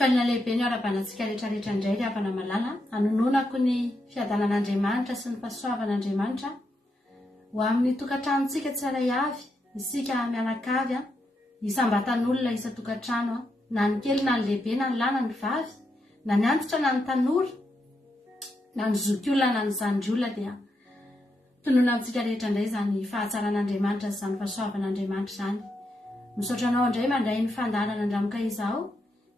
Falina lehibe ny arabanantsika rehetrarehetra indray ry havana malala hanononako ny fiadanan'Andriamanitra sy ny fahasoavan'Andriamanitra ho amin'ny tokantranontsika tsiray avy isika mianakavy isambatan'olona isa tokantrano na ny kely na ny lehibe na ny lahy na ny vavy na ny antitra na ny tanora na ny zokiolona na ny zandriolona dia tonona amintsika rehetra indray izany fahatsaran'Andriamanitra sy izany fahasoavan'Andriamanitra izany. Misaotra anao indray mandray ny fandaharana andramoka izao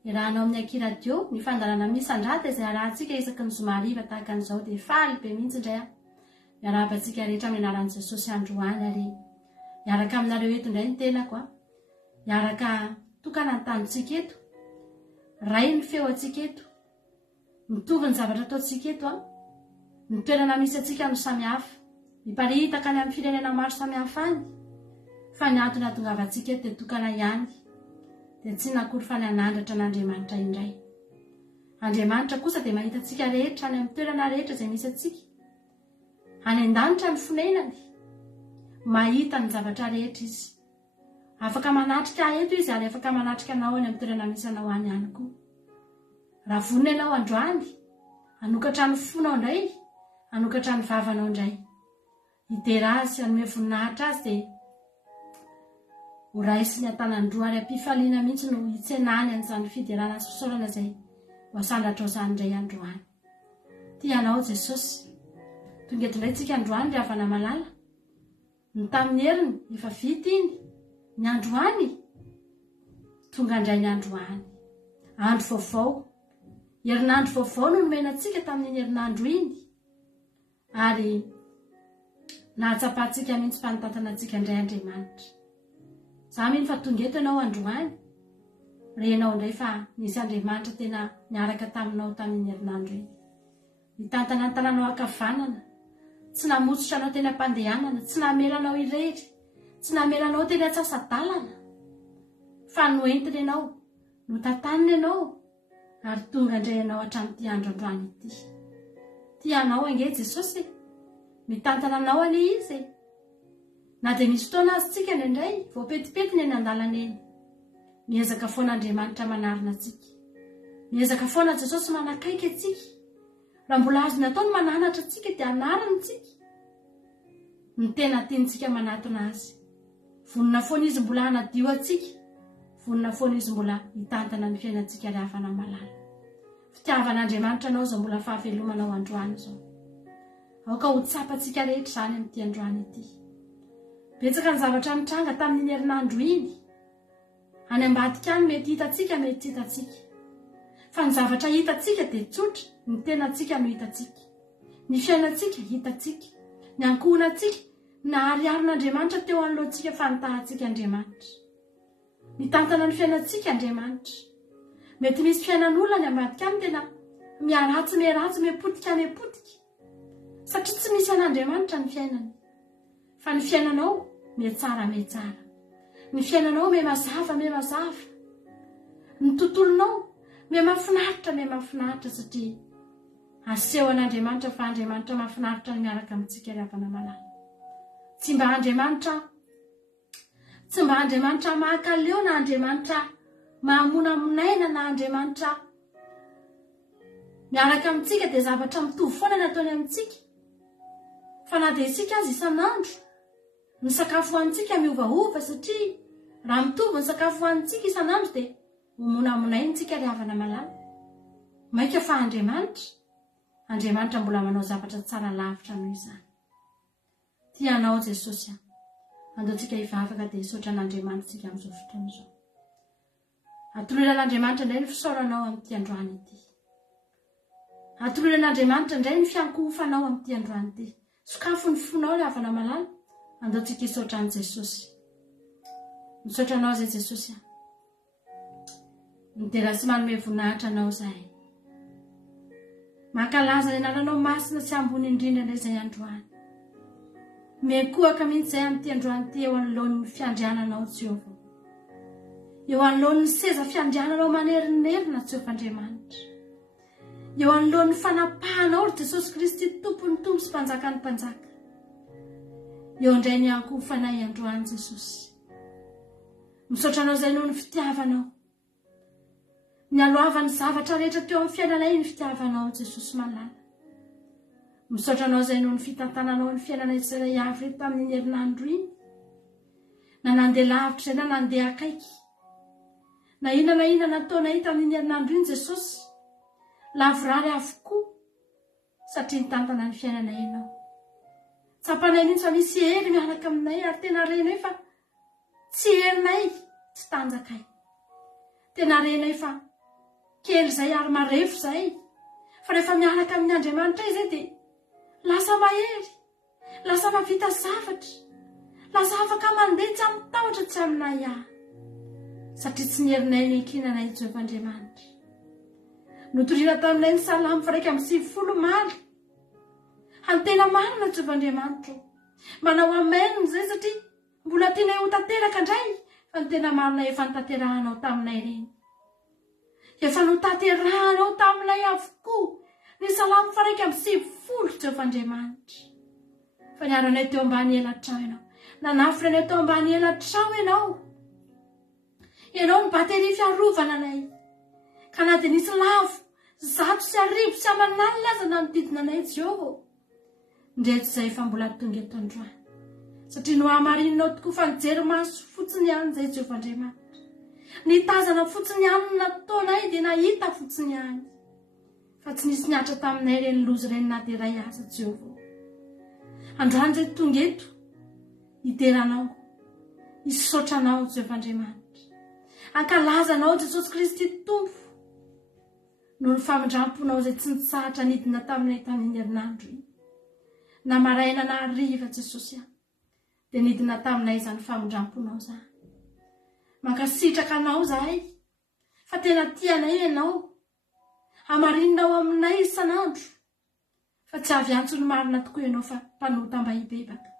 irahanao amin'ny akiradio ny fandarana misandrata izay arahantsika isaky ny zomariva tahaka an'izao dia faly be mihitsy indray miarabantsika rehetra amin'ny anaran'i Jesosy androany ary miaraka aminareo eto indray ny tenako miaraka tokana ny tanitsika eto ray ny feo atsika eto mitovy ny zavatra ataontsika eto ny toerana misy atsika no samihafa miparitaka any amin'ny firenena maro samihafa any fa ny antony ahatongavantsika eto dia tokana ihany dia tsy nakory fa ny anandratra an'Andriamanitra indray. Andriamanitra kosa dia mahita antsika rehetra any amin'ny toerana rehetra izay misy atsika. Any an-danitra ny fonenany, mahita ny zavatra rehetra izy. Afaka manatrika eto izy ary afaka manatrika anao any amin'ny toerana misy anao any ihany koa. Raha vonona ianao androany, hanokatra ny fonao indray, hanokatra ny vavanao indray. Hidera azy, hanome voninahitra azy dia ho raisy ny atanandroa ary ampifaliana mihitsy no hitsenany an'izany fiderana sy fisaorana izay voasandatra ao izany indray androany. Tianao Jesosy, tonga eto indray tsika androany ry havana malala. Ny tamin'ny heriny efa vita iny, ny androany tonga indray ny androany. Andro vaovao, herinandro vaovao no nomenantsika tamin'ny herinandro iny ary nahatsapantsika mihitsy fanotantanantsika indray Andriamanitra. Za mino fa tonga eto ianao androany, renao indray fa nisy Andriamanitra tena niaraka taminao tamin'ny herinandro iny. Nitantana ny tananao ankavanana, tsy namosotra anao teny ampandehanana, tsy namelanao irery, tsy namelanao teny atsasa-dalana, fa noentiny ianao, notantanina ianao, ary tonga indray ianao hatramin'ity andro androany ity. Tianao ange Jesosy, mitantana anao anie izy. Na dia misy fotoana azy tsika indray voapetipety ny eny an-dalana eny. Miezaka foana Andriamanitra manarina antsika. Miezaka foana Jesosy manakaiky antsika. Raha mbola azo natao ny mananatra antsika dia anarany antsika. Ny tena tiantsika manatona azy. Vonona foana izy mbola hanadio antsika. vonina foana izy mbola hitantana ny fiainantsika ry hafana malala. Fitiavan'Andriamanitra anao zao mbola fahavelomana ao androany zao. Aoka ho tsapantsika rehetra zany amin'ity androany ity. Betsaka ny zavatra nitranga tamin'ny herinandro iny. Any ambadika any mety hitatsika, mety hitatsika. Fa ny zavatra hitatsika dia tsotra, ny tenantsika no hitatsika. Ny fiainantsika hitatsika. Ny ankohonantsika nahariarin'Andriamanitra teo anoloantsika fantahantsika Andriamanitra. Mitantana ny fiainantsika Andriamanitra. Mety misy fiainan'olona ny ambadika any tena miaratsy mepotika. Satria tsy misy an'Andriamanitra ny fiainany. Fa ny fiainanao metsara. Ny fiainanao mazava. Ny tontolonao mahafinaritra satria aseho an'Andriamanitra fa Andriamanitra mahafinaritra ny miaraka amintsika ry havana malala. Tsy mba Andriamanitra mahakaleo na Andriamanitra mahamonamonaina na Andriamanitra miaraka amintsika dia zavatra mitovy foana ny ataony amintsika. Fa na dia isika azy isan'andro ny sakafo hoantsika miovaova satria raha mitovy ny sakafo hoantsika isan'andro dia homonamonaintsika ry havana malala. Maika fa Andriamanitra mbola manao zavatra tsara lavitra noho izany. Tianao Jesosy, andaontsika hivavaka dia hisaotra an'Andriamanitra tsika amin'izao fotoana izao. Atoloran'Andriamanitra indray ny fisaoranao amin'ity androany ity. Atoloran'Andriamanitra indray ny fiankofanao amin'ity androany ity. Sokafo ny fonao ry havana malala, andaontsika hisaotra an' Jesosy. Misaotra anao zay Jesosy. Midera sy manome voninahitra anao zahay. Mankalaza ny anaranao masina sy ambony indrindra indray izay androany. Mekoaka mihitsy izay amin'ity androany ity eo anoloan'ny fiandriananao Jehovah. Eo anoloan'ny seza fiandriananao manerinerina Jehovah Andriamanitra. Eo anoloan'ny fanapahanao ry Jesosy Kristy tompony tompo sy mpanjakany mpanjaka. Eo indray ny ankofanay androany Jesosy. Misaotra anao izay noho ny fitiavanao. Ny aloavan'ny zavatra rehetra teo amin'ny fiainanay ny fitiavanao Jesosy malala. Misaotra anao izay noho ny fitantananao ny fiainanay tsirairay avy reto tamin'ny herinandro iny. Na nandeha lavitra izay na nandeha akaiky. Na inona nataonay tamin'ny herinandro iny Jesosy. Lavorary avokoa satria nitantana ny fiainanay ianao. Tsapanay mihitsy fa misy hery miaraka aminay ary tena renay fa tsy herinay, tsy tanjakay. Tena renay fa kely izay ary marefo izay. Fa rehefa miaraka amin'ny Andriamanitra izay dia lasa mahery, lasa mavita zavatra, lasa afaka mandeha tsy amin'ny tahotra tsy aminay ahy. Satria tsy nyherinay ny ikinanay Jehovah Andriamanitra. Notoriana taminay ny Salamo 150 mary. Hantena marina Jehovah Andriamanitra. Manao amen izay satria mbola tianay ho tanteraka indray fa ny tena marina efa notanterahanao taminay ireny. Efa notanterahanao taminay avokoa ny Salamo 150 Jehovah Andriamanitra. Fa niaranay teo ambany elatrao ianao. Nanafranay teo ambany elatrao ianao. Ianao ny batery fiarovana anay. Ka na dia nisy lavo, 100 sy 1000 sy aman'alina aza nanodidina anay Jehovah. Ndreto izay fa mbola tonga eto androany. Satria no hamarinanao tokoa fa nijery maso fotsiny ihany izay Jehovah Andriamanitra. Nitazana fotsiny ihany nataonay dia nahita fotsiny ihany. Fa tsy nisy niatra taminay ireny lozy ireny na dia iray aza Jehovah. Androany izay tonga eto, hideranao, hisaotranao Jehovah Andriamanitra. Ankalazanao Jesosy Kristy Tompo noho ny famindramponao izay tsy nitsahatra nidina taminay tamin'ny herinandro iny. Na maraina na hariva Jesosy dia nidina taminay izany famindramponao izany. Mankasitraka anao zahay fa tena tianay ianao. Hamarinanao aminay isan'andro. Fa tsy avy antsony marina tokoa ianao fa mpanota mba hibebaka.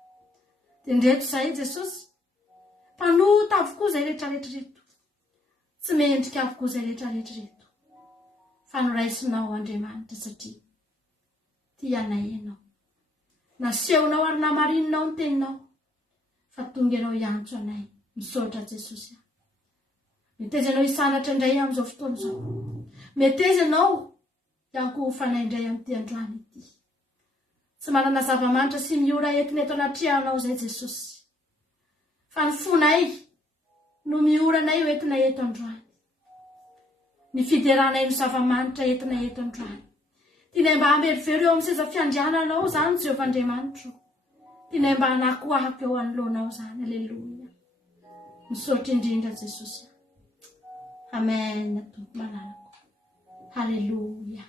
Dia ndreto izay Jesosy, mpanota avokoa izay rehetrarehetra reto. Tsy mendrika avokoa izay rehetrarehetra reto. Fa noraisinao Andriamanitra satria tianay ianao. Nasehonao ary namarinanao ny teninao. Fa tonga ianao hiantso anay. Misaotra Jesosy. Meteza ianao hisanatra indray amin'izao fotoana izao. Meteza ianao hiankofanay indray amin'ity androany ity. Tsy manana zava-manitra sy miora entiny eto anatrihanao izay Jesosy. Fa ny fonay no mioranay ho entina eto androany ny fideranay no zava-manitra entina eto androany tianay mba hamerivero eo amin'ny seza fiandriananao zany Jehovah-Andriamanitra tianay mba hanakoahako eo anoloanao zany aleloia misaotra indrindra Jesosy amen tompo malalako haleloia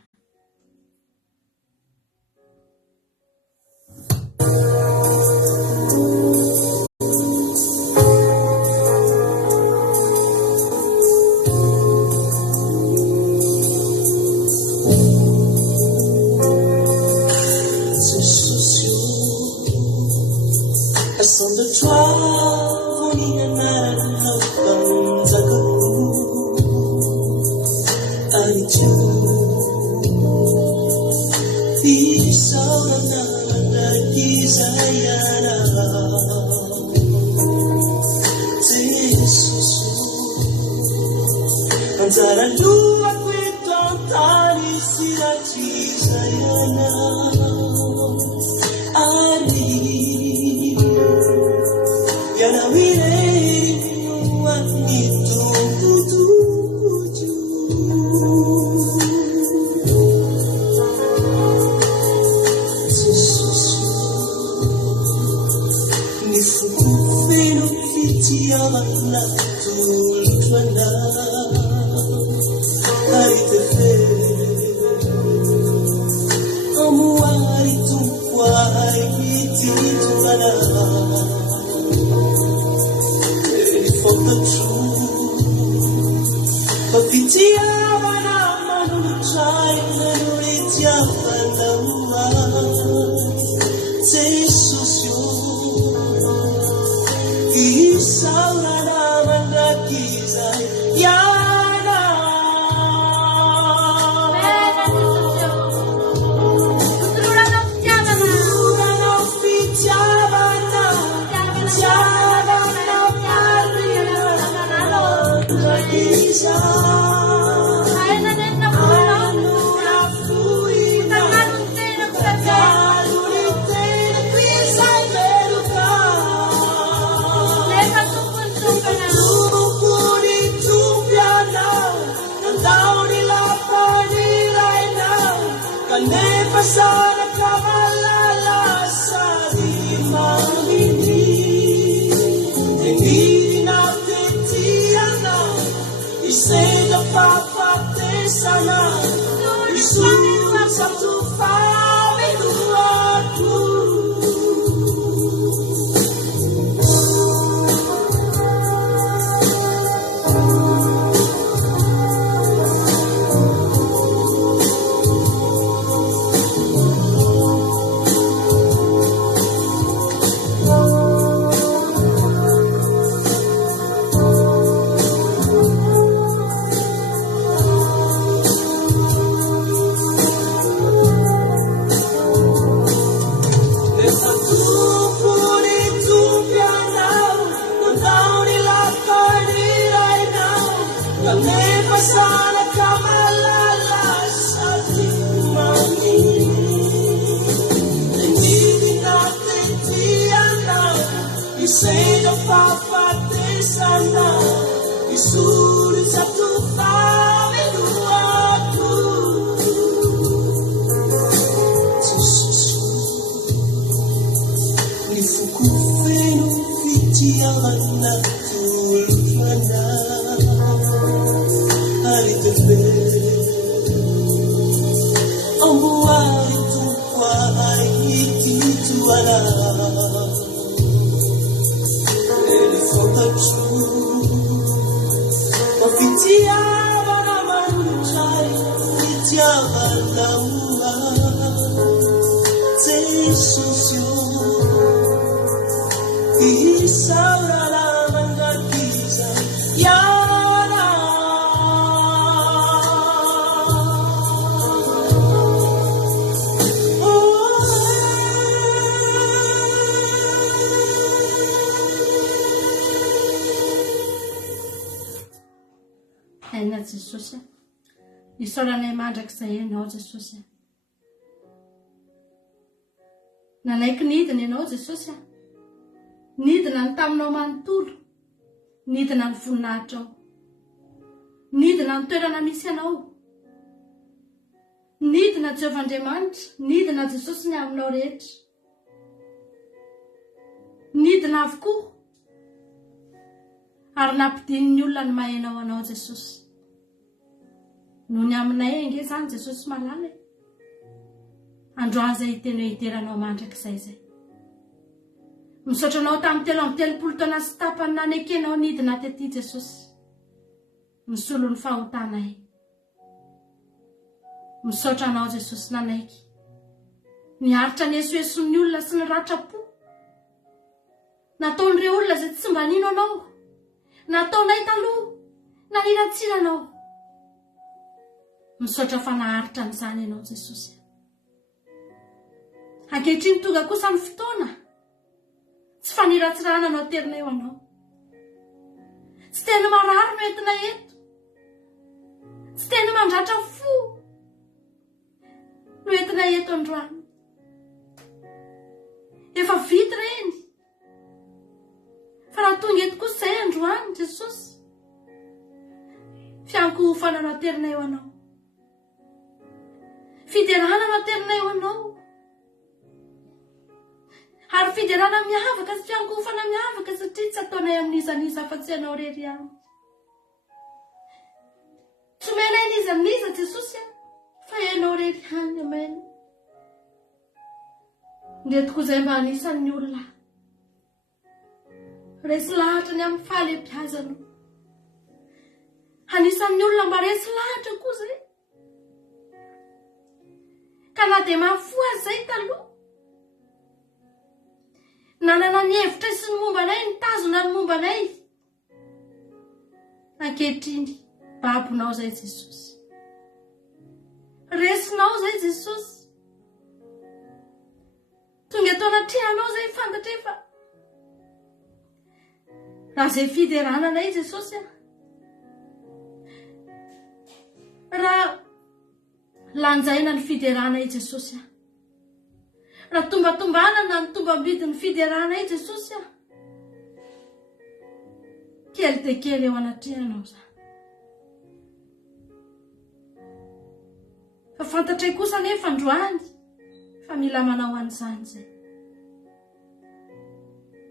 Jesosy isaoranay mandrakizay ianao Jesosy nalaiky nidina ianao Jesosy nidina ny taminao manontolo nidina ny voninahitra ao, nidina ny toerana misy anao, nidina Jehovah'Andriamanitra, nidina Jesosy ny aminao rehetra, nidina avokoa ary nampidiny ny olona ny mahainao anao Jesosy. Noho ny aminay enge zany Jesosy malala, androany izay teny hiteranao mandrakizay zay. Misaotra anao tamin'ny 3 taona sy tapany nanekenao nidina tety Jesosy, misolo ny fahotanay. Misaotra anao Jesosy nanaiky, niaritra ny esoeson'ny olona sy ny ratrapo, nataon'ireo olona izay tsy mba nino anao, nataonay taloha, naniratsina anao. Misaotra fa naharitra n'izany ianao Jesosy. Ankehitriny tonga kosa ny fotoana tsy faniratsirana no aterina eo anao, tsy tena marary no entina eto, tsy tena mandratra fo no entina eto androany. Efa vita reny, fa raha tonga eto kosa izay androany Jesosy, fiankohofana no aterina eo anao, fiderana no aterina eo anao, ary fiderana miavaka sy fiankohofana miavaka satria tsy ataonay amin'izaniza fa tsy anao rery ihany. Tsy omenay n'izaniza Jesosy fa ianao rery ihany. Amen. Ndretiko izay mba anisan'ny olona resy lahatra ny amin'ny fahalebiazana, anisan'ny olona mba resy lahatra koa zay, ka na dia mahafoa azy zay taloha, nanana ny hevitra sy ny mombanay, nitazona ny mombanay, ankehitriny babonao zay Jesosy, resinao zay Jesosy, tonga tao anatrehanao zay fantatra efa raha zay fiderananay Jesosy, raha lanjaina ny fideranay Jesosy, raha tombatombana na ny tombambidi ny fideranay Jesosy, kely dia kely eo anatrehanao zany. Fa fantatray kosa nefa androany fa mila manao an'izany zay,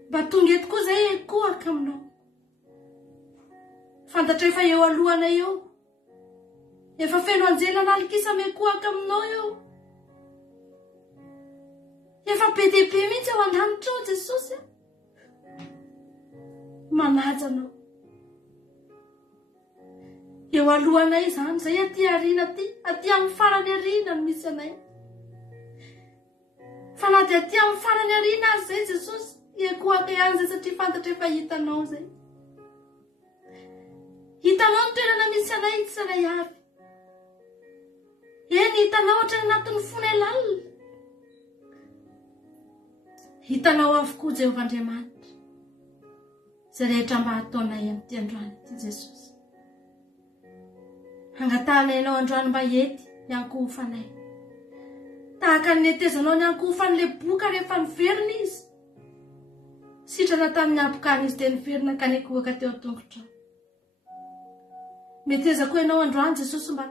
mba tonga eto koa zay ekohaka aminao, fantatray fa eo alohana eo, efa feno anjela nalikisa mekohaka aminao eo, efa be dia be mihitsy ao an-danitra ao Jesosy, manaja anao. Eo alohanay zany zay, aty arina aty amin'ny farany arina no misy anay, fa na dia aty amin'ny farany arina azy zay Jesosy, ekohaka ihany zay satria fantatra efa hitanao zay, hitanao ny toerana misy anay tsy anay avy, eny hitanao ohatra ny anatin'ny fonay lalina, hitanao avokoa Jehovah'Andriamanitra zay rehetra mba hataonay amin'ity androany ity Jesosy. Angatanainao androany mba ety niankohofanay, tahaka ny netezanao niankohofan'le boka rehefa niverina izy, sitrana tamin'ny ampokany izy dia niverina ka nekohaka teo an-tongotrao. Meteza koa ianao androany Jesosy mba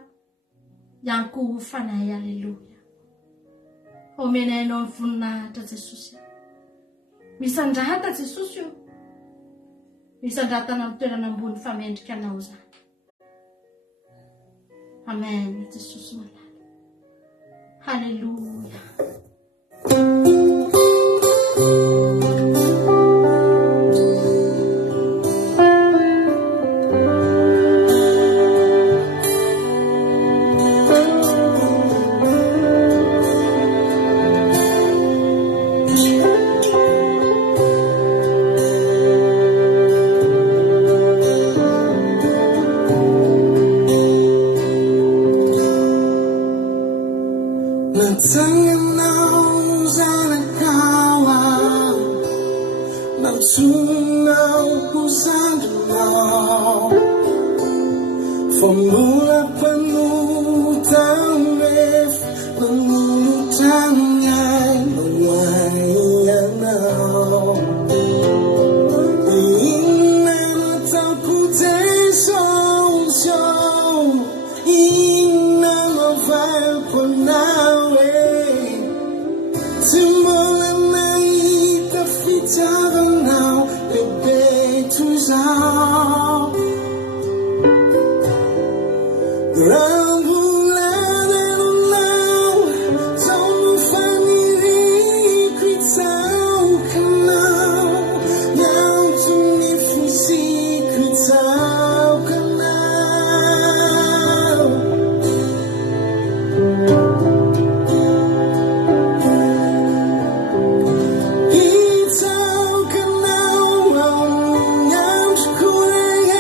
niankohofanay. Alleluia. Omenainao ny voninahitra Jesosy, misandrahata Jesosy io, misandratana amin'ny toerana ambony famendrika anao zany. Amen. Jesosy malala. Halleluja. 让不来的路老，总烦你离开走看老，要祝你呼吸可走看老，一走看老，要去哭也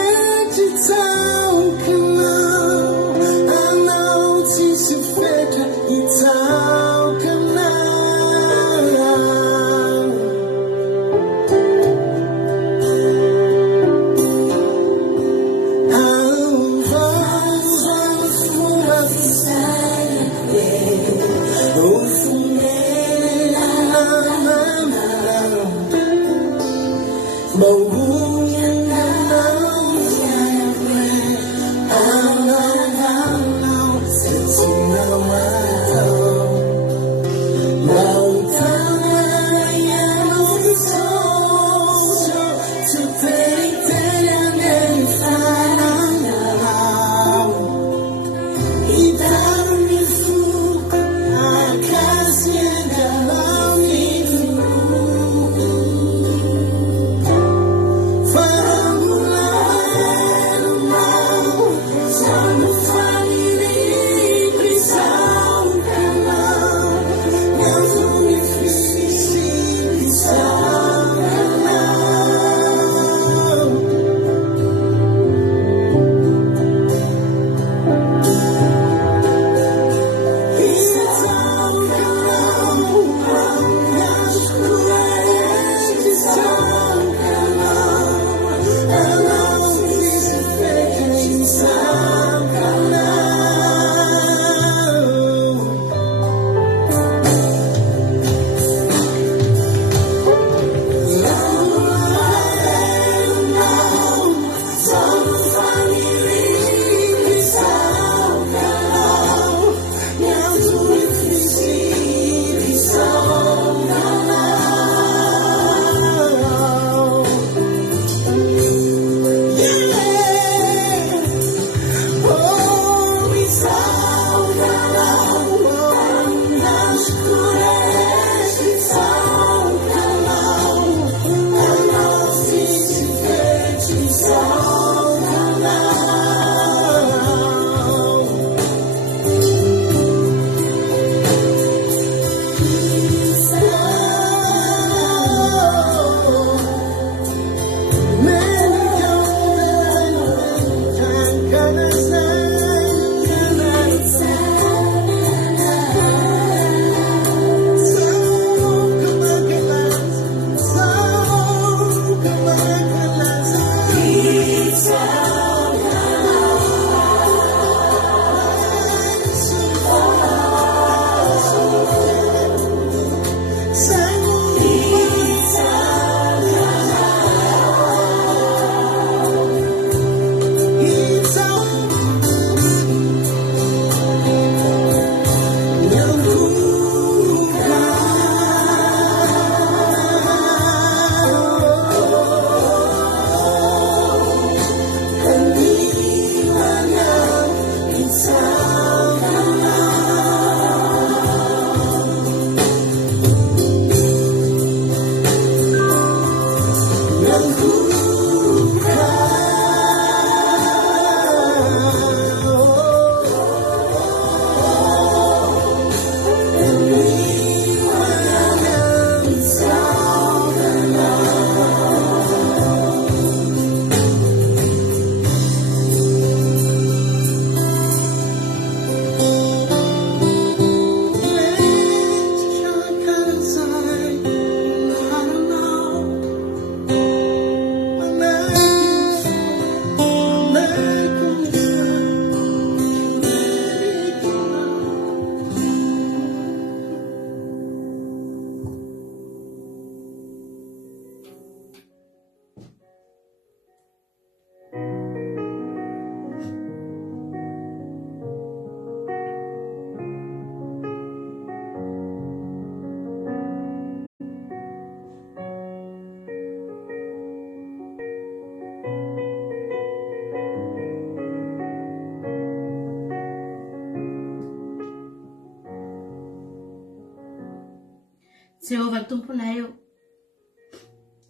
Jehovah tomponay eo,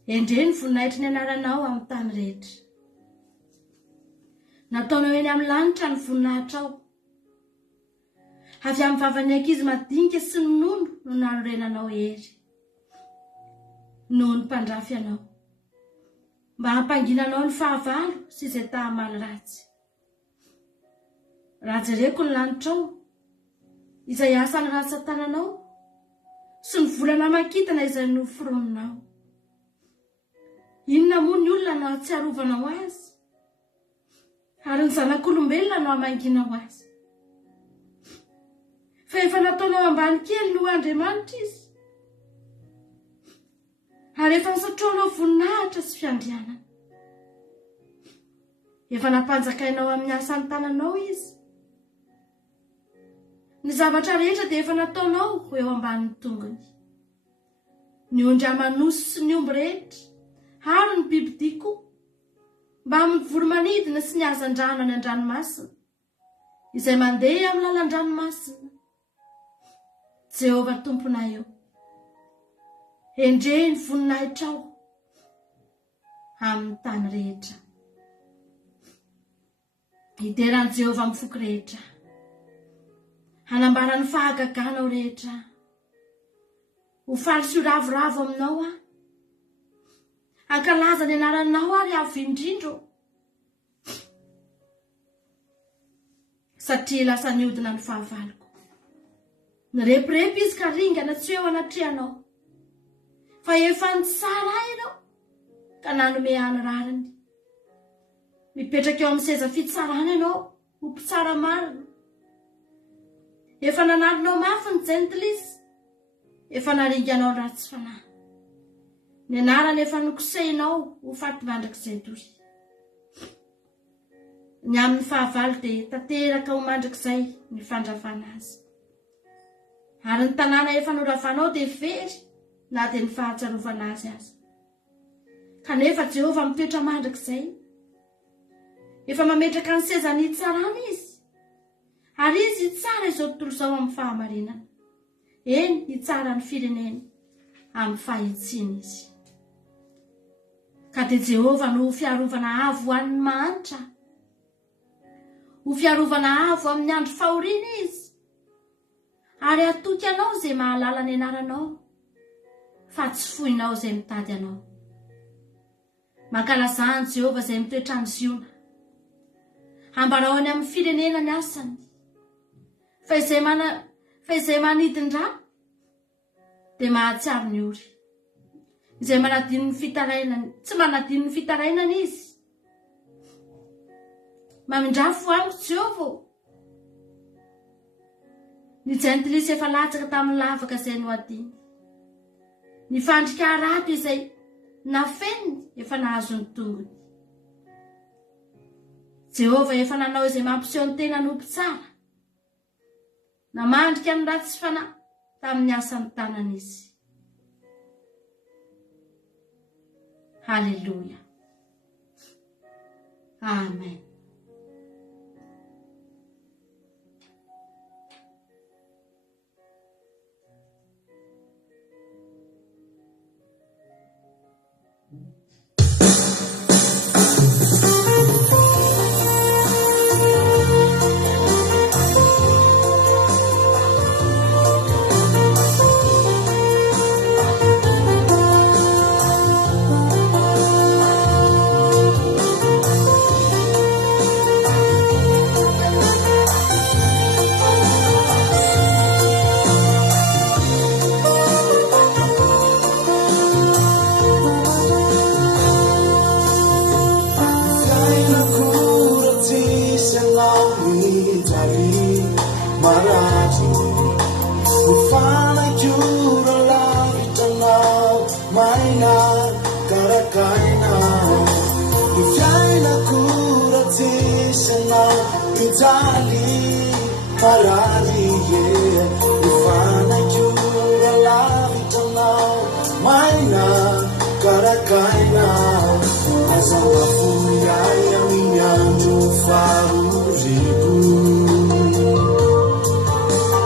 endre ny voninahitra ny anaranao amin'ny tany rehetra. Nataonao eny amin'ny lanitra ny voninahitra ao. Avy amin'ny vavan'ny ankizy madinika sy ny nono no nanorenanao hery. Noho ny mpandrafy anao, mba hampanginanao ny fahavalo sy izay tahamaly ratsy. Raha jereko ny lanitra ao, izay asany ratsan-tananao, sy ny volana makitana izay noforononao. Inona moa ny olona no atsiarovanao azy, ary ny zanak'olombelona no hamanginao azy. Fa efa nataonao ambany kely no Andriamanitra izy, ary efa nisatroanao voninahitra sy fiandrianana. Efa nampanjakainao amin'ny asany tananao izy. Ny zavatra rehetra dia efa nataonao eo ambanin'ny tongony. Ny ondra-manosy sy ny omby rehetra, ary ny bibidia koa, mba amin'ny voromanidina sy ny hazan-drano any an-dranomasina, izay mandeha amin'ny lalan-dranomasina. Jehovah tomponay eo, endre ny voninahitra ao amin'ny tany rehetra. Hideran'i Jehovah mifoky rehetra, hanambara ny fahagaganao rehetra. Ho faly sy ho ravoravo aminao ankalaza ny anaranao ary avo indrindro, satria lasa niodina ny fahavaloko. Nirepirepy izy ka ringana tsy eo anatrehanao, fa efa nitsara ianao ka nanome any rariny. Mipetraka eo amin'ny seza fitsarana ianao, ho mpitsara marina. Efa nanarinao mafy ny jentilisa, efa naringanao ratsy fanahy. Ny anarany efa nokosehinao ho faty-mandrakizay tory. Ny amin'ny fahavalo dia tanteraka ho mandrakizay ny fandrafana azy. Ary ny tanàna efa noravanao dia very, na dia ny fahatsarovana azy aza. Kanefa Jehovah mitoetra mandrakizay, efa mametraka ny sezany hitsarana izy, ary izy hitsara izao tontolo izao amin'ny fahamarinana. Eny, hitsara ny fireneny amin'ny fahitsiny izy. Ka dia Jehovah no fiarovana avo ho an'ny mahantra, ho fiarovana avo amin'ny andro fahoriana izy, ary atoky anao izay mahalala ny anaranao, fa tsy fohinao izay mitady anao. Mankalazany Jehovah izay mitoetra ny Ziona, ambarao any amin'ny firenena ny asany, fa izay manidin-dra dia mahatsiaro ny ory, izay manadino ny fitarainany, tsy manadino ny fitarainany izy. Mamindrafo amiko Jehovah, ny jentilisa efa latsaka tamin'ny lavaka izay noadiny. Ny fandrika arato izay nafeniny efa nahazo ny tongony. Jehovah efa nanao izay mampiseho ny tena no mpitsara, namandrika ny ratsy fanahy tamin'ny asany tanana izy. Halleluja. Amen.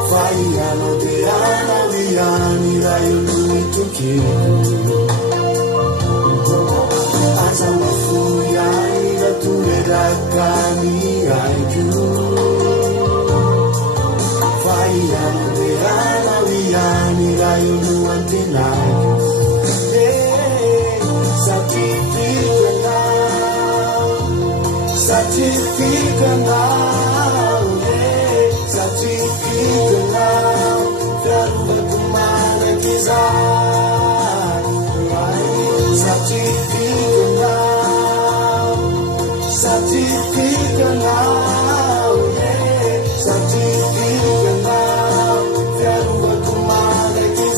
Fai ano de ana, vi anni, dai Aza mafuy ay natureraka ny aiko fa ihany hoe anao ihany raha io no antenako Sacrificanao, sacrificanao, fiarovako manakizay. Sacrificanao, sacrificanao, sacrificanao, fiarovako manakizay.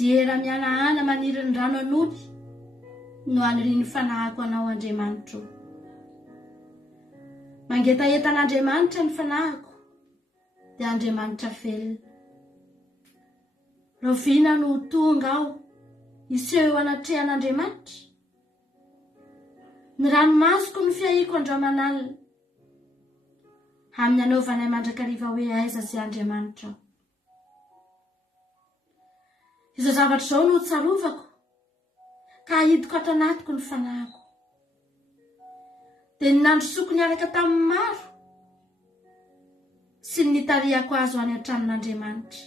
Diera mianahana maniry ny rano an'oly no aniriny fanahako anao Andriamanitro. Mangetaentan'Andriamanitra ny fanahako dia Andriamanitra velona. Roviana no tonga aho iseho anatrehan'Andriamanitra. Ny ranomasoko no fiahiko androaman'alina amin'ny anaovanay mandrakariva hoe aiza sy Andriamanitra. Izo zavatra izao no tsarovako ka hidiko ato anatiko ny fanahako. Dia ny nandro soko niaraka tamin'ny maro sy ny nitariako azo any an-tranon'Andriamanitra.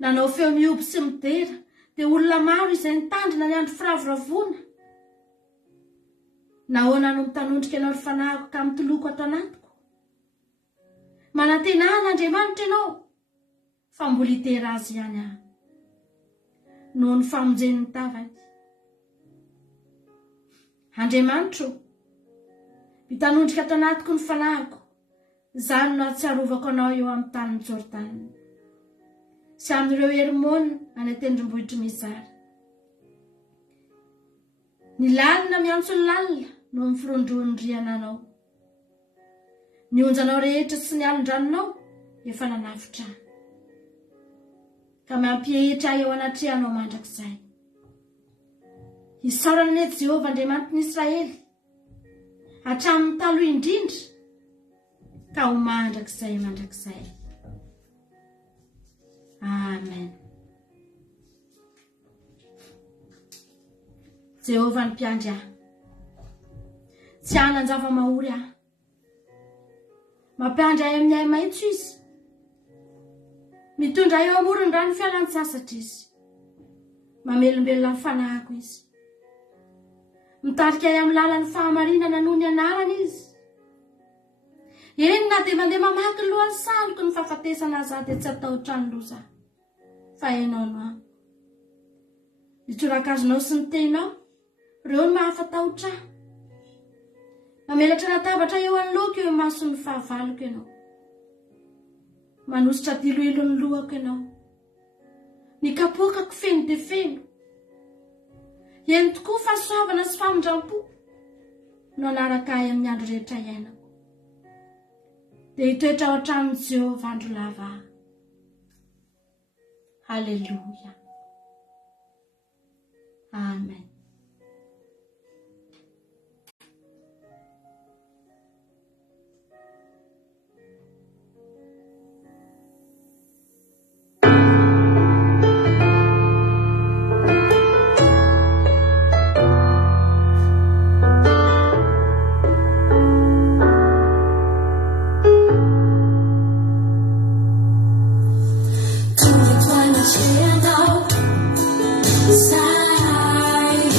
Nanao feo mioby sy midera dia olona maro izay nitandrina ny andro firavoravoana. Nahoana no mitanondrika ianao ry fanahiko ka mitoloko ato anatiko? Manantena an'Andriamanitra ianao fa mbola hitera azy ihany aho noho ny famonjen'ny tavany. Andriamanitra, mitanondrika ato anatiko ny fanahiko, izany no ahatsiarovako anao eo amin'ny tanin'ny Jordana sy amin'ireo Herimona any an-tendrombohitry mizara. Ny lalina miantso ny lalina no mifirondroan'ny riana anao. Ny onjanao rehetra sy ny alindranonao efa nanafitra ka mampihehitra eo anatrehanao mandrakizay. Isaorana ny Jehovah Andriamanitr'i Israely hatramin'ny taloha indrindra ka ho mandrakizay mandrakizay. Amen. Jehovah ny mpiandry ahy, tsy hanan-java mahory ahy. Mampiandry ahy amin'ny ahy maitso izy, mitondra eo amorony rano fialan-tsasatra izy, mamelombelona ny fanahiko izy, mitarika ahy amin'ny lalan'ny fahamarinana noho ny anarany izy. Eny na dia mandeha mamaky ny lohan'ny saliko ny fahafatesana aza dia tsy atao tranoloza fa hainao no aho. Ny tsorakazonao sy ny tenao reo ny mahafatahotra ahy. Mamelatra natabatra eo anoloko eo mason'ny fahavaloko ianao. Manositra diloilo ny lohako ianao. Ny kapokako feno dia feno. Eny tokoa fahasoavana sy famindram-po no anaraka ahy amin'ny andro rehetra iainako. Dia hitoetra ao an-tranon'i Jehovah andro lava ahy. Halleluja. Amen. Cheer now, sigh.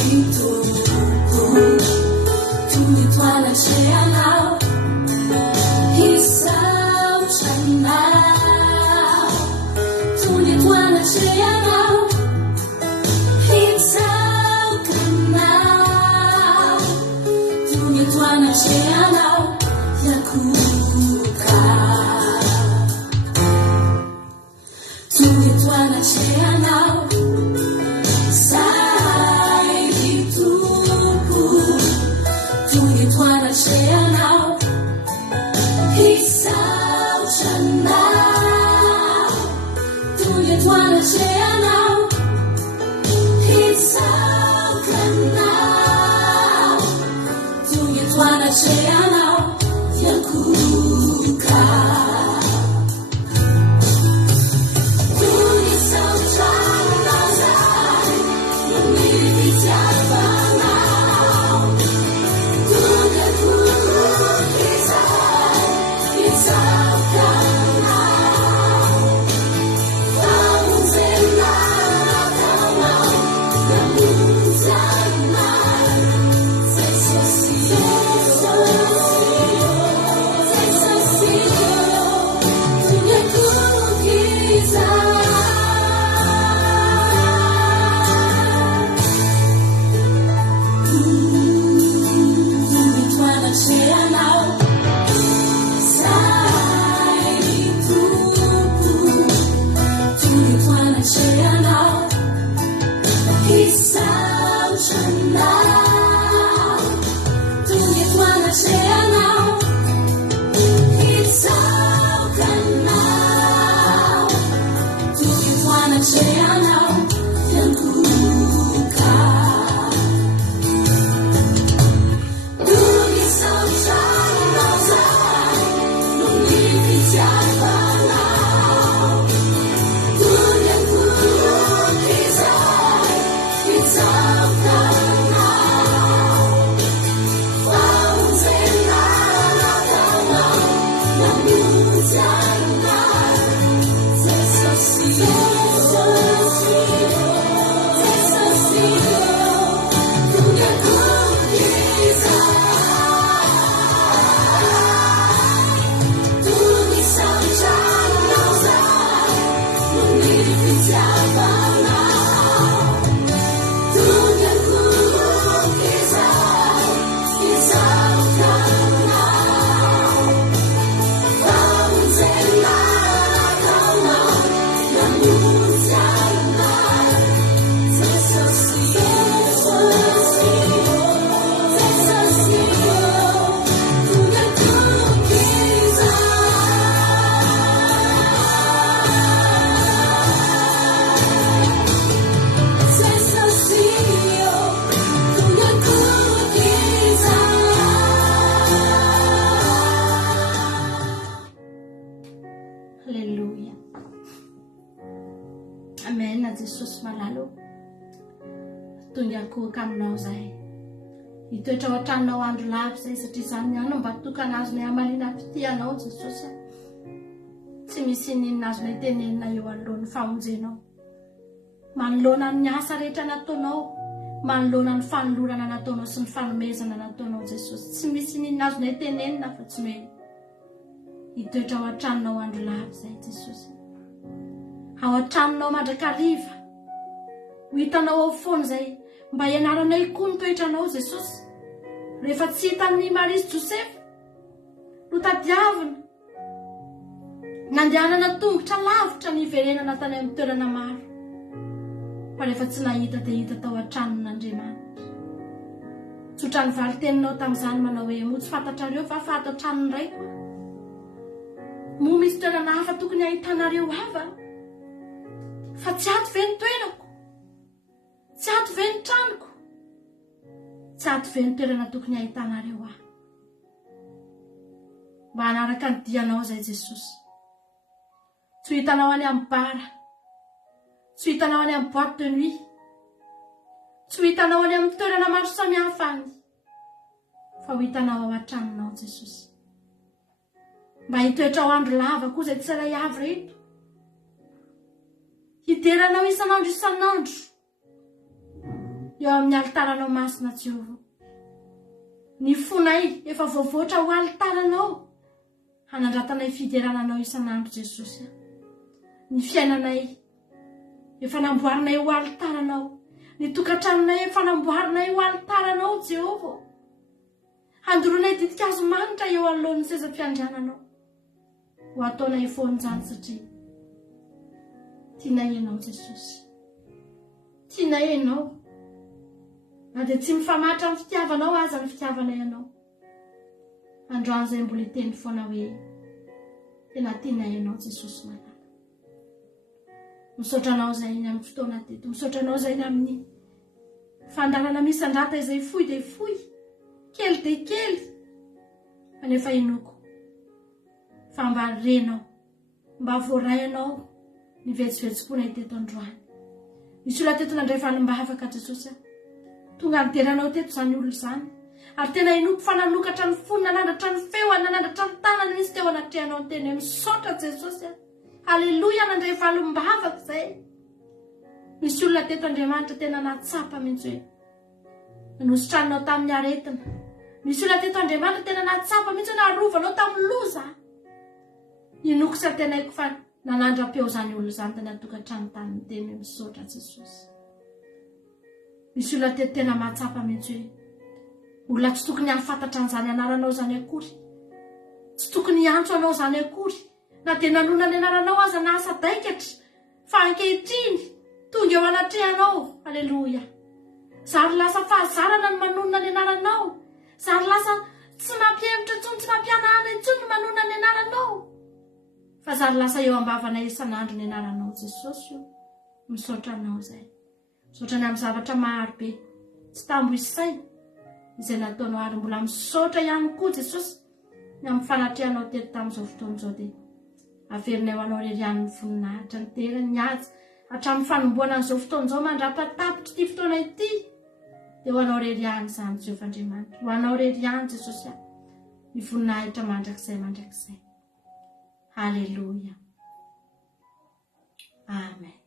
Jesosy malalo tonga akohoka aminao zay hitoetra ao an-tranonao andro lavy zay satria izany ihany mba tokana azonay hamalina fitianao Jesosy tsy misy ninona azonay tenenina eo anoloany famonjenao manoloana ny asa rehetra nataonao manoloana ny fanolorana nataonao sy ny fanomezana nataonao Jesosy tsy misy ninona azonay tenenina fa tsy hoe hitoetra ao an-tranonao andro lavy zay Jesosy ao an-tranonao mandrakariva ho hitanao ao foana zay mba ianaranay koa ny toetranao Jesosy rehefa tsy hitan'ny Maria sy Josefa no tadiavina nandehanana tongotra lavitra ny iverenana tany amin'ny toerana maro fa rehefa tsy nahita dia hita tao an-tranon'Andriamanitra tsotra ny valiteninao tamin'izany manao hoe mo tsy fantatrareo fa ato an-tranony ray koa mo misy toerana hafa tokony ahitanareo ava fa tsy ato ve ny toerako tsy ato ve ny tranoko tsy ato ve ny toerana tokony ahitanareo aho mba hanaraka ny dianao zay Jesosy tsy hitanao any amin'ny bara tsy hitanao any amin'ny boîte de nuit tsy hitanao any amin'ny toerana maro samihafa any fa ho hitanao ao an-tranonao Jesosy mba hitoetra ao andro lava koa zay tsirairay avy reto hideranao isanandro eo amin'ny altaranao masina Jehova ny fonay efa voavoatra ho altaranao hanandratanay fiderananao isanandro Jesosy ny fiainanay efa namboarinay ho altaranao ny tokantranonay efa namboarinay ho altaranao Jehova handoronay ditin-kazo manitra eo anoloan'ny seza-piandriananao ho ataonay foan'izany satria tianay ianao Jesosy tianay ianao na dia tsy mifamatra amin'ny fitiavanao aza ny fitiavanay ianao androany zay mbola hiteny foana hoe tena tianay ianao Jesosy malala misaotranao zay ny amin'ny fotoana teto misaotranao zay ny amin'ny fandarana misy andrata izay fohy dia fohy kely dia kely kanefa inoko fa mba renao mba voarainao ny vetsivetsipona teto androany misy olona teto nandray valim-bavaka Jesosy tonga nideranao teto izany olona izany ary tena inoko fa nanokatra ny fony nanandratra ny feo nanandratra ny tanany misy teo anatrehanao ny teny misaotra Jesosy haleloia nandray valim-bavaka zay misy olona teto Andriamanitra tena natsapa mihitsy hoe nosotranonao tamin'ny aretina misy olona teto Andriamanitra tena natsapa mihitsy hoe narovanao tamin'ny loza inoko sa tenaiko fa nanandra-peo zany olona zany tena tokantrano tany teny misaotra Jesosy misy olona teto tena mahatsapa mihitsy hoe olona tsy tokony hafantatra an'izany anaranao zany akory tsy tokony antso anao zany akory na dia nanona ny anaranao aza na asa daikatra fa ankehitriny tonga eo anatrehanao aleloia zary lasa fahazarana ny manonona ny anaranao zary lasa tsy mampiemitra intsony tsy mampianahana intsony ny manonona ny anaranao fa zary lasa eo ambavana isanandro ny anaranao Jesosy io misaotranao zay misaotrany amin'ny zavatra maro be tsy tambo isay izay nataonao ary mbola misaotra ihany koa Jesosy ny amin'ny fanatrehanao teto tamin'izao fotoan'izao dia averinay ho anao rerian'ny voninahitra ny terany ny azy hatramin'ny fanomboana an'izao fotoan'izao mandrapatapitra ity fotoana ity dia ho anao reriany izany Jehovah Andriamanitra ho anao reriany Jesosy ny voninahitra mandrakizay haleloia amen.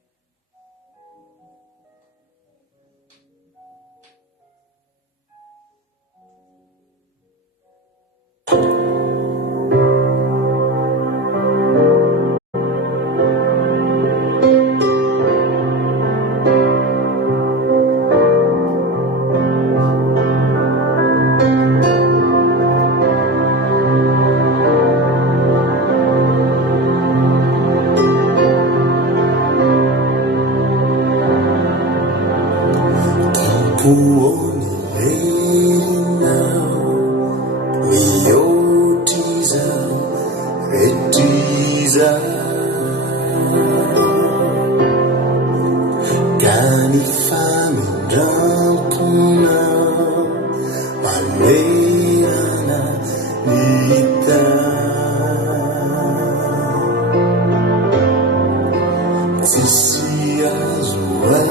This is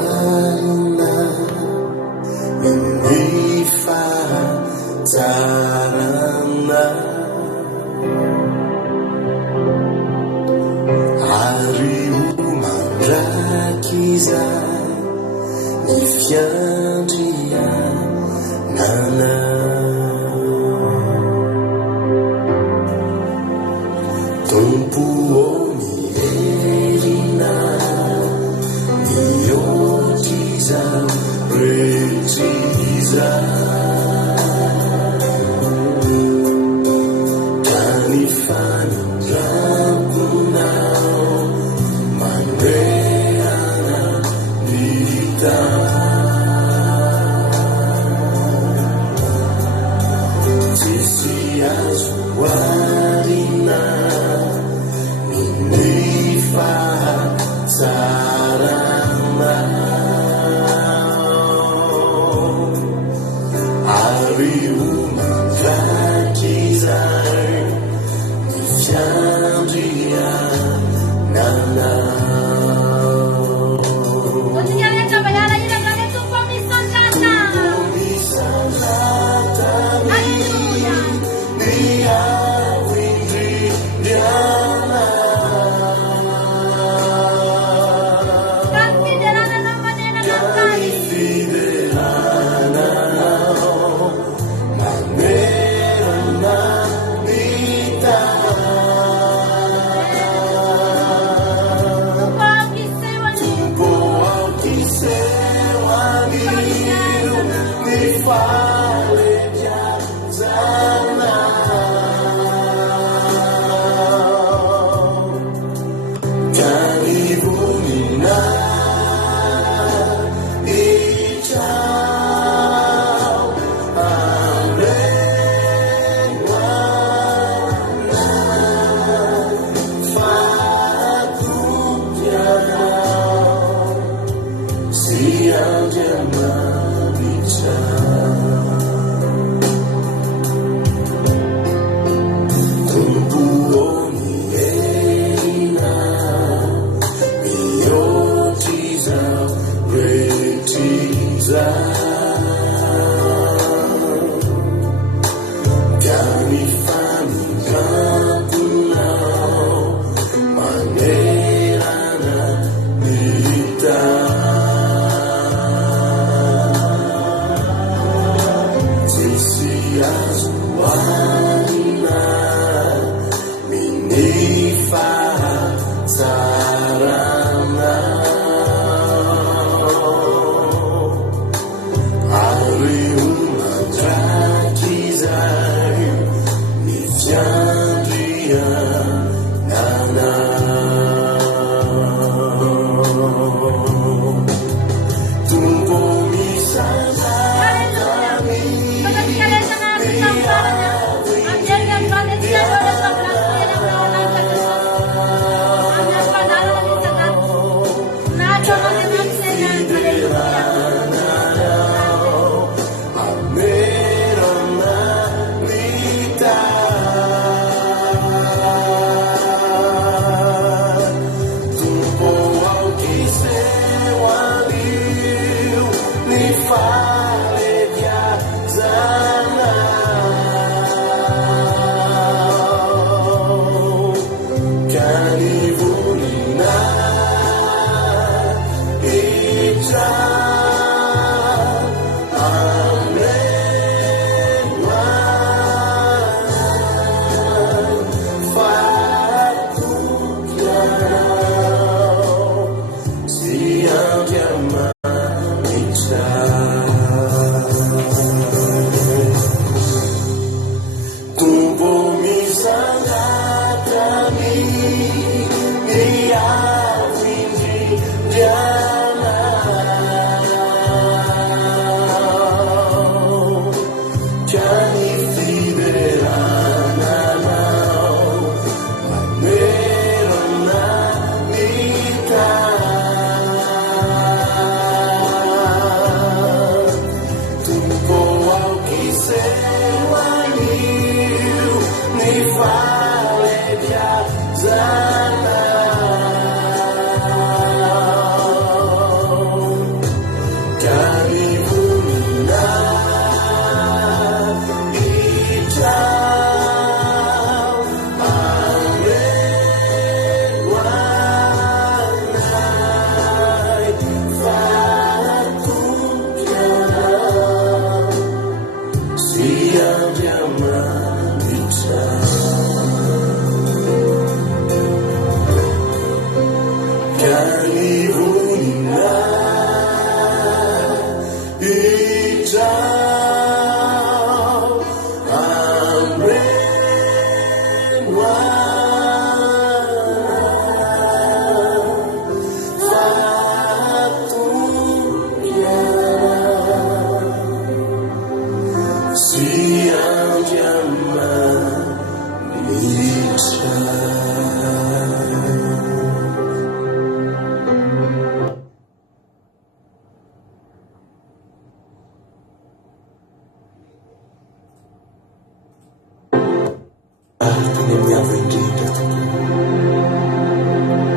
any miava indrindra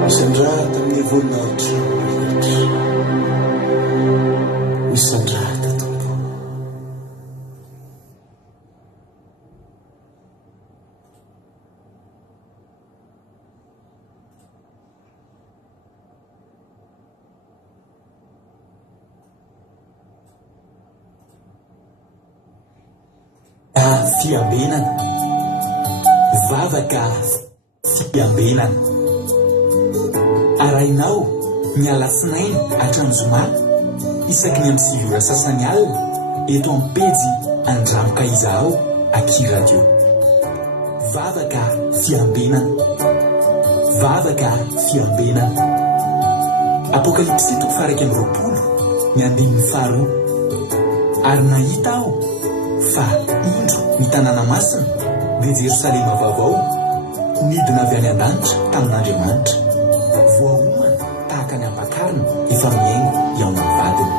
misandrata amin'ny voninahitra rehetra misandrata tompo fiambenana vavaka fiambenana arainao mialatsinainy hatramin'ny zoma isaky ny amin'ny sivy sasany alina eto amin'ny pejy Andramoka Izaho Aky Radio. Vavaka fiambenana, vavaka fiambenana. Apokalipsy 3:20 ary nahita aho fa indro ny tanàna masina dia Jerosalema vaovao nidina avy any an-danitra tamin'Andriamanitra, voaomana tahaka ny ampakarina efa miaingo eo amin'ny vadiny.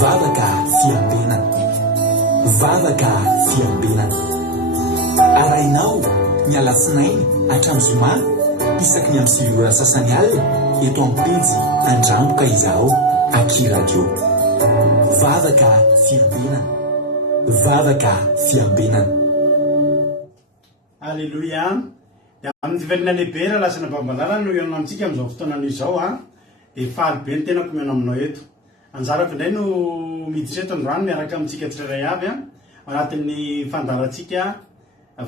Vavaka fiambenana, vavaka fiambenana. Arainao ny alatsinainy hatramin'ny zoma isaky ny amin'ny 9 sasany alina eto amin'ny pejy Andramoka Izaho Aky Radio. Vavaka fiambenana, vavaka fiambenana. Alléluia. Amin'ny fivelina lehibe raha lasana bambalala no ianao amintsika amin'izao fotoana izao dia faly be ny tena komena aminao eto. Anjarako indray no miditra eto androany miaraka amintsika tsirairay avy anatin'ny fandarantsika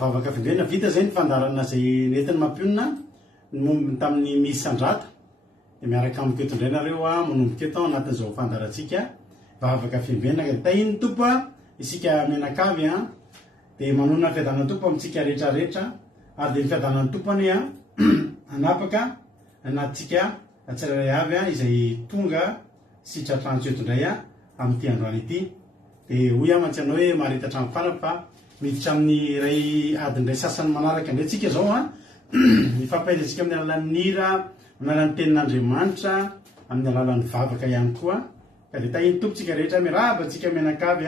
vavaka fiambenana. Vita izay ny fandarana izay nentin'ny mampionina mombony tamin'ny misy sandrata. Dia miaraka amiko eto indray nareo manomboka eto anatin'izao fandarantsika vavaka fiambenana. Dia tahiny tompo isika menakavy dia manona fiadanana tompo amintsika rehetrarehetra, ary dia ny fiadanana tompony anapaka anatsika tsirairay avy izay tonga sy tratrantsy eto indray amin'ity androany ity. Dia hoy mantsy anao hoe marita hatramin'ny farany fa miditra amin'ny iray adiny iray sasany manaraka indray tsika zao mifampaizantsika amin'ny alalan'ny hira, amin'ny alalan'ny tenin'Andriamanitra, amin'ny alalan'ny vavaka ihany koa. Ka dia tahiny tompontsika rehetra miarabantsika menakavy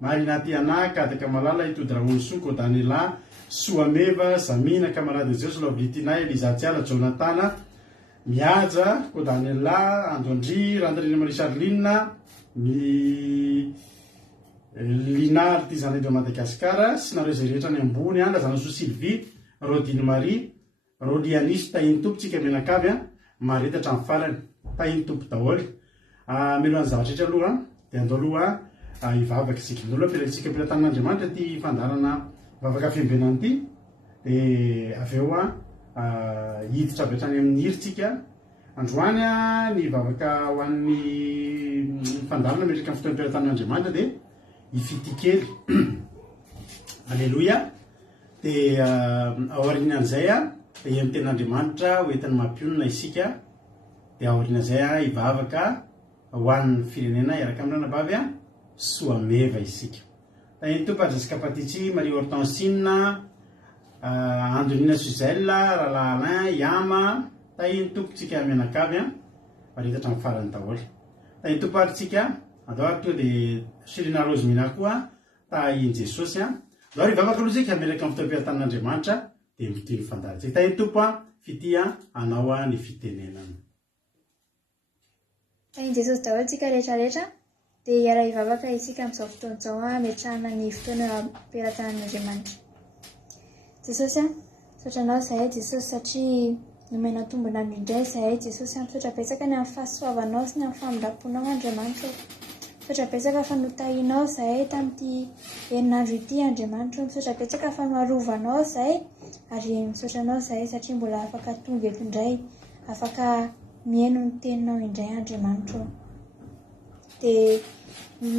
Marinaty Ana, Kadaka Malala, Itody Ramonso, Kodanela, Soameva, Zamina, camarade de Zeus, Loblitina, Elizatsiala, Jonatana, Miaja, Kodanela, Andondry, Randrina Marie Charline, Lina artisanale de Madagasikara, sy nareo izay rehetra ny ambony Lazanaso Sylvie, Rodine Marie, Rolianis, tahiny tompontsika menakavy marita hatramin'ny farany, tahiny tompo daholo. Melohan'ny zavatra rehetra aloha dia andao aloha ivavaka isika indrolo ampirantsika ampiran-tanin'Andriamanitra ty fandarana vavaka fiambenana ity. Dia avy eo hiditra avy hatrany amin'ny hiritsika androany ny vavaka ho an'ny fandarana metraka amin'ny fotoana ampiran-tanin'Andriamanitra dia ifity kely. Alleluia. Dia aorianan'izay dia amin'ny tenin'Andriamanitra hoentin'ny mampionina isika. Dia aorian'izay ivavaka ho an'ny firenena iaraka amin'ny ranabavy Soameva isika. Tahiny tompo Jessica Patitsy, Marie Hortensine, Andonina Suzelle, Rala Alain, Yama, tahiny tompontsika menakavy marita hatramin'ny farany daholo. Tahiny tompo aritsika andao ary tonga dia Sirina Rose Mina koa tahiny Jesosy. Andao ary vavaka aloha isika miaraka amin'ny fotoam-piatan'Andriamanitra dia mity ny fandarantsika. Tahiny tompo fity anao ny fitenenana. Tahiny Jesosy daholo tsika rehetrarehetra. Dia hiara hivavaka isika amin'izao fotoana izao metrahana ny fotoana amperan-tanin'Andriamanitra. Jesosy sotranao izahay Jesosy satria nomena tombona indray izahay Jesosy misaotra betsaka ny amin'ny fahasoavanao sy ny amin'ny famindraponao Andriamanitra. Misaotra betsaka fa notahinao izahay tamin'ity herinandro ity Andriamanitra. Misaotra betsaka fa noarovanao izahay ary misotranao izahay satria mbola afaka tonga eto indray, afaka mihaino ny teninao indray Andriamanitra. Dia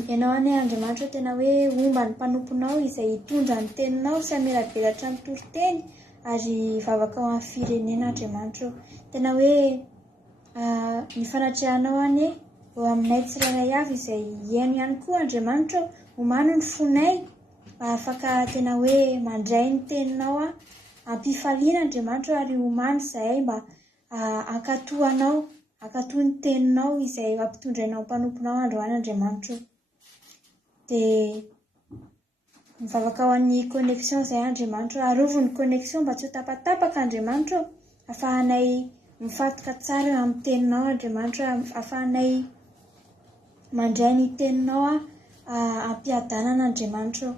ianao any Andriamanitra tena hoe omba ny mpanomponao izay hitondra ny teninao sy hamelabelatra amin'ny toriteny ary vavaka ao amin'ny firenena Andriamanitra. Tena hoe ny fanatrehanao any eo aminay tsirairay avy izay hiaino ihany koa Andriamanitra, omano ny fonay afaka tena hoe mandray ny teninao ampifaliana Andriamanitra ary omano izahay mba akatoanao, akatoa ny teninao izay ampitondrainao mpanomponao androany Andriamanitra. Dia mivavaka ho an'ny connexion izay Andriamanitra arovo ny connexion mba tsy ho tapatapaka Andriamanitra ahafahanay mifatoka tsara amin'ny teninao Andriamanitra ahafahanay mandray ny teninao ampiadanana Andriamanitra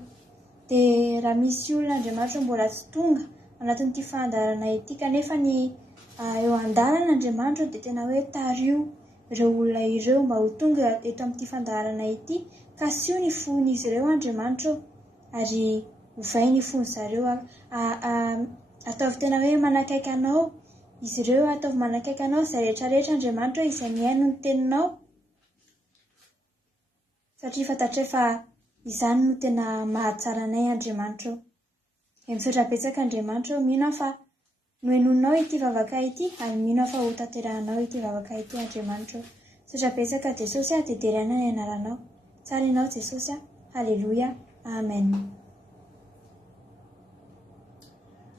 dia raha misy olona Andriamanitra mbola tsy tonga anatin'ity fandarana ity kanefa ny eo andalana Andriamanitra dia tena hoe tario ireo olona ireo mba ho tonga eto amin'ity fandarana ity ka sio ny fon'izy ireo Andriamanitra ary hovay ny fony zareo ataovy tena hoe manakaiky anao izy ireo ataovy manakaiky anao izay rehetrarehetra Andriamanitra izay miaino ny teninao satria fantatra fa izany no tena mahatsara anay Andriamanitra misaotra betsaka Andriamanitra mino fa noenonao ity vavaka ity ary mino fa ho tanterahanao ity vavaka ity Andriamanitra misaotra betsaka Jesosy dia deriana ny anaranao tsara ianao Jesosy haleloia amen.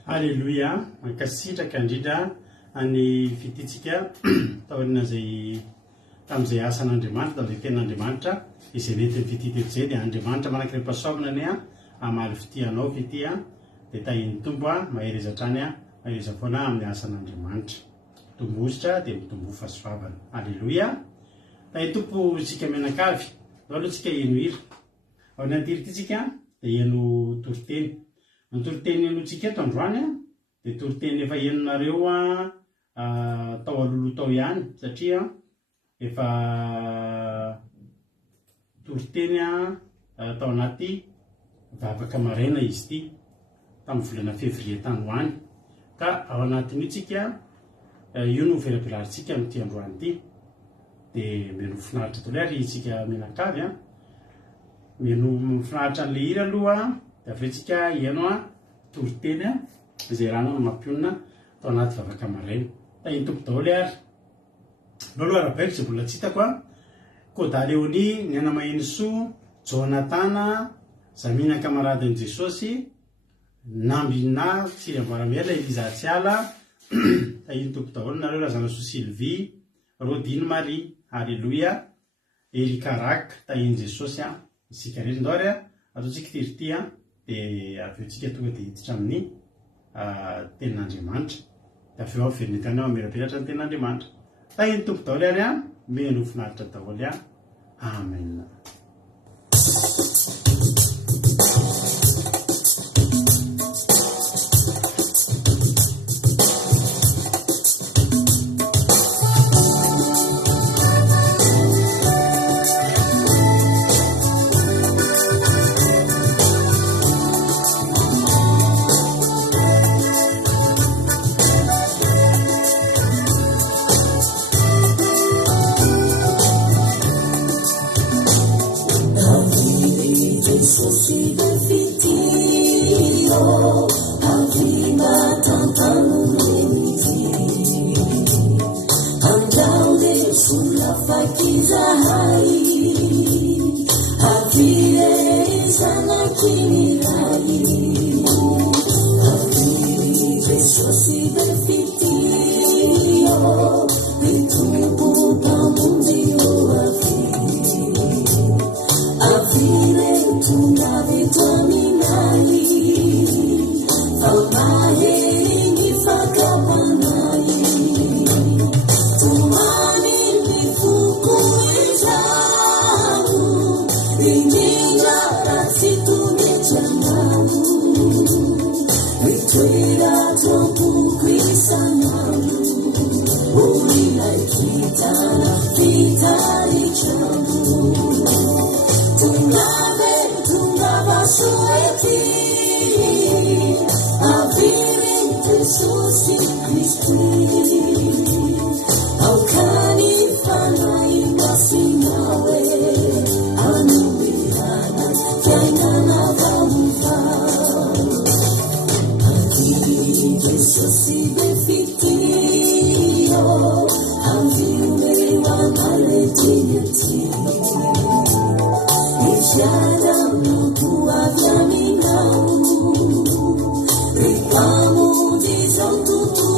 Haleloia mankasitraka indrindra any fititsika taorinazay tamin'izay asan'Andriamanitra tamin'izay ten'Andriamanitra izay nentin'ny fititezay dia Andriamanitra manakireo mpasoavina ny amaly fitianao fity dia tahiny tombo maherezatra any mahereza foana amin'ny asan'Andriamanitra tombositra dia mitombo fahasoavana. Haleloia tahiny tompo isika menakavy ao aloha tsika eno hira ao ny antiritsika dia eno toriteny ny toriteny enotsika eto androany dia toriteny efa enonareo tao alolo tao ihany satria efa toriteny tao anaty vavaka maraina izy ity tamin'ny volana février tany hoany ka ao anatin'io tsika io no verabelarintsika amin'ity androany ity dia meno finaritra tole ary itsika menakavy meno finaritra n'le hira aloha dia avetsika eno toriteny izay rano no mampionina tao anaty vavaka maraina tahiny tompo daholo ary aloha arabaiko izay mbola tsy hitako Koda Leoni ny ana Mahenisoa Jonatana Zamina kamaradin'i Jesosy Nambina Tsiri Amboaramela Eliza Tsiala tahiny tompo daholo nareo razana soa Sylvie Rodine Marie Haleloia Erika Rak tahiny Jesosy isika rery ndao ary ataontsika tirity dia aveontsika tonga dia hiditra amin'ny tenin'Andriamanitra dia aveo averinetany ao amirapelatra ny tenin'Andriamanitra tahiny tompo daholo ary meno finaritra daholo amen. Ricamu di santo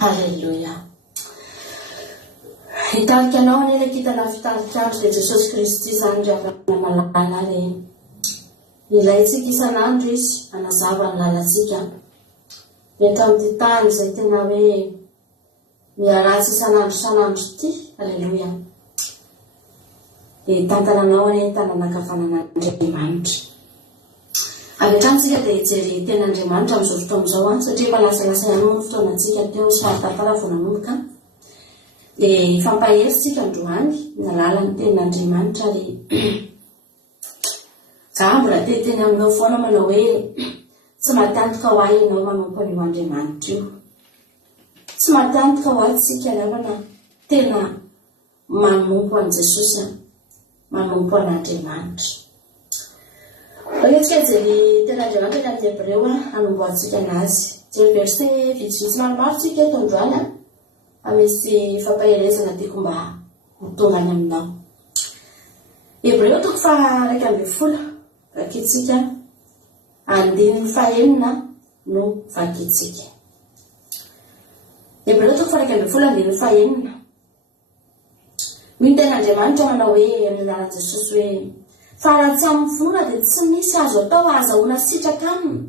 Halleluja. Hitarika anao anelakitana fitarikandro dia Jesosy Kristy izany ry avana malala le ilaitsika isan'andro izy anazava ny lalantsika. Eto amin'ity tany izay tena hoe miaratsy isan'andro ity. Halleluja. Dia tantananao any tananakafanan'Andriamanitra. Avetransika dia hijery ten'Andriamanitra amin'izao fotoana izao satria mba lasalasa ihany moa ny fotoanantsika teo somary tantara vao nanomboka. Dia fampaheritsika androany ny alalan'ny ten'Andriamanitra dia za mbola teny aminao foana manao hoe tsy matantoka ho ahy ianao manompo an'io Andriamanitra io. Tsy matantoka ho ahy tsika lavana tena manompo an' Jesosy, manompo an'Andriamanitra. Oetsika jery ten'Andriamanitra ka amin'ny Hebreo anomboantsika anazy. Jery verset vitsivitsy maromaro tsika eto androany misy fampaherezana tiako mba mitongany aminao. Hebreo 1:12 vakitsika 9:5 no vakitsika. Hebreo 1:12 Ny ten'Andriamanitra manao hoe amin'ny anaran'i Jesosy hoe fa raha tsy amin'ny finoana dia tsy misy azo atao ahazahoana sitraka aminy.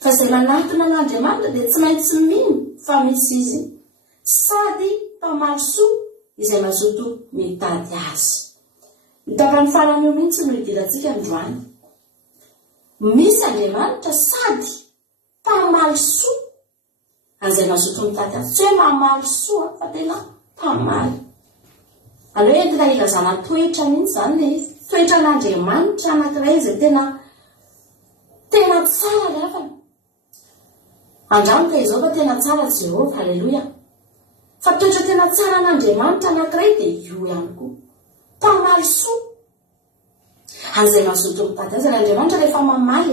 Fa izay manantona an'Andriamanitra dia tsy maintsy mino fa misy izy, sady mpamaly soa izay mazoto mitady azy. Mitapany farany io mihitsy no idirantsika androany. Misy Andriamanitra sady mpamaly soa izay mazoto mitady azy. Tsy hoe mamaly soa fa tena mpamaly. Aleo entina ilazana toetra mihitsy izany le izy. Toetra an'Andriamanitra anankiray izay tena tsara lafana. Andramika izao fa tena tsara Jehova. Halleluja. Fa toetra tena tsara an'Andriamanitra anankiray dia io ihany koa. Mpamaly soa. An'izay mazoto mitady azy. Andriamanitra rehefa mamaly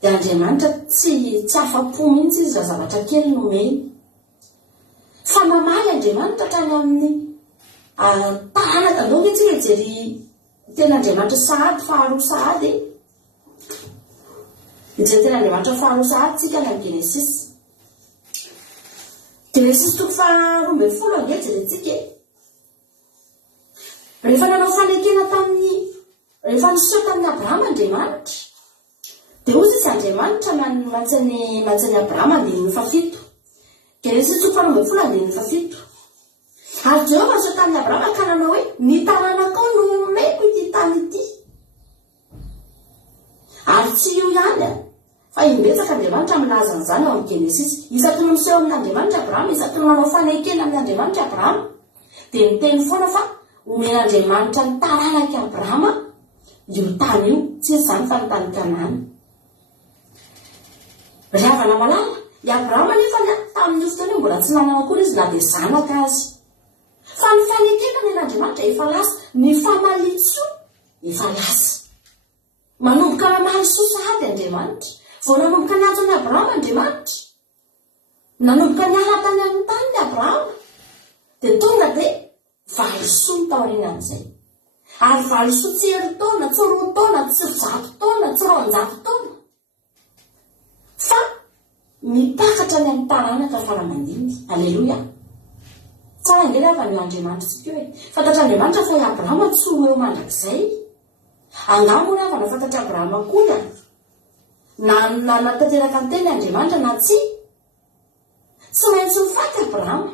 dia Andriamanitra tsy afa-po mihitsy izy raha zavatra kely nomeny. Fa mamaly Andriamanitra hatrany amin'ny tahana taloha itsika hijery ten'Andriamanitra sahady faharoa sahady. Hijery ten'Andriamanitra faharoa sahady tsika ny Genesis. Genesis 2:12 jerentsika. Rehefa nanao fanekena rehefa niseho tamin'ny Abrahama Andriamanitra dia ozy izy Andriamanitra mantsany Abrahama andininy fafito. Genesis 3:12 andininy fafito. Ary Jehova nysao tamin'ny Abrahama ka nanao hoe ny taranakao no omeko ity tany ity. Ary tsy io ihany fa imbetsaka Andriamanitra milaza an'izany ao amin'ny Genesis. Isaky ny miseho amin'Andriamanitra Abrahama, isaky ny manao fanekena amin'Andriamanitra Abrahama, dia miteny foana fa omen'Andriamanitra ny taranaka Abrahama io tany io, tsy izany fa ny tany Kanaany. Ry havana malala, i Abrahama nefa tamin'ny fotoana io mbola tsy nanana akory izy na dia zanaka azy. Fa ny fanekena nen'Andriamanitra efa lasa, ny famalitso efa lasa. Manomboka namaly soa sahady Andriamanitra, vao nanomboka niantso an'i Abrahama Andriamanitra, nanomboka niala tany amin'ny tany ny Abrahama, dia tonga dia valisoa ny taorinan'izay. Ary valisoa tsy 1 taona, tsy 2 taona, tsy 100 taona, tsy 200 taona, fa mipakatra ny amin'ny taranaka faramandiny. Aleloia. Tsara ingely avy ny Andriamanitra tsy keo e. Fantatr'Andriamanitra fa i Abrahama tsy ho eo mandrakizay. Angamo ny avana fantatra Abrahama koa na natanteraka ny teny Andriamanitra na tsy maintsy mifaty Abrahama.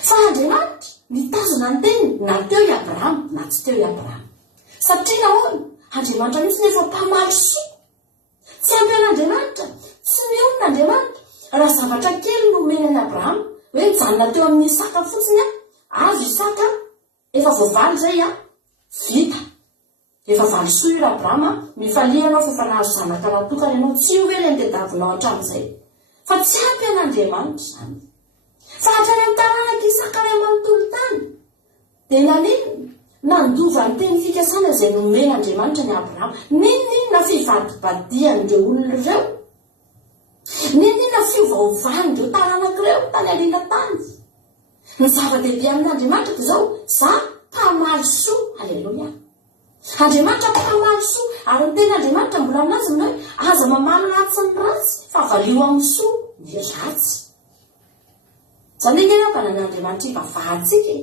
Fa Andriamanitra mitazona ny teny na teo i Abrahama na tsy teo i Abrahama. Satria nahoana Andriamanitra mihitsy nefa mpamaly soa. Tsy ampian'Andriamanitra, tsy mionon'Andriamanitra raha zavatra kely no omenan'i Abrahama hoe mijanona teo amin'ny Isaka fotsiny azo Isaka efa voavaly zay vita. Efa valisoa io Abrahama, mifalia anao fa nahazo zanaka natokana ianao, tsy ho hoe tediavinao hatramin'izay. Fa tsy ampy an'Andriamanitra izany. Fa hatrany amin'ny taranaka Isaka ray amanontolo tany, dia nandova ny teny fikasana izay nomen'Andriamanitra ny Abrahama. Ninona fivadibadian'ireo olona ireo? Ninona fiovaovan'ireo taranak'ireo tany aliana tany? Ny zava-dehibe amin'Andriamanitra izao, za mpamaly soa. Aleloia. Andriamanitra mpamaly soa, ary ny ten'Andriamanitra mbola aminazy minao hoe aza mamaly ratsy ny ratsy fa valio amin'ny soa ny ratsy. Izany hoe kely avana ny Andriamanitra ivavahantsika e.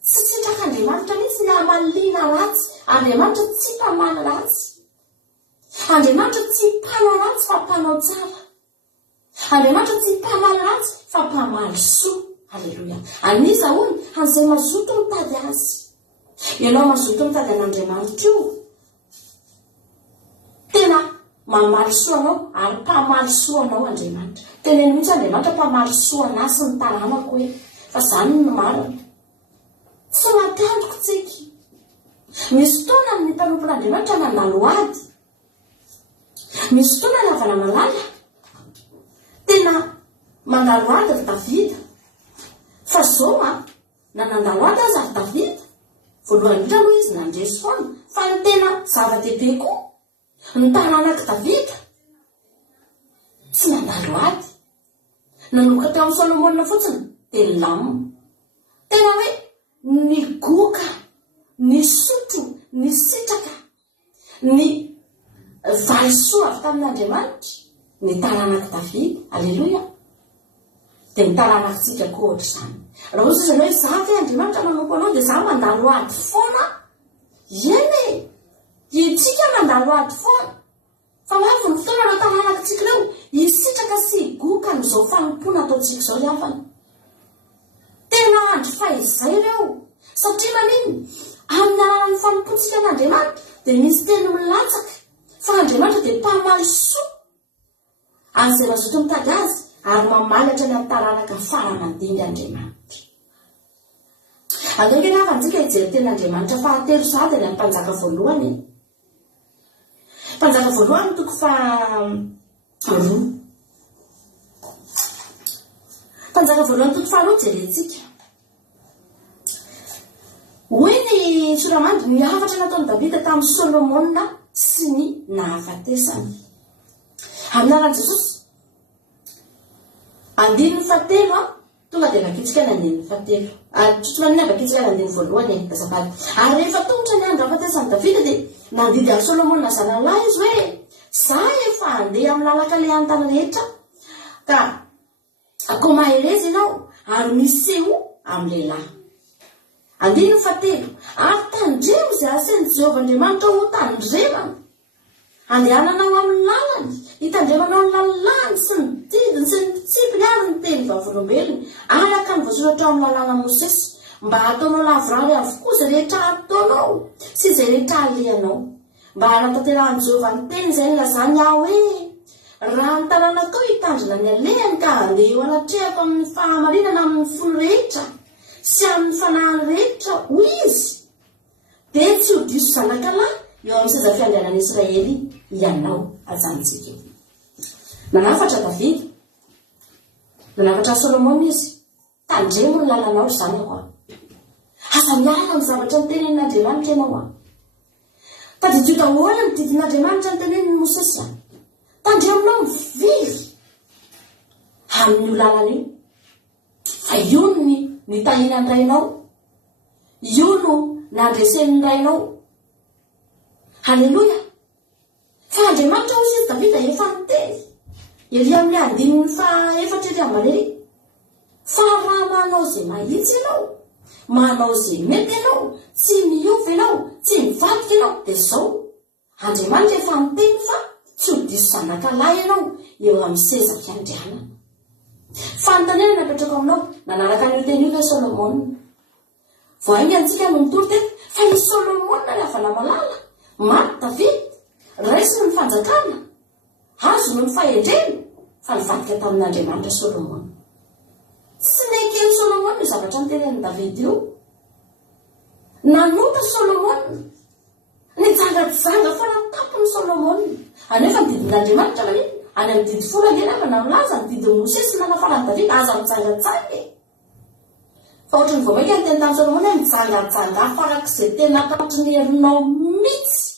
Tsy tsitrak'Andriamanitra mihitsy ny hamalina ratsy. Andriamanitra tsy mpamaly ratsy. Andriamanitra tsy mpanao ratsy fa mpanao tsara. Andriamanitra tsy mpamaly ratsy fa mpamaly soa. Aleloia. Aniza hono an'izay mazoto mitady azy. Ianao mazoto mitady an'Andriamanitra io, tena mamaly soa anao ary mpamaly soa anao Andriamanitra. Teneny mihitsy Andriamanitra mpamaly soa anahy sy ny taranako hoe fa izany ny marina. Tsy mampiandroko tsika. Misy fotoana ny mpanompon'Andriamanitra nandalo ady. Misy fotoana ny havana malala tena mandalo ady ry Davida. Fa zao nandalo ady azy ry Davida. Voalohany indrindra aloha izy nandresy foana, fa ny tena zava-dehibe koa ny taranaka Davida tsy nandalo ady. Nanomboka teo amin'ny Solomona fotsiny dia nilamina. Tena hoe ny goka, ny sotro, ny sitraka, ny valisoa avy tamin'Andriamanitra ny taranaka Davida. Aleloia. Dia ny taranakitsika koa ohatr'izany. Raha ozy izy hoe za ve Andriamanitra manompo anao dia za mandalo ady foana. Eny e, itsika mandalo ady foana. Fa avy ny fotoana raha taranakitsika ireo hisitraka sy higoka n'izao fanompoana ataontsika izao iavana. Tena andro fahizay ireo. Satria manino amin'ny alalan'ny fanompontsika an'Andriamanitra dia misy teny milatsaka fa Andriamanitra dia mpamaly soa an'izay mazoto mitady azy ary mamalatra ny amin'ny taranaka faramandiny Andriamanitra. Andao kely afantsika hijery ten'Andriamanitra fahatelo sahady ny amin'ny mpanjaka voalohany. Mpanjaka voalohany toko faharoa. Mpanjaka voalohany toko faharoa jerentsika. Hoy ny soramandry ny hafatra nataon'i Davida tamin'ny Solomona sy ny nahafatesany. Amin'ny anaran'i Jesosy. Andininy fahatelo tonga dia vakitsika ny andininy fahatelo. Tsotsomaniny vakitsika ny andininy voalohany azafady. Ary rehefa tongotra ny andro hafatesan'i Davida dia nandidy an'i Solomona zanalahy izy hoe za efa handeha amin'ny lalaka le antany rehetra ka koa maherezy ianao ary miseho amin'ny lehilahy. Andininy fahatelo. Ary tandremo izay asain'i Jehovah Andriamanitra ho tandremana andehananao amin'ny lalany hitandremanao ny lalany sy ny didiny sy ny pitsipiny ary ny teny vavolombelony araka ny voasoratra amin'ny lalàna Mosesy mba hataonao lavorary avokoa izay rehetra ataonao sy izay rehetra alehanao mba hanatanterahany Jehovah ny teny izay nilazany aho hoe raha ny tanànakao hitandrina ny alehany ka andeha eo anatrehako amin'ny fahamarinana amin'ny folo rehetra sy amin'ny fanahany rehetra hoy izy dia tsy ho diso zanakalahy eo amin'ny seza fiandrianan'i Israely ianao ajanontsika. Nanafatra Davida, nanafatra Solomona izy, tandremo ny lalanao ry zanako aho. Aza miaraka amin'ny zavatra nitenen'Andriamanitra ianao aho. Tadidio daholo ny didin'Andriamanitra nitenen'ny Mosesy aho. Tandremonao miviry amin'io lalana io. Fa io ny nitahinan rainao, io no nandresen'ny rainao. Halleluja. Fa Andriamanitra hozy izy Davida efa niteny ery amin'ny andininy faefatra ery ambalery fa raha manao izay mahitsy ianao, manao izay mety ianao, tsy miova ianao, tsy mivadika ianao, dia izao Andriamanitra efa niteny fa tsy ho diso zanakalahy ianao eo amin'ny sezam-piandrianana. Fanontaniana napetrako aminao nanaraka an'io teny io ilay Solomona. Vao ainga antsika no mitory teto fa i Solomona ny avana malala maty Davida, raisiny ny fanjakana, azony ny fahendrena, fa nivadika tamin'Andriamanitra Solomona. Tsy nekeny Solomona io zavatra nitenen'i Davida io. Nanota Solomona, nijangajanga faratapony Solomona. Anefa ny didin'Andriamanitra mani, any amin'ny didy folo angenamana milaza ny didin'i Mosesy nanafaran'i Davida aza mijangajanga. Fa ohatrany vao maika ny teny tamin'i Solomona mijangajanga farak'izay tena taotry ny herinao mihitsy.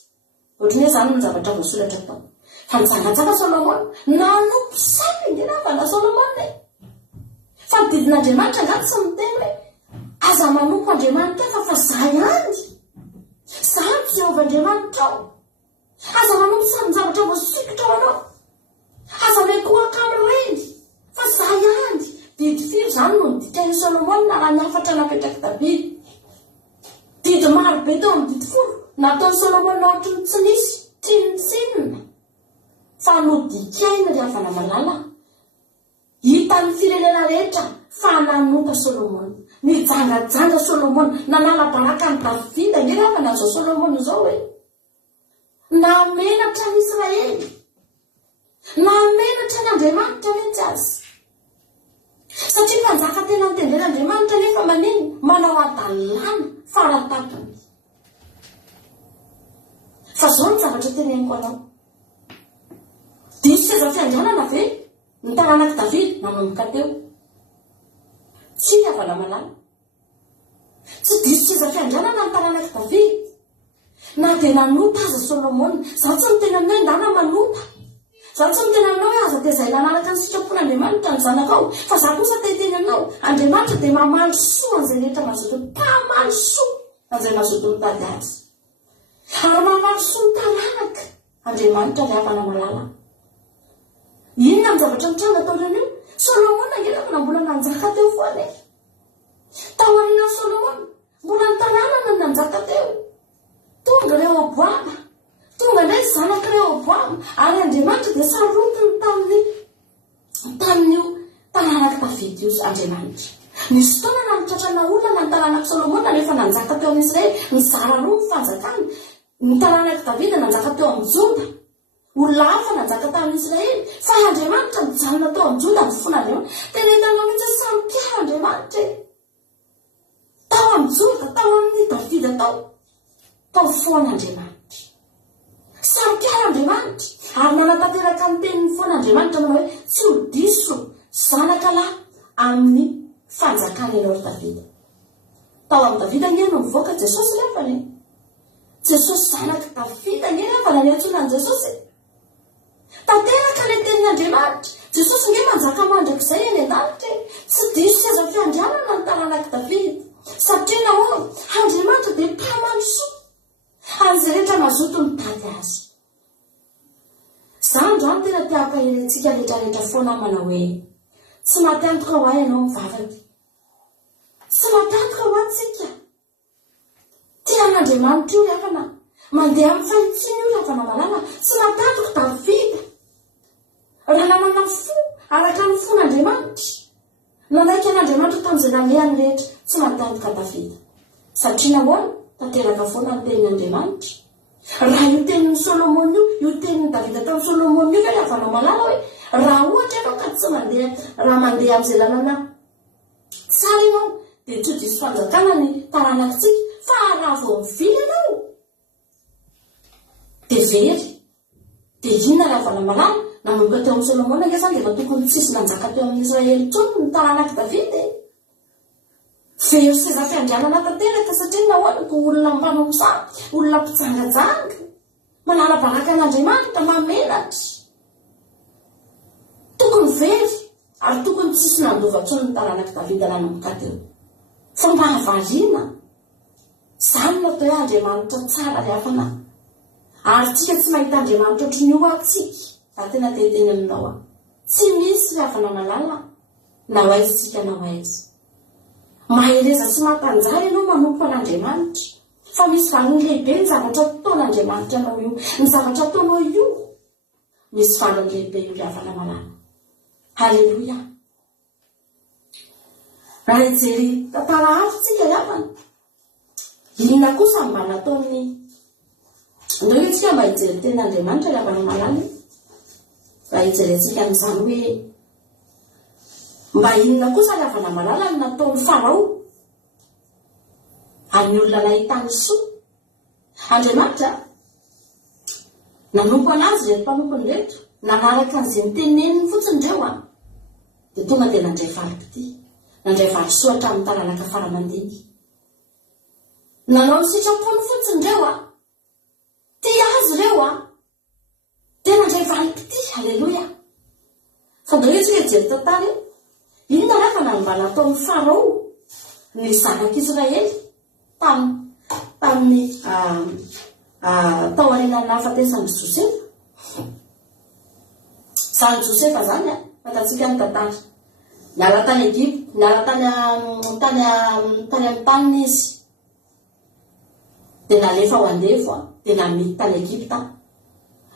Ohatrany hoe zany ny zavatra voasoratra tao. Fa nijangajanga Solomona, nanompo saky ngenamana Solomona. Fa ny didin'Andriamanitra ngaty sy miteny hoe aza manompo Andriamanitra fa zahay ihany. Zahay Jehovah Andriamanitra ao. Aza manompo samy zavatra voasikotra ao anao. Aza mekohaka amin'ireny fa zahay ihany. Didy firy zany no nidikany Solomona raha niafatra napetraky Davida. Didy maro be teo amin'ny didy folo nataony Solomona ohatry ny tsy nisy tsinotsinona. Fa nodikaina ry havana malala. Hita ny firenena rehetra fa nanota Solomona. Nijangajanga Solomona, nanala baraka ny Davida ngeravana an'izao Solomona izao hoe namenatra ny Israely, namenatra ny Andriamanitra mihitsy azy. Satria mpanjaka tena nitenen'Andriamanitra nefa manino manao adalana faratapony. Fa zao ny zavatra teneniko anao. Diso seza fiandrianana ve ny tanànak'i Davida nanomboka teo? Tsy havana malala. Tsy diso seza fiandrianana ny tanànak'i Davida. Na dia nanota aza Solomona, zaho tsy mitena aminao endana manota. Zaho tsy mitena aminao hoe aza tezay nanaraka ny sitrapon'Andriamanitra ny zanakao, fa zaho kosa teteny aminao Andriamanitra dia mamaly soa an'izay rehetra mazoto, mpamaly soa an'izay mazoto mitady azy. Ary mamaly soa ny tanànaka Andriamanitra ny havana malala. Inona ny zavatra mitranga tao ireny io? Solomona ngenaka mbola nanjaka teo foana. Tao aorianan'i Solomona mbola ny tanànana ny nanjaka teo. Tonga Rehoboama, tonga indray zanaka Rehoboama, ary Andriamanitra dia sarotiny tamin'io tanànak'i Davida io Andriamanitra. Nisy fotoana nanitratrana olona ny tanànak'i Solomona rehefa nanjaka teo amin'ny Israely, ny zara roa ny fanjakana. Ny tanànak'i Davida nanjaka teo amin'ny Joda. Olona hafa nanjaka tamin'ny Israely, fa Andriamanitra mijanona tao amin'ny Joda ny fon'Andriamanitra. Tena hitanao mihitsy samy mpiara Andriamanitra. Tao amin'ny Joda, tao amin'ny Davida tao foan'Andriamanitra. Samy mpiara Andriamanitra. Ary nanatanteraka ny tenin'ny foan'Andriamanitra manao hoe tsy ho diso zanakalahy amin'ny fanjakana ianao ry Davida. Tao amin'ny Davida ngeny no mivoaka Jesosy rehefa ne. Jesosy zanaka Davida ngeny rehefa nanentsoina an' Jesosy. Tanteraka ilay tenin'Andriamanitra. Jesosy ngeny manjaka mandrakizay eny an-danitra. Tsy diso seza fiandrianana ny tanànak'i Davida. Satria nahoana Andriamanitra dia mpamaly soa an'izay rehetra mazoto mitady azy. Izany androany tena tiako ahirentsika rehetrarehetra foana manao hoe tsy matantoka ho ahy ianao mivavaka. Tsy matantoka ho antsika. Tian'Andriamanitra io rehefa mandeha amin'ny fahitsiny io rehefa malala. Tsy matantoka nanaiky an'Andriamanitra tamin'izay namehany rehetra tsy mantantika Davida satria nahoana tanteraka foana ny tenin'Andriamanitra. Raha io tenin'ny Solomon io tenin'ny Davida tamin'ny Solomon io ka avana malala hoe raha ohatra ianao ka tsy mandeha raha mandeha amin'izay lalana tsara ianao dia tsy diso fanjakana ny taranakitsika fa raha vao mivily ianao dia very dia inona raha avana malala nanomboka teo amin'ny Solomon anga zany dia efa tokony tsisy nanjaka teo amin'ny Israely intsony ny taranaky Davida very seza fiandrianana tanteraka satria nahoana ko olona mpanomosary olona mpitsangajanga manala baraka an'Andriamanitra mamenatra tokony very ary tokony tsisy nandovatsony ny taranaky Davida nanomboka teo fa mahavariana zany natao hoe Andriamanitra tsara le hafana ary tsika tsy mahita Andriamanitra ohatry ny io atsika fa tena teteny aminao tsy misy le hafana malala na hoaizy tsika na hoaizy mahereza sy matanjara ianao manompo an'Andriamanitra fa misy valiny lehibe ny zavatra ataon'Andriamanitra anao io ny zavatra ataonao io misy valiny lehibe io le hafana malala. Halleluja. Raha ijery tantara hafa tsika iavana inona kosa mba nataony ndreo hoe tsika mba hijery tenin'Andriamanitra le havana malala raha hijery antsika amin'izany hoe mba inona kosa le havana malala no nataony Farao amin'ny olona nahitany soa. Andriamanitra nanompo anazy reto mpanompony reto nanaraka an'izay niteneniny fotsiny ireo dia tonga dia nandray valim-pity nandray valisoa hatramin'ny taranaka faramandinika nanao ny sitrapony fotsiny ireo tia azy ireo dia nandray valim-pity. Halleluja. fa ndreo hoe tsika jery tantara inona raha fa mba nataon'ny Farao ny zanak'Israely tamin'ny tao aorian'ny nahafatesan'ny Josefa. Zany Josefa zany fatatsika ny tantara niala tany Egypte niala tany amin'ny taniny izy dia nalefa ho andefo dia namity tany Egypte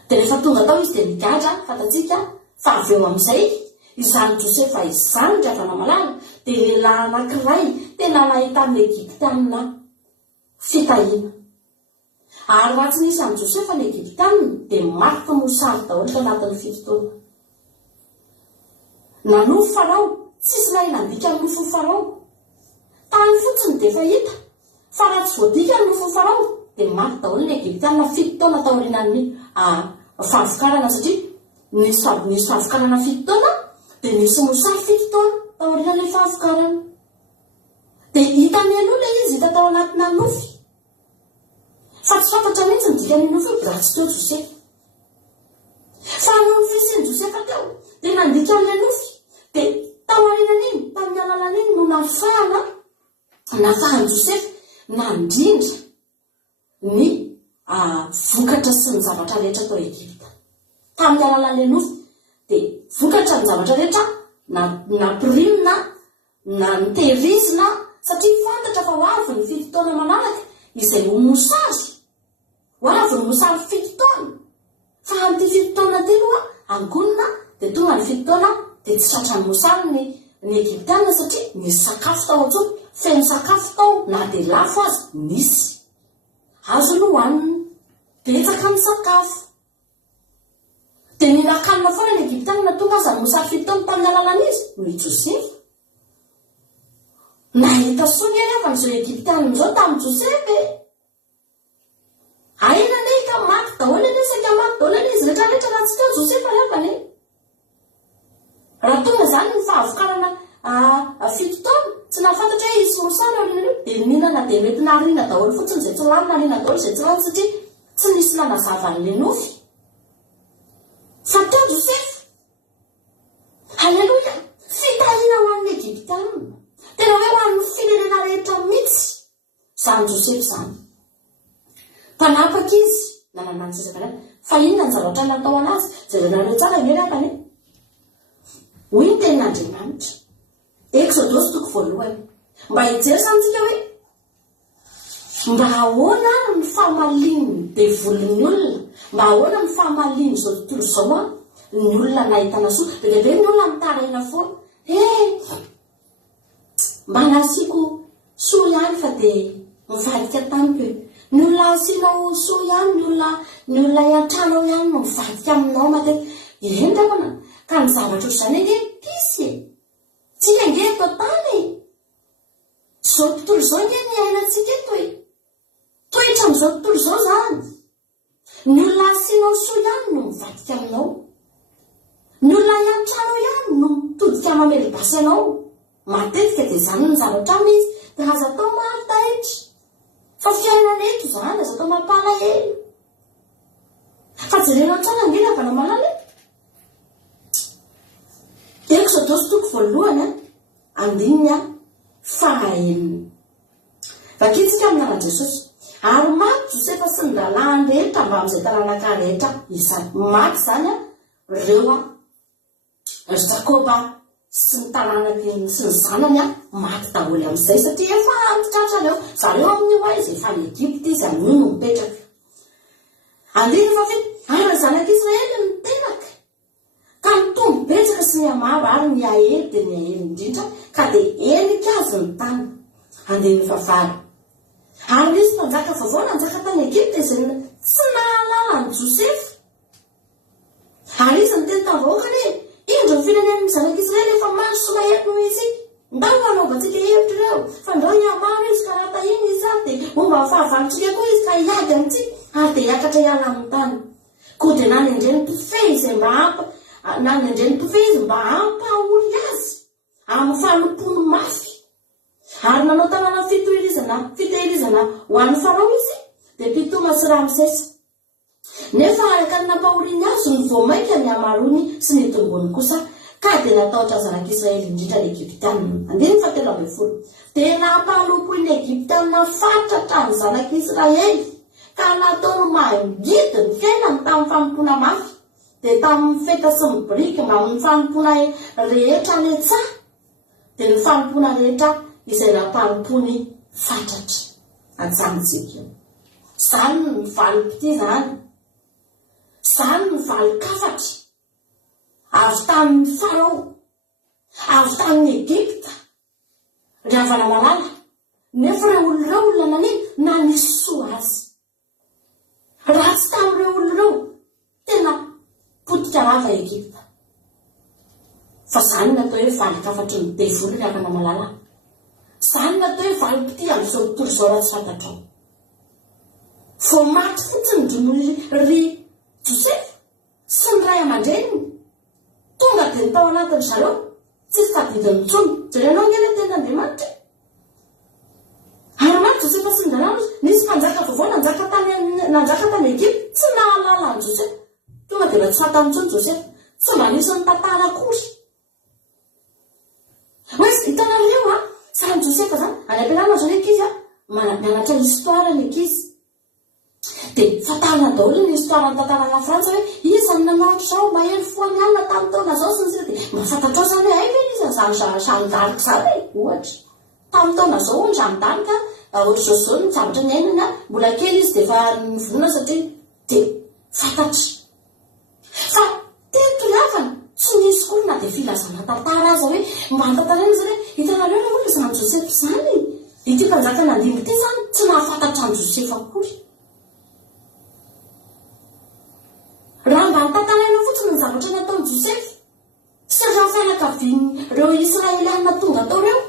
dia rehefa tonga tao izy dia migadra fatatsika fa avy eo amin'izay izany Josefa izany ndry havana malala dia lehilahy anankiray tena nahita amin'ny Egyptianina fitahiana ary ratsy nisy any Josefa ny Egyptianina dia marika mosary daholo tao anatin'ny 7 taona. Nanofo Farao tsisy lay nandika ny nofo Farao tany fotsiny dia efa hita fa raha tsy voadika ny nofo Farao dia marika daholo ny Egyptianina 7 taona tao aorian'ny fahavokarana satria nisy fahavokarana 7 taona dia nisy mosary 7 taona tao aorian'ilay fahavokarana dia hita mialola izy hita tao anatina nofy fa tsy fantatra mihitsy ny dikany nofy io raha tsy teo Josefa fa noho ny fisian'i Josefa teo dia nandika an'ilay nofy dia tao aorianan'iny tamin'ny alalan'iny no nafahan'i Josefa nandrindra ny vokatra sy ny zavatra rehetra tao Egypta tamin'ny alalan'ilay nofy dia vokatra ny zavatra rehetra nampirimina na nitehirizina satria fantatra fa ho avy ny 7 taona manaraka izay ho mosary ho avy ny mosary 7 taona fa amin'ity 7 taona telo angonina dia tonga ny 7 taona dia tsy tratra ny mosary ny Egyptianina satria misy sakafo tao antsony feno sakafo tao na dia lafo azy misy azo no hohanina betsaka ny sakafo dia ninakanina foana ny Egyptianina tonga azy ny mosary 7 taona tamin'ny alalan'izy no i Josefa nahita soa ery afan'izao Egyptianina izao tamin'ny Josefa aina ne ka maky daholo ane saika maky daholo ane izy rehetrarehetra raha tsy teo Josefa levany raha tonga zany ny fahavokarana 7 taona tsy nafantatra hoe isy mosary aoriana io dia mihinana dia mety nariana daholo fotsiny izay tsy lany nariana daholo izay tsy lany satria tsy nisy nanazavany'ilay nofy fa teo Josefa. Halleluja. Fitahiana ho an'ny Egyptianina tena hoe ho an'ny firenena rehetra mihitsy zany Josefa zany mpanapaka izy nananantsisaka fa inona ny zavatra natao anazy jerena tsara mery akany hoy ny tenin'Andriamanitra Exodus 3:1 mba hijery santsika hoe mba ahoana ny fahamalian'ny devolin'ny olona mba ahoana ny fahamaliany zao tontolo zao ny olona nahitana soa dia lehibe ny olona mitaraina foana mba nasiko soa ihany fa dia mivadika tamiko eo. Ny olona asianao soa ihany, ny olona iantranao ihany no mivadika aminao matetika. Ireny tapana ka ny zavatra ohatr'izany enge pisy tsy nge totaly. Zao tontolo zao nge ny ainatsika toetra amin'izao tontolo zao zany. Ny olona asianao soa ihany no mivadika aminao, ny olona iantranao ihany no mitodika mamelobasy anao. Matetika dia zany ny zavatra aminy izy dia aza atao mahalitaitra fa fiainana eto zany aza atao mampalahelo. Fa jerena tsara angena avana malala Exodus toko voalohany andininy 5. Vakitsika amin'ny naran'i Jesosy. Ary maty Josefa sy ny lalàny rehetra mba amin'izay taranaka rehetra izany. Maty zany reo Jakoba sy ny taranaka sy ny zanany maty daholo amin'izay satria efa antitratra reo zareo amin'ny hoaizy efa ny Egypte izy amin'io no mipetraka. Andiny fa fe ary ny zanak'Israely miteraka ka mitombo betsaka sy ny amaro ary ny ahely dia ny ahely indrindra ka dia enika azy ny tany. Andiny fa valo. Ary nisy mpanjaka vaovao nanjaka tany Egypte izay tsy nahalala ny Josefa. Ary izy ny teny tamin'ny vahoaka hoe indro ny firenen'ny zanak'Israely efa maro sy mahety noho izy. Ndao anaovantsika hevitra ireo fa ndao hiamaro izy ka raha tahiny izy ary dia momba fahavalontsika koa izy ka hiady amintsika ary dia hiakatra hiala amin'ny tany. Koa dia nany indreny mpifehy izay nany indreny mpifehy izy mba hampahory azy amin'ny fanompony mafy. Ary nanao tanàna fitehirizana ho an'ny Farao izy dia mpitoma sy Ramsesa. Nefa araka ny nampahoriany azy ny voamaika ny amarony sy ny tongony kosa ka dia natahotra zanak'Israely indrindra ny Egyptianina. Andiny fa 13. Dia nampahalopoiny Egyptianina fatratra ny zanak'Israely ka nataony mangidy ny fiainany tamin'ny fanompona mafy dia tamin'ny feta sy ny briky mba amin'ny fanompona rehetra ny tsaha dia ny fanompona rehetra izay nampanompony fatratra ajanitsika. Zany ny valopity zany, zany ny valokafatra avy tamin'ny Farao, avy tamin'ny Egypta ry havana malala. Nefa ireo olona naniny na nisy soa azy. Raha tsy tamin'ireo olona ireo tena potika lava Egypta. Fa zany natao hoe valokafatra ny devoly ry havana malala. Zany natao hoe valopity amin'izao tontolo izao raha tsy fantatrao. Vao maty fotsiny ry Josefa sy ny ray aman-dreniny tonga dia nitao anatiny zareo tsisy tadidiny intsony. Jerenao angela tenin'Andriamanitra. Ary maty Josefa sy ny lalàny nisy mpanjaka vaovao nanjaka tany Egypte tsy nahalala ny Josefa. Tonga dia mba tsy fantany intsony Josefa tsy mba nisy ny tantara akory. Oe hitanareo samy Josefa zany any am-pianarana zao ny ankizy mianatra histoire ny ankizy. Dia fatarina daholo ny histoire ny tantarana Frantsa hoe iza ny nanaotro zao maheno foany alina tamin'ny taona zao sy ny sira dia mahafantatra ao zany hoe aiko izy zany Jeanne d'Arc zany ohatra. Tamin'ny taona zao ny Jeanne d'Arc ohatr'izao zao ny zavatra ny ainany mbola kely izy dia efa nivonona satria dia fantatra. Fa teto lavana tsy nisy koa na dia filazana tantara aza hoe mba hantantarana zany hoe hitanareo na olona zany Josefa zany. Ity mpanjaka nandimy ity zany tsy nahafantatra ny Josefa akory. Raha mba nitantaraina fotsiny ny zavatra nataon'i Josefa sy raha fianakaviany ireo Israeliana tonga tao reo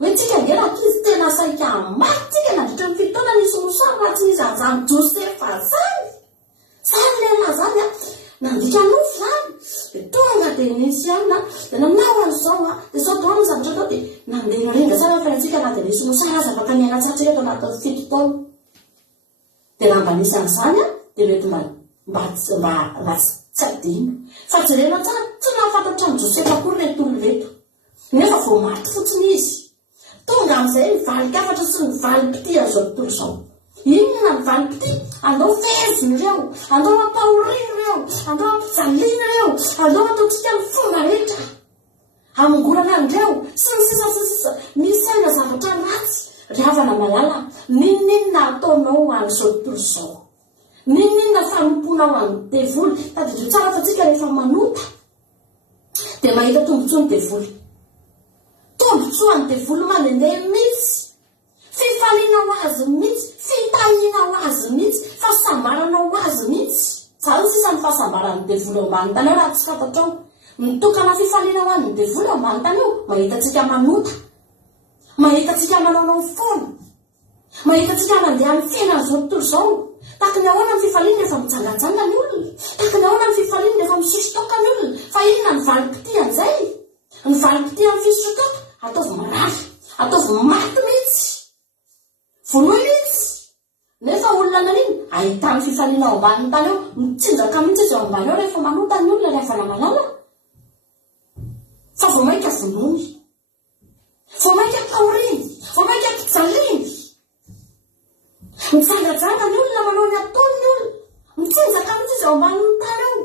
hoe tsika nge raha izy tena saika maty tsika nandritra ny fitoana nisy mosary raha tsy nisy azany Josefa zany. Zany lehilahy zany nandika nofo zany dia tonga dia nisy anina dia nanao an'izao dia sao dao ny zavatra atao dia nandeha noringa tsara fiainantsika na dia nisy mosary aza afaka niaina tsatrika atao anaty 7 taona. Dia raha mba nisy an'izany dia mety mba tsy adino. Fa jerena tsara tsy nahafantatra ny Josefa akory reto olona reto. Nefa vao maty fotsiny izy tonga amin'izay ny valokafatra sy ny valopity azao tontolo izao. Inona ny valopity? Andao feziny ireo, andao ampahoriny ireo, andao ampijaliana ireo, andao ataontsika ny fomba rehetra amongorana an'ireo sy ny sisa misy aina zavatra ratsy. Ry havana malala, ninona ataonao an'izao tontolo izao? Ninona fanomponao amin'ny devoly? Tadidro tsara fatsika rehefa manota dia mahita tombontsoa ny devoly. Tombo fivotsoany devolo mandehandeha mihitsy, fifaliana ho azy mihitsy, fitahiana ho azy mihitsy, fahasambarana ho azy mihitsy. Zany sisany fahasambarany devolo ambany tany eo raha tsy fantatrao. Mitokana fifaliana ho an'ny devolo ambany tany eo, mahitatsika manota, mahitatsika manaonao foana, mahitatsika mandeha amin'ny fiainana zao tontolo zao. Tahaka ny ahoana ny fifaliana rehefa mitsangajanga ny olona, tahaka ny ahoana ny fifaliana rehefa misositoka ny olona. Fa inona ny valim-piti an'izay? Ny valim-piti amin'ny fisotoka ataovy marary, ataovy maty mihitsy, vonoy mihitsy. Nefa olona nariny ahitany fifaliana ao ambany tany eo, mitsinjaka mihitsy izy ao ambany eo rehefa manota ny olona rehefa namalala. Fa vao mainka vonony, vao mainka taoriny, vao mainka pijaliny. Mitsangajanga ny olona manao ny ataony ny olona, mitsinjaka mihitsy izy ao ambanin'ny tany eo.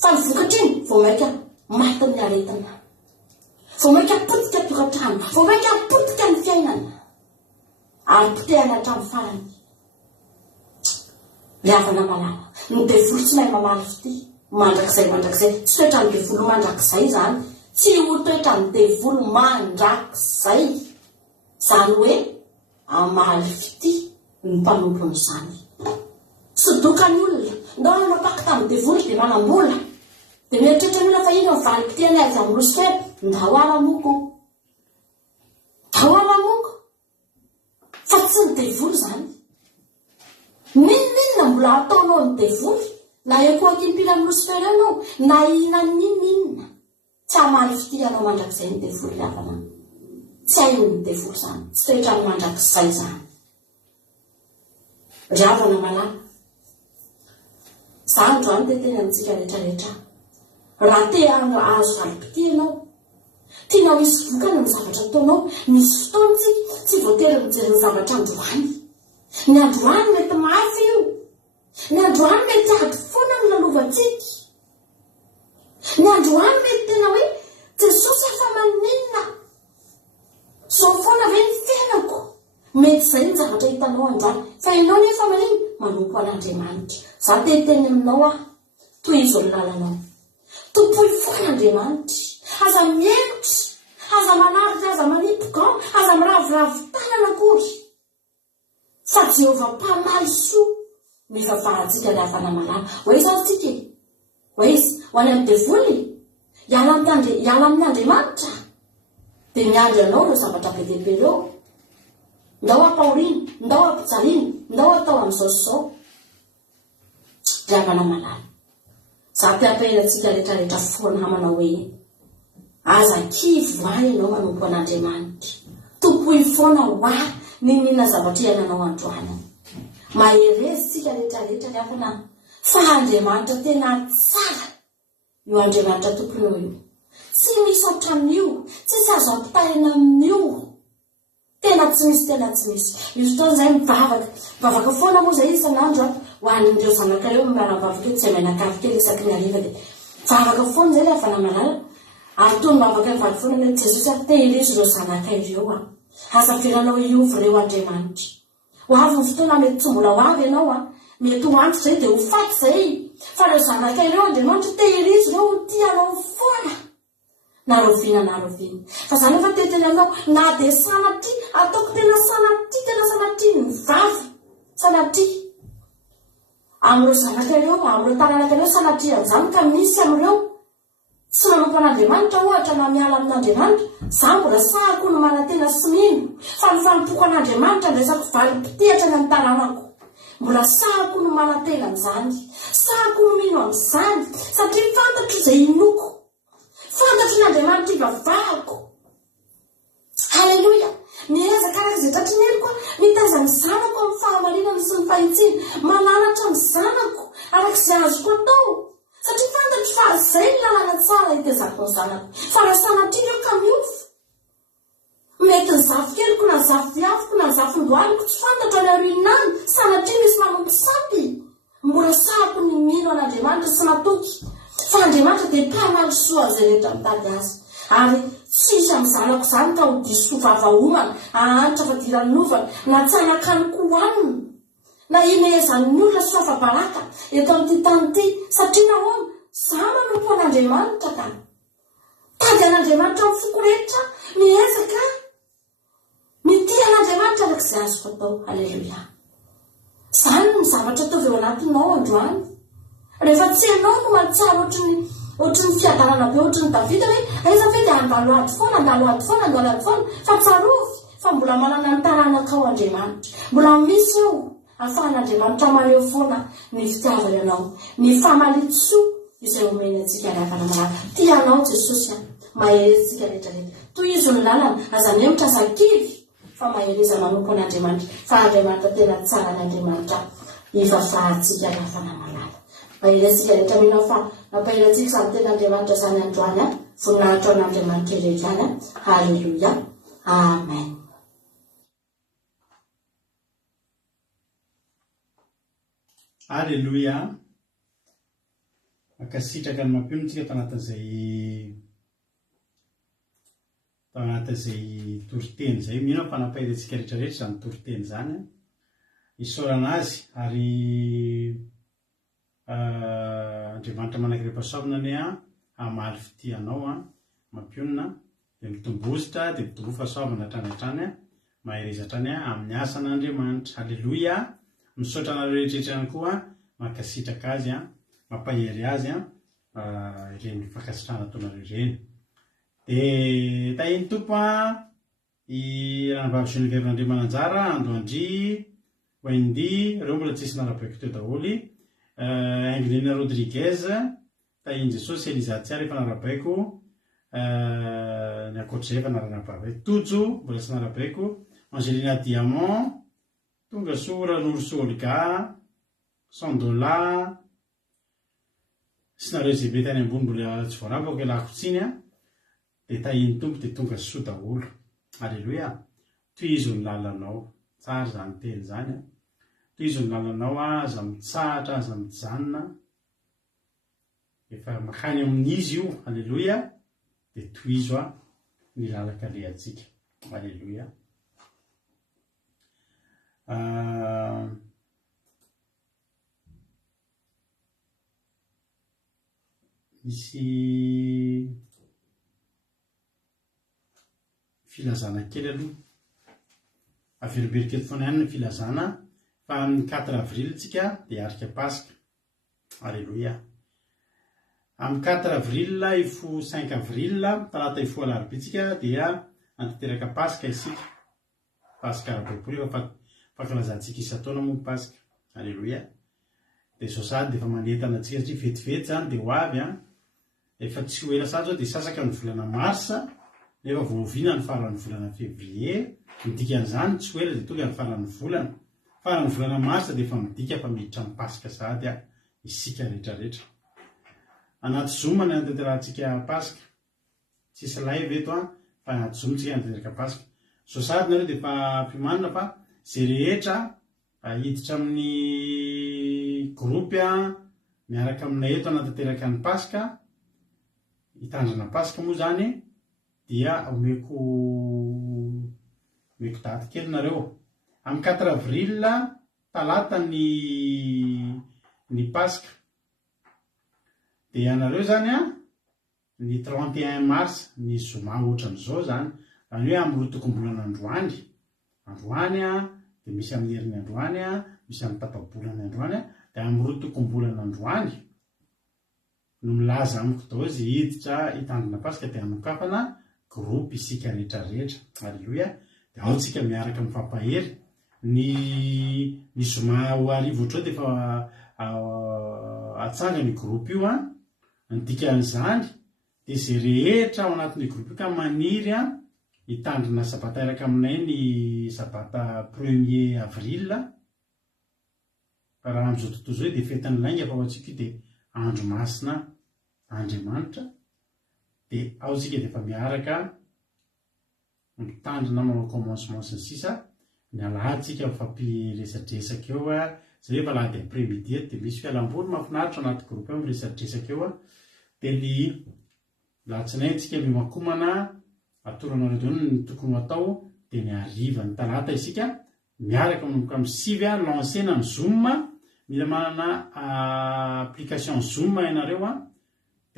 Fa ny vokatriny vao mainka maty ny aretina, vao mainka potika tokantrano, vao mainka potika ny fiainana, ary potehany hatramin'ny farany. Le havana malala, ny devolo tsy mahay mamaly fity, mandrakizay, tsy toetra ny devolo mandrakizay zany, tsy ho toetra ny devolo mandrakizay. Zany hoe amaly fity ny mpanompony zany. Sodoka ny olona, ndao napaky tamin'ny devolo dia manambola, dia mieritreritra ny olona fa ino valim-pitiany avy amin'ny rosokely, ndao ara-moko, ndao ara-moko. Fa tsy ny devolo zany. Ninona mbola ataonao ny devolo, na ekoakimpila amin'ny rosokely ianao, na ina ninona, tsy amaly fity anao mandrakizay ny devolo lavana. Tsy hain'ny devolo zany, tsy toetra ny mandrakizay zany. Ry havana malala, zany androany teteny amintsika rehetrarehetra. Raha te azo valim-piti ianao, tianao hisy vokana ny zavatra ataonao, misy fotoana tsy voatery mijery ny zavatra androany. Ny androany mety mafy io, ny androany mety ady foana ny lalovantsika, ny androany mety tena hoe Jesosy afa maninona, zao foana ve ny fiainako. Mety zay ny zavatra hitanao androany, fa ianao nefa manino manompo an'Andriamanitra. Za teteny aminao aho, toy izy olo lalanao, tompoy foan'Andriamanitra, aza mihemotra, aza manaritra, aza manipoka, aza miravoravo tanana akory. Fa Jehovah mpamaly soa mivavahantsika ny havana malala. Ho izy azy tsika, ho izy ho any amin'ny devoly, hiala amin'Andriamanitra, dia miandry anao ireo zavatra be dehibe ireo. Ndao ampaoriana, ndao ampijaliana, ndao atao amin'izao sy izao. Ry havana malala, za te ampianantsika rehetrarehetra foana hamana hoe aza kivy ho ahy ianao manompo an'Andriamanitra. Tompoy foana ho ahy ninona zavatra iananao androany. Maherezitsika rehetrarehetra ry havana fa Andriamanitra tena tsara io Andriamanitra tomponao io. Tsy misy ohatran'io, tsisy azo ampitahina amin'io. Tena tsy misy. Misy fotoana izay mivavaka foana moa izay isan'andro ho an'ireo zanakareo miara-bavaka eto izay menakavy kely isaky ny hariva dia vavaka foana izay le havana malala. Ary toy ny mivavaka ny vady foana hoe Jesosy atehirizy ireo zanaka ireo asafiranao iovy ireo Andriamanitra. Ho avy ny fotoana mety tsy mbola ho avy ianao mety ho antitra izay dia ho faty izay, fa ireo zanaka ireo Andriamanitra tehirizy ireo tianao foana. Naroviana. Fa zany efa teteny anao, na dia sanatria, ataoko tena sanatria ny vavy, sanatria. Amin'ireo zanaka ireo, amin'ireo taranaka ireo sanatria amin'izany ka misy amin'ireo tsy manompo an'Andriamanitra ohatra na miala amin'Andriamanitra, za mbola sahako no manantena sy mino, fa ny fanompoko an'Andriamanitra ny resako valim-pitehatra ny amin'ny taranako. Mbola sahako no manantena amin'izany, sahako no mino amin'izany, satria fantatro izay inoko. Fantatro n'Andriamanitra ivavahako. Halleluja. Miezaka araka izay tratrineloko mitaiza ny zanako amin'ny fahamarinana sy ny fahitsiana, mananatra ny zanako arak'izay azoko atao. Satria fantatro fa izay ny lalana tsara hitezako ny zanako. Fa raha sanatria ireo ka miofo, mety ny zafy keliko na ny zafy viaviko na ny zafy ndohaliko tsy fantatro any aorianany, sanatria misy manompo sampy. Mbola sahako ny mino an'Andriamanitra sy natoky. Fa Andriamanitra dia mpamaly soa izay rehetra mitady azy. Ary tsisy amin'ny zanako izany ka ho diso vavahomana, ahanitra fa diran'ovana, na tsy anakaniko hohanina, na inezan'ny olona sy fahabaraka eto amin'ity tany ity. Satria nahoana? Za manompo an'Andriamanitra ka. mitady an'Andriamanitra amin'ny foko rehetra, miezaka mity an'Andriamanitra arak'izay azoko atao. Aleluia. Izany ny zavatra ataovy eo anatinao androany. Rehefa tsy ianao no mahatsiaro ohatry ny fiadanana be ohatry ny Davida hoe aiza ve dia andalo ady foana, fa tsarovy fa mbola manana ny taranakao Andriamanitra. Mbola misy eo ahafahan'Andriamanitra maneho foana ny fitiavana ianao, ny famalitsoa izay omeny antsika rehefa namanaka. Tianao Jesosy, mahery rehetrarehetra. Toy izy ny lalana, aza mihemitra zakivy fa mahereza manompo an'Andriamanitra, fa Andriamanitra tena tsara n'Andriamanitra ifafahantsika rehefa namalala. Maherezika rehetra minao fa nampaherantsika samy ten'Andriamanitra zany androany, voninahitra an'Andriamanitra rehetra any. Halleluia. Amen. Alleluia. Makasitraka ny mampionitsika tanatin'izay toriteny zay. Mino fa nampaherantsika rehetrarehetra zany toriteny zany, isaorana azy ary Andriamanitra manankirepasoavina ny hamaly fitianao mampionina, dia mitombozitra, dia mitombo fahasoavana hatrany hatrany, mahereza hatrany amin'ny asan'Andriamanitra. Halleluia. Misaotra anareo rehetrarehetra ihany koa mankasitraka azy, mampahery azy ireny fankasitrahana ataonareo ireny. Dia tahiny tompo i ranobavy Geneviève Mananjara, Andoandry, Wendy, ireo mbola tsisy narabaiko teo daholo. Angelina Rodriguez, tahiny Jesosy, Eliza Tsiary efa narabaiko, ny akoatr'izay efa naranabavy. Tojo mbola tsy narabaiko, Angelina Diamant, Tonga Sora, Norso Olga, Sandola, sy nareo izay be tany ambony mbola tsy voarabako ialako tsiny dia tahiny tompo dia tonga soa daholo. Alleluia. Tohizo ny lalanao, tsara zany teny zany. Tohizo ny lalanao, aza mitsahatra, aza mijanona, efa makany amin'izy io. Alleluia. Dia tohizo ny lalakalehantsika. Alleluia. Misy filazana kely aloha, averiberika eto foana ihany ny filazana fa amin'ny 4 avril tsika dia arika Pasika. Alleluia. Amin'ny 4 avril ifo 5 avril talata ifo alarobitsika dia antanteraka Pasika isika. Pasika arabaipolo efa fankalazantsika isan-taona moa Pasika. Alleluia. Dia izao sady dia efa manentana antsika satria vetivety zany dia ho avy efa tsy ho ela sady zao dia sasaka ny volana Marsa, nefa voaviana ny faran'ny volana Février. Midika an'izany tsy ho ela dia tonga ny faran'ny volana Marsa dia efa midika fa miditra amin'ny Pasika sady isika rehetrarehetra. Anaty Zoom ny antanterantsika Pasika. Tsisy live eto fa anaty Zoom tsika antanteraka Pasika. Izao sady nareo dia efa mpimanina fa izay rehetra hiditra amin'ny gropy miaraka aminay eto anatanteraka ny Pasika, hitandrina Pasika moa zany, dia omeko daty kely nareo. Amin'ny 4 avril talata ny Pasika. Dia anareo zany ny 31 mars ny zoma ohatran'izao zany, zany hoe amin'ny rotokom-bolana androany dia misy amin'ny herin'ny androany, misy amin'ny tapabolana androany, dia amin'ny rotokom-bolana androany no milaza amiko dao izy hiditra hitandrina Pasika dia hanokafana gropy isika rehetrarehetra. Alleluia. Dia ao tsika miaraka mifampahery ny zoma ho arivo ohatro dia efa atsanga ny gropy io ny dikan'izany dia izay rehetra ao anatin'ny gropy io ka maniry hitandrina sabata iraka aminay ny sabata 1er avril. Raha amin'izao tontolo izao dia fetin'ny lainga fa ho antsika dia andro masina Andriamanitra. Dia ao tsika dia efa miaraka mitandrina manao commencement sy ny sisa, ny alatsika mifampiresadresaka eo zay efa alahady après-midi dia misy fialamboly mahafinaritra anaty gropy ao miresadresaka eo. Dia ny latsinainy tsika mimakomana atoranareo daholo ny tokony atao. Dia ny hariva ny talata isika miaraka manomboka amin'ny 6 lancena ny Zoom. Mila manana application Zoom ianareo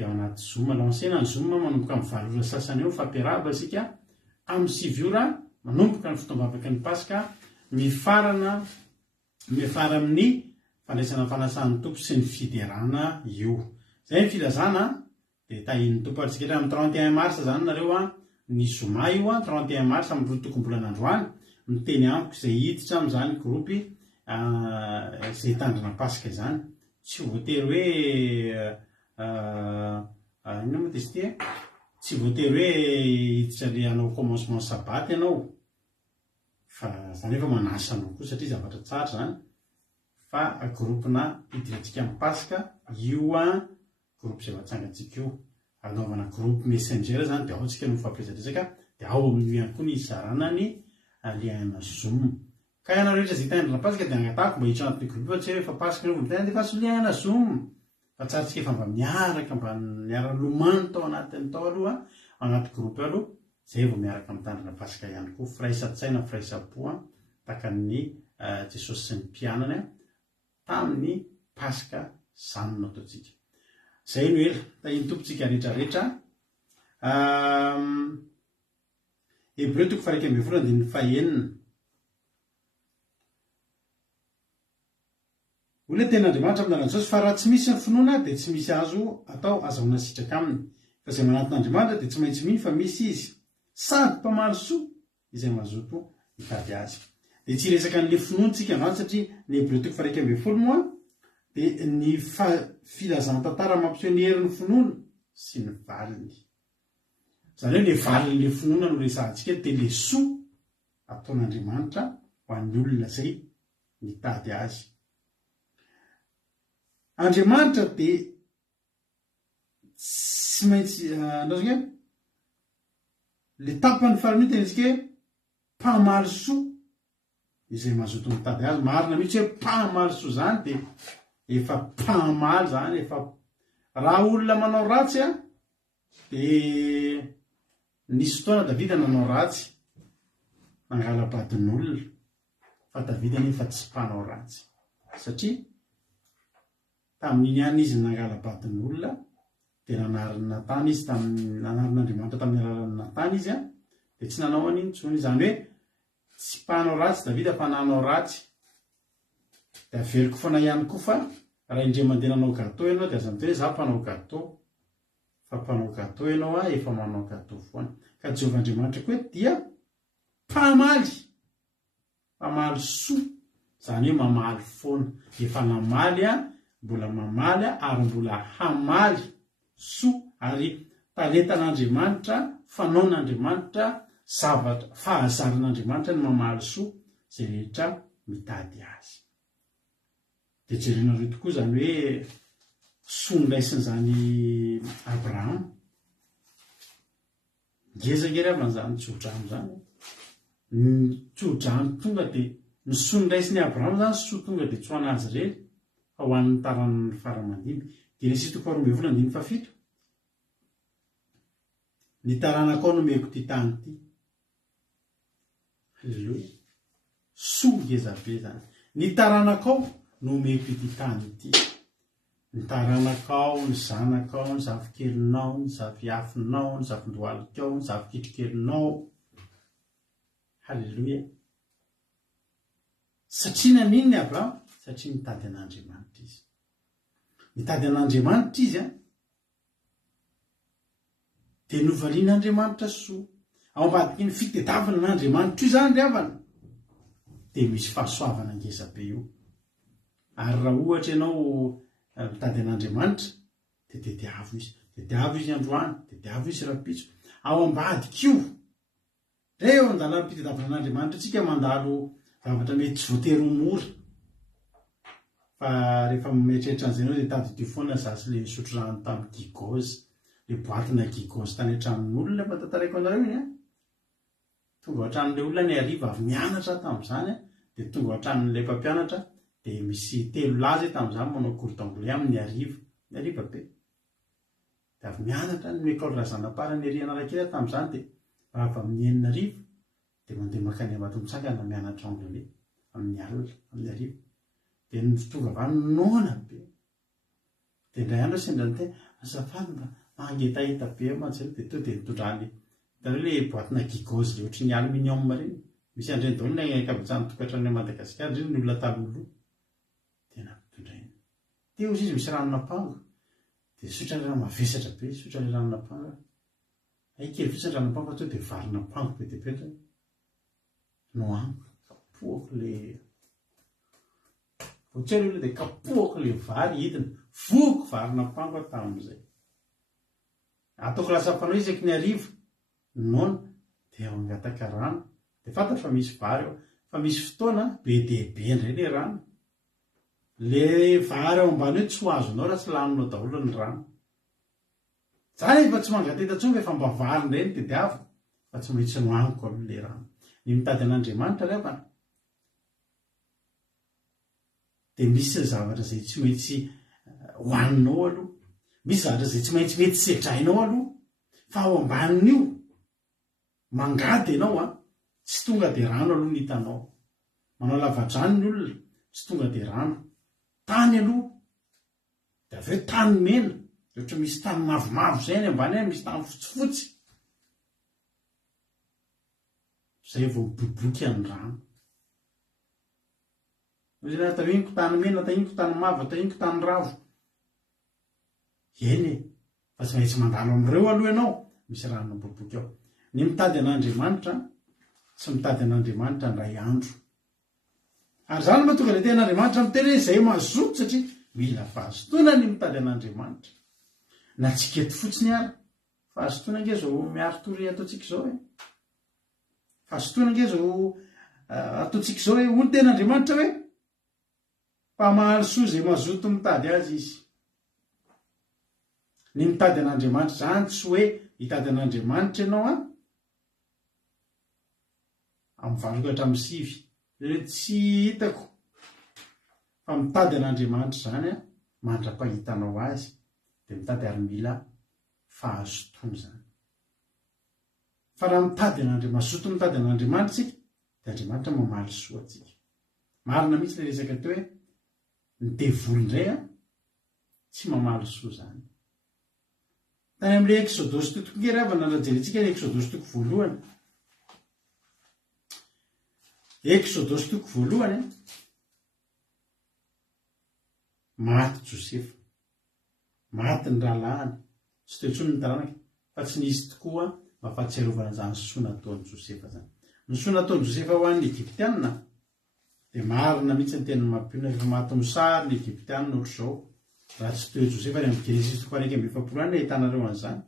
dia ao anaty zoma lansena ny zoma manomboka amin'ny valora sasany eo fampiarahaba isika amin'ny 7 ora manomboka ny fotoam-bavaka ny paska mifarana amin'ny fandraisana fanasan'ny tompo sy ny fiderana io. Zay ny filazana dia tahin'ny tompo atsika amin'ny 31 marsa zany nareo ny zoma io 31 marsa amin'ny roa tokom-bolan'androany miteny amiko izay hiditra amin'izany groupy izay tandrina paska izany. Tsy voatery hoe ino moa testy tsy voatery hoe hiditra le anao commencement sabaty ianao fa zany efa manasa anao koa satria zavatra tsara zany fa groupena hidirantsika amin'ny paska io groupe izay vatsangatsika io anaovana groupe messenger zany dia ao antsika no mifampiresadresaka dia ao amin'io ihany koa ny izarana ny aliana zoom. Ka ianao rehetra izay tandrina paska dia angatahako mba hiditra anatin'ny groupe fa tsy hoe efa paska no vitana dia fa soliana zoom fa tsarantsika efa mba miaraka mba miara-lomano tao anatiny tao aloha anaty groupe aloha zay vao miaraka mitandrina paska ihany koa firaisan-tsaina firaisan-po takan'ny Jesosy sy ny mpianany tamin'ny paska zany no ataontsika. Zay no ela tahiny tompontsika rehetrarehetra. Hebreo 1:9 olona ten'Andriamanitra amin'ny anaran'i Jesosy fa raha tsy misy ny finoana dia tsy misy azo atao azahoana sitraka aminy fa izay manaton'Andriamanitra dia tsy maintsy mino fa misy izy sady mpamalo soa izay mazoto mitady azy. Dia tsy resaka n'le finoantsika androany satria ny Hebreo 1:9 moa dia ny filazan-tantara mampiseho ny herin'ny finoana sy ny valiny. Zany hoe le valin'le finoana no resahantsika dia le soa ataon'Andriamanitra ho an'ny olona izay mitady azy. Andriamanitra dia tsy maintsy andrasika le tapany farany io tenitsika hoe mpamaly soa izay mazoto mitady azy. Marina mihitsy hoe mpamaly soa zany dia efa mpamaly zany efa raha olona manao ratsy dia nisy fotoana Davida nanao ratsy nangalabadin'olona fa Davida nefa tsy mpanao ratsy satria tamin'iny ihany izy nangalabadin'olona dia nanariny Natana izy nanarin'Andriamanitra tamin'ny alalan'ny Natana izy dia tsy nanao an'iny intsony. Zany hoe tsy mpanao ratsy Davida fa nanao ratsy. Dia averiko foana ihany koa fa raha indray mandeha nanao gâteau ianao dia aza mitoy hoe za mpanao gâteau fa mpanao gâteau ianao efa manao gâteau foana. Ka Jehovah Andriamanitra koa dia mpamaly soa zany hoe mamaly foana efa namaly mbola mamaly ary mbola hamaly soa ary talentan'Andriamanitra fanaon'Andriamanitra zavatra fahazaran'Andriamanitra ny mamaly soa izay rehetra mitady azy. Dia jerenareo tokoa zany hoe soa niraisin'izany Abrahama ngezaka ery avy an'izany tsodrano zany tsodrano tonga dia ny soa niraisin'ny Abrahama zany soa tonga dia tsy ho anazy rery fa ho an'ny taran'ny faramandimby. Genesis 4:7 ny taranako ao nomeko ty tany ty. Halleloia. Soa ngezabe zany. Ny taranako ao nomeko ity tany ity. Ny taranakao, ny zanakao, ny zavikelinao, ny zaviafinao, ny zavindohalikao, ny zavikitrikelinao. Halleloia. Satria nanino ny Abrahama? Satria mitady an'Andriamanitra izy. Mitady an'Andriamanitra izy dia novalian'Andriamanitra soa. Ao ambadiky ny fitadiavana n'Andriamanitra io zany ry havana dia misy fahasoavana ngezabe io. Ary raha ohatra ianao mitady an'Andriamanitra dia tediavo izy. Tediavo izy androany, tediavo izy rapitso. Ao ambadiky io reo andalany fitadiavana an'Andriamanitra tsika mandalo zavatra mety tsy voatery ho mora. Fa rehefa mieritreritra an'izay ianao dia tady dio foana zasy le misotro rano tamin'ny gigozy, le boatina gigozy tany an-tranon'olona fa tantaraiko anareo iny tonga an-tranon'ilay olona ny hariva avy mianatra tamin'izany dia tonga an-tranon'ilay mpampianatra dia misy 3 lahy zay tamin'izany manao cours d'anglais amin'ny hariva be. Dia avy mianatra ny école razanam-parany ery Analakely tamin'izany dia avy amin'ny 9 dia mandeha makany Ambatondrotsangana mianatra anglais amin'ny alina amin'ny hariva. Dia ny tonga avy any noana be dia indray andro sendrany te azafady mba mangetahita be mantsy dia to dia nitondrany hitanao le boatina gigozy le ohatry ny aluminium reny misy andreny daholo ny ankabetsahany tokantrano Madagasikara reny ny olona talohaloha dia nampitondrainy teo izy misy ranon'ampango dia sotra ny rano mavesatra be sotra ny ranon'ampango ay kely fotsiny ranon'ampango to dia varin'ampango be dia be no ango kapohako le ohatrany olona dia kapohako le vary hidina voko varin'ampango tamin'izay ataoko lasa mpanao izy ny arivo nona dia angataka rano dia fantatra fa misy vary ao fa misy fotoana be dia be indray le rano le vary ao ambany hoe tsy ho azonao raha tsy lanonao daholo ny rano zany fa tsy mangateta tsony efa mba vary indray ny tediavo fa tsy maintsy no aniko aloha le rano ny mitady an'Andriamanitra revana dia misy zavatra izay tsy maintsy hoaninao aloha misy zavatra izay tsy maintsy mety sedrainao aloha fa ao ambanin'io mangady ianao tsy tonga dia rano aloha ny hitanao manao lavadrano ny olona tsy tonga dia rano tany aloha dia avy eo tany mena ohatra misy tany mavomavo izay ny ambany any misy tany fotsifotsy izay vao miboboky any rano tahiniko tany mena tahiniko tany mavo tahiniko tany ravo eny fa tsy maintsy mandalo amin'ireo aloha ianao misy rano miboboky ao ny mitady an'Andriamanitra tsy mitady an'Andriamanitra ndray andro ary zany ma tonga le ten'Andriamanitra miteny hoe izay mazoto satria mila fahazotoana ny mitady an'Andriamanitra na tsikety fotsiny ary fahazotoana nge zao miaro tory ataontsika izao fahazotoana nge zao ataontsika izao hoe hoy ten'Andriamanitra hoe mpamahaly soa izay mazoto mitady azy izy ny mitady an'Andriamanitra zany tsy hoe hitady an'Andriamanitra ianao amin'ny valokatra amin'ny sivy tsy hitako fa mitady an'Andriamanitra zany mandra-pahitanao azy dia mitady ary mila fahazotoana zany fa raha mitady mazoto mitady an'Andriamanitra tsika dia Andriamanitra mamaly soa atsika marina mihitsy le resaka teo hoe ny devoly indray tsy mamaly soa zany tany amin'ile exodosy totoko nge ravana rajerentsika ny exodosy toko voalohany exodosy toko voalohany maty Josefa maty ny rahalahany tsy toetsony ny taranaka fa tsy nisy tokoa mafatsiarovana zany soa nataon'i Josefa zany ny soa nataon'i Josefa ho an'ny Egyptianina dia marina mihitsy ny teny mampiona efa maty mosary ny Egyptianina ohatr'izao raha tsy teo Josefa ny amin'ny Genesis 1:24 any ahitanareo an'izany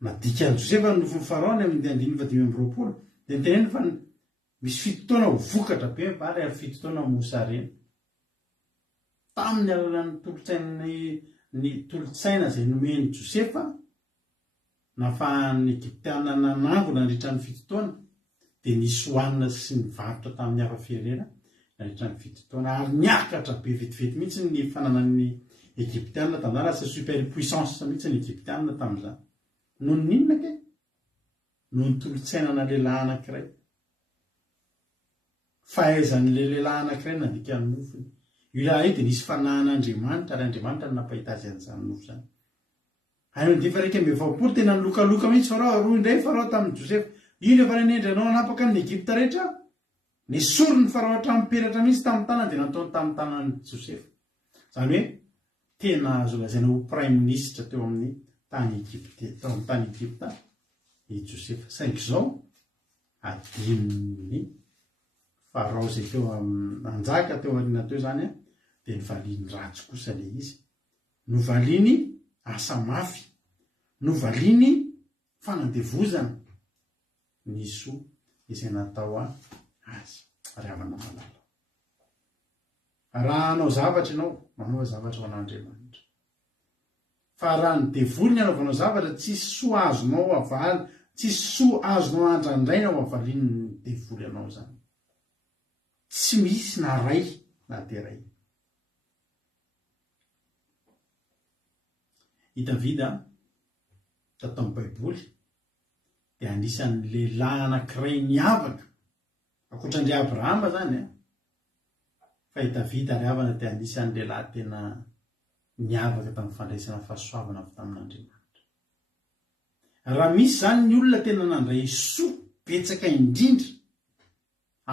nadika ny Josefa ny nofony Farao ny amin'ny 9:20 dia niteneny fa misy fitotoana ho vokatra be vary ary fitotoana mosareny tamin'ny alalan'ny tolotsaina izay nomeny Josefa nafahan'ny Egyptianina nanango nandritra ny fitotoana dia nisy hoanina sy ny varotra tamin'ny hafa firenena nandritra ny fitotoana ary niakatra be vetivety mihitsy ny fananan'ny Egyptianina tamin'izany lasa superpuissance mihitsy ny Egyptianina tamin'izany noho ny inona ke noho ny tolotsainana lehilahy anankiray fahaizan'le lehilahy anankiray nandika ny nofony io lahy io dia nisy fanahin'Andriamanitra ary Andriamanitra no nampahita azy an'izany nofo zany any ndifa raika mevapolo tena nilokaloka mihitsy Farao roa indray Farao tamin'ny Josefa ino efa nanendranao anapaka ny Egypta rehetra nisory ny Farao hatramin'ny peratra mihitsy tamin'ny tanany dia nataony tamin'ny tanan'ny Josefa zany hoe tena azo lazaina ho prime ministre teo amin'ny tany Egypte teo amin'ny tany Egypta i Josefa saingy izao adinony Farao izay teo anjaka teo aoriana teo zany dia novaliany ratsy kosa le izy novaliany asa mafy novaliany fanandevozana ny soa izay natao azy ry havana malala raha hanao zavatra ianao manao zavatra ho an'Andriamanitra fa raha ny devoliny anaovanao zavatra tsisy soa azonao avaly tsisy soa azonao andrandraina ao avaliany devoly anao zany tsy misy na ray na de ray i Davida tatao amin'ny baiboly dia anisan'ny lehilahy anankiray niavaka ankoatran'ilay Abrahama zany fa fa i Davida ry havana dia anisan'ny lehilahy tena niavaka tamin'ny fandraisana fahasoavana avy tamin'Andriamanitra. Raha misy zany ny olona tena nandray soa betsaka indrindra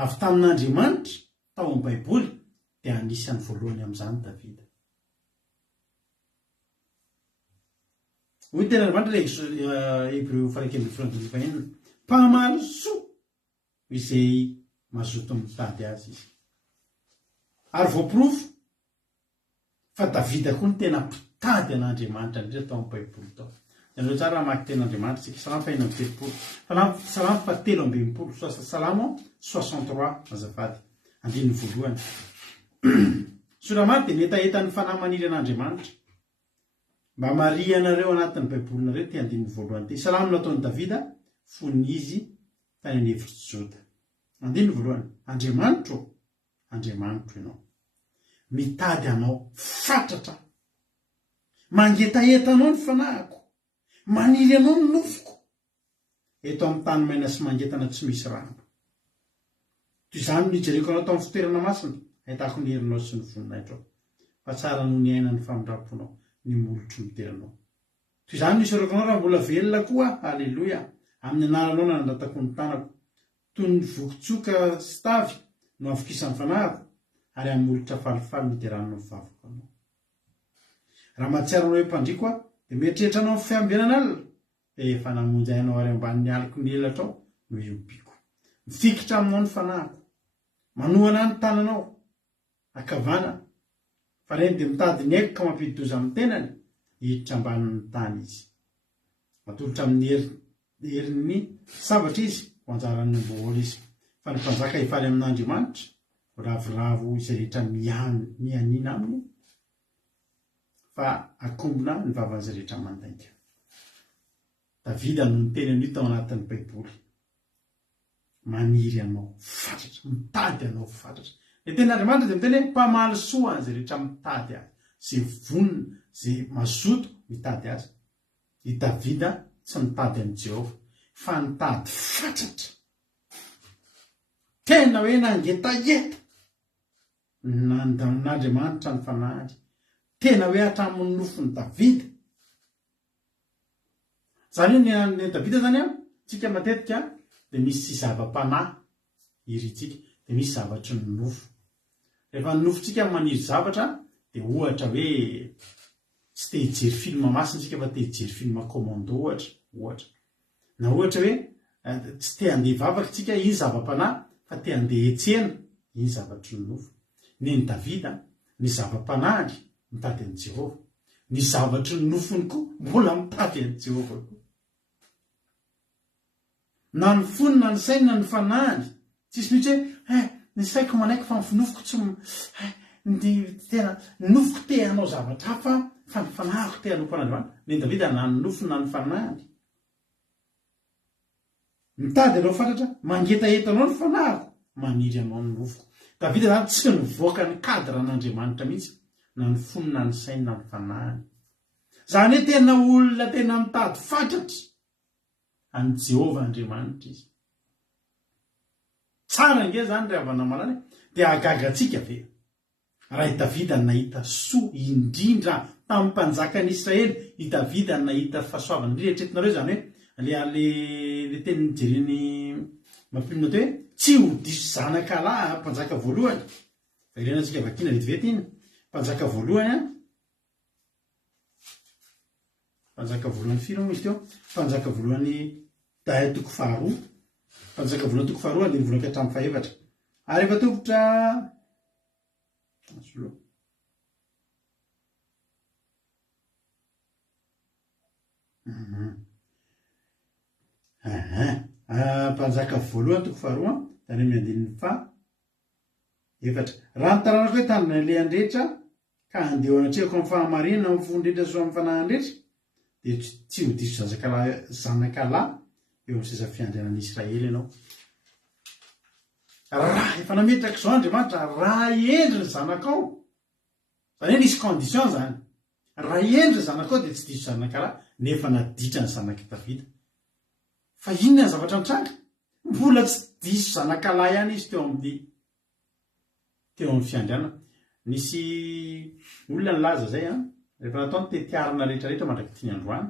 avy tamin'Andriamanitra tao amin'ny Baiboly dia anisan'ny voalohany amin'izany Davida. Hoy tena Andriamanitra Hébreu 4:25 mpamaly soa izay mazoto mitady azy izy. Ary voaporofo fa Davida koa ny tena mpitady an'Andriamanitra indrindra tao amin'ny Baiboly tao. Ianareo tsara maky ten'Andriamanitra sika Salamo 1:30, Salamo 7:20, Salamo 63 azafady, andiny voalohany. Soramary dia netaeta ny fanahy maniry an'Andriamanitra mba marianareo anatin'ny Baibolinareo ty andiny voalohany ty. Salamo nataon'i Davida fony izy tany an'Efitra Joda. Andiny voalohany, Andriamanitra ianao, mitady anao fatratra, mangetaetanao ny fanahiko, maniry anao ny nofoko eto amin'ny tany maina sy mangetana tsy misy rano. Toy izany nijereko anao tao amin'ny fitoerana masina, ahitako ny herinao sy ny voninaitro, fa tsara noho ny aina ny famindraponao, ny molotro miteranao. Toy izany nisorako anao raha mbola velona koa, aleloia, amin'ny anaranao nandatako ny tanako, toy ny vokitsoka sy tavy no afokisan'ny fanahiko, ary amin'ny molotra falifaly miteranao ny vavako anao. Raha mahatsiaro anao hoe mpandriko dia mieritreritra anao amin'ny fiambenana alina, efa namonjy ainao ary ambanin'ny aliko ny elatrao no iobiko. Mifikitra aminao ny fanahiko, manohana ny tananao, akavana, fa reny dia mitady ny haiko ka mampidi-doza amin'ny tenany, hiditra ambanin'ny tany izy. Matolotra amin'ny herin'ny sabatra izy, ho anjaran'ny mboholy izy. Fa ny mpanjaka hifaly amin'Andriamanitra, ravoravo izay rehetra mianina aminy, fa akombona ny vavan'izy rehetra mandainga. Davida no niteny an'io tao anatin'ny Baiboly. Maniry anao fatratra, mitady anao fatratra. Ny ten'Andriamanitra dia miteny hoe mpamaly soa izay rehetra mitady azy, izay vonona, izay mazoto mitady azy. I Davida tsy mitady an'i Jehova, fa nitady fatratra. Tena hoe nangetaeta n'Andriamanitra ny fanahiny. Tena hoe hatramin'ny nofony Davida. Zany ny Davida zany tsika matetika dia misy zava-panahy iritsika, dia misy zavatry ny nofo. Rehefa ny nofontsika maniry zavatra dia ohatra hoe tsy te hijery film masina tsika fa te hijery film commando ohatra. Na ohatra hoe tsy te handeha vavaka tsika, iny zava-panahy, fa te handeha etsena, iny zavatry ny nofo. Ny Davida ny zava-panahiny mitady an'i Jehova, ny zavatry ny nofony koa mbola mitady an'i Jehova koa. Na ny fony na ny sainy na ny fanahiny, tsisy mihitsy hoe ny saiko manaiky fa ny nofoko tsy tena nofoko te hanao zavatra hafa fa ny fanahiko te hanompo an'Andriamanitra. Ny Davida na ny nofony na ny fanahiny. Mitady anao fatratra, mangetaetanao ny fanahiko, maniry anao ny nofoko. Davida zany tsy nivoaka ny kadra an'Andriamanitra mihitsy, na ny fony na ny sainy na ny fanahiny. Zany hoe tena olona tena mitady fatratra an'i Jehova Andriamanitra izy. Tsara nge zany ry havana malany dia agagatsika ve. Raha i Davida nahita soa indrindra tamin'ny mpanjakan'i Israely, i Davida nahita fahasoavana. Indrindra eritreretinareo zany hoe le teny nijereny mampinona teo hoe tsy ho diso zanakalahy mpanjaka voalohany. Fa irena antsika vakina vetivety iny. Mpanjaka voalohany mpanjaka voalohany firy moa izy teo? Mpanjaka voalohany toko faharoa. Mpanjaka voalohany toko faharoa andiny voalohany hatramin'ny fahaefatra. Ary efa tovitra mpanjaka voalohany toko faharoa tany amin'ny andininy fahaefatra. Raha nitaranako hoe tany lehandrehetra ka handeha anatrehako amin'ny fahamarinana amin'ny fondrehetra so amin'ny fanahandrehetra dia tsy ho diso zanakalahy eo amin'ny seza fiandrianan'i Israely ianao. Raha efa nametraka izao Andriamanitra, raha endry ny zanakao, zany hoe nisy condition zany. Raha endry ny zanakao dia tsy diso zanakalahy, nefa naditra ny zanaky Davida. Fa inona ny zavatra nitranga? Mbola tsy diso zanakalahy ihany izy teo amin'ny teo amin'ny fiandriana. Nisy olona nylaza zay rehefa nataony tetiarina rehetrarehetra mandraky tiany androany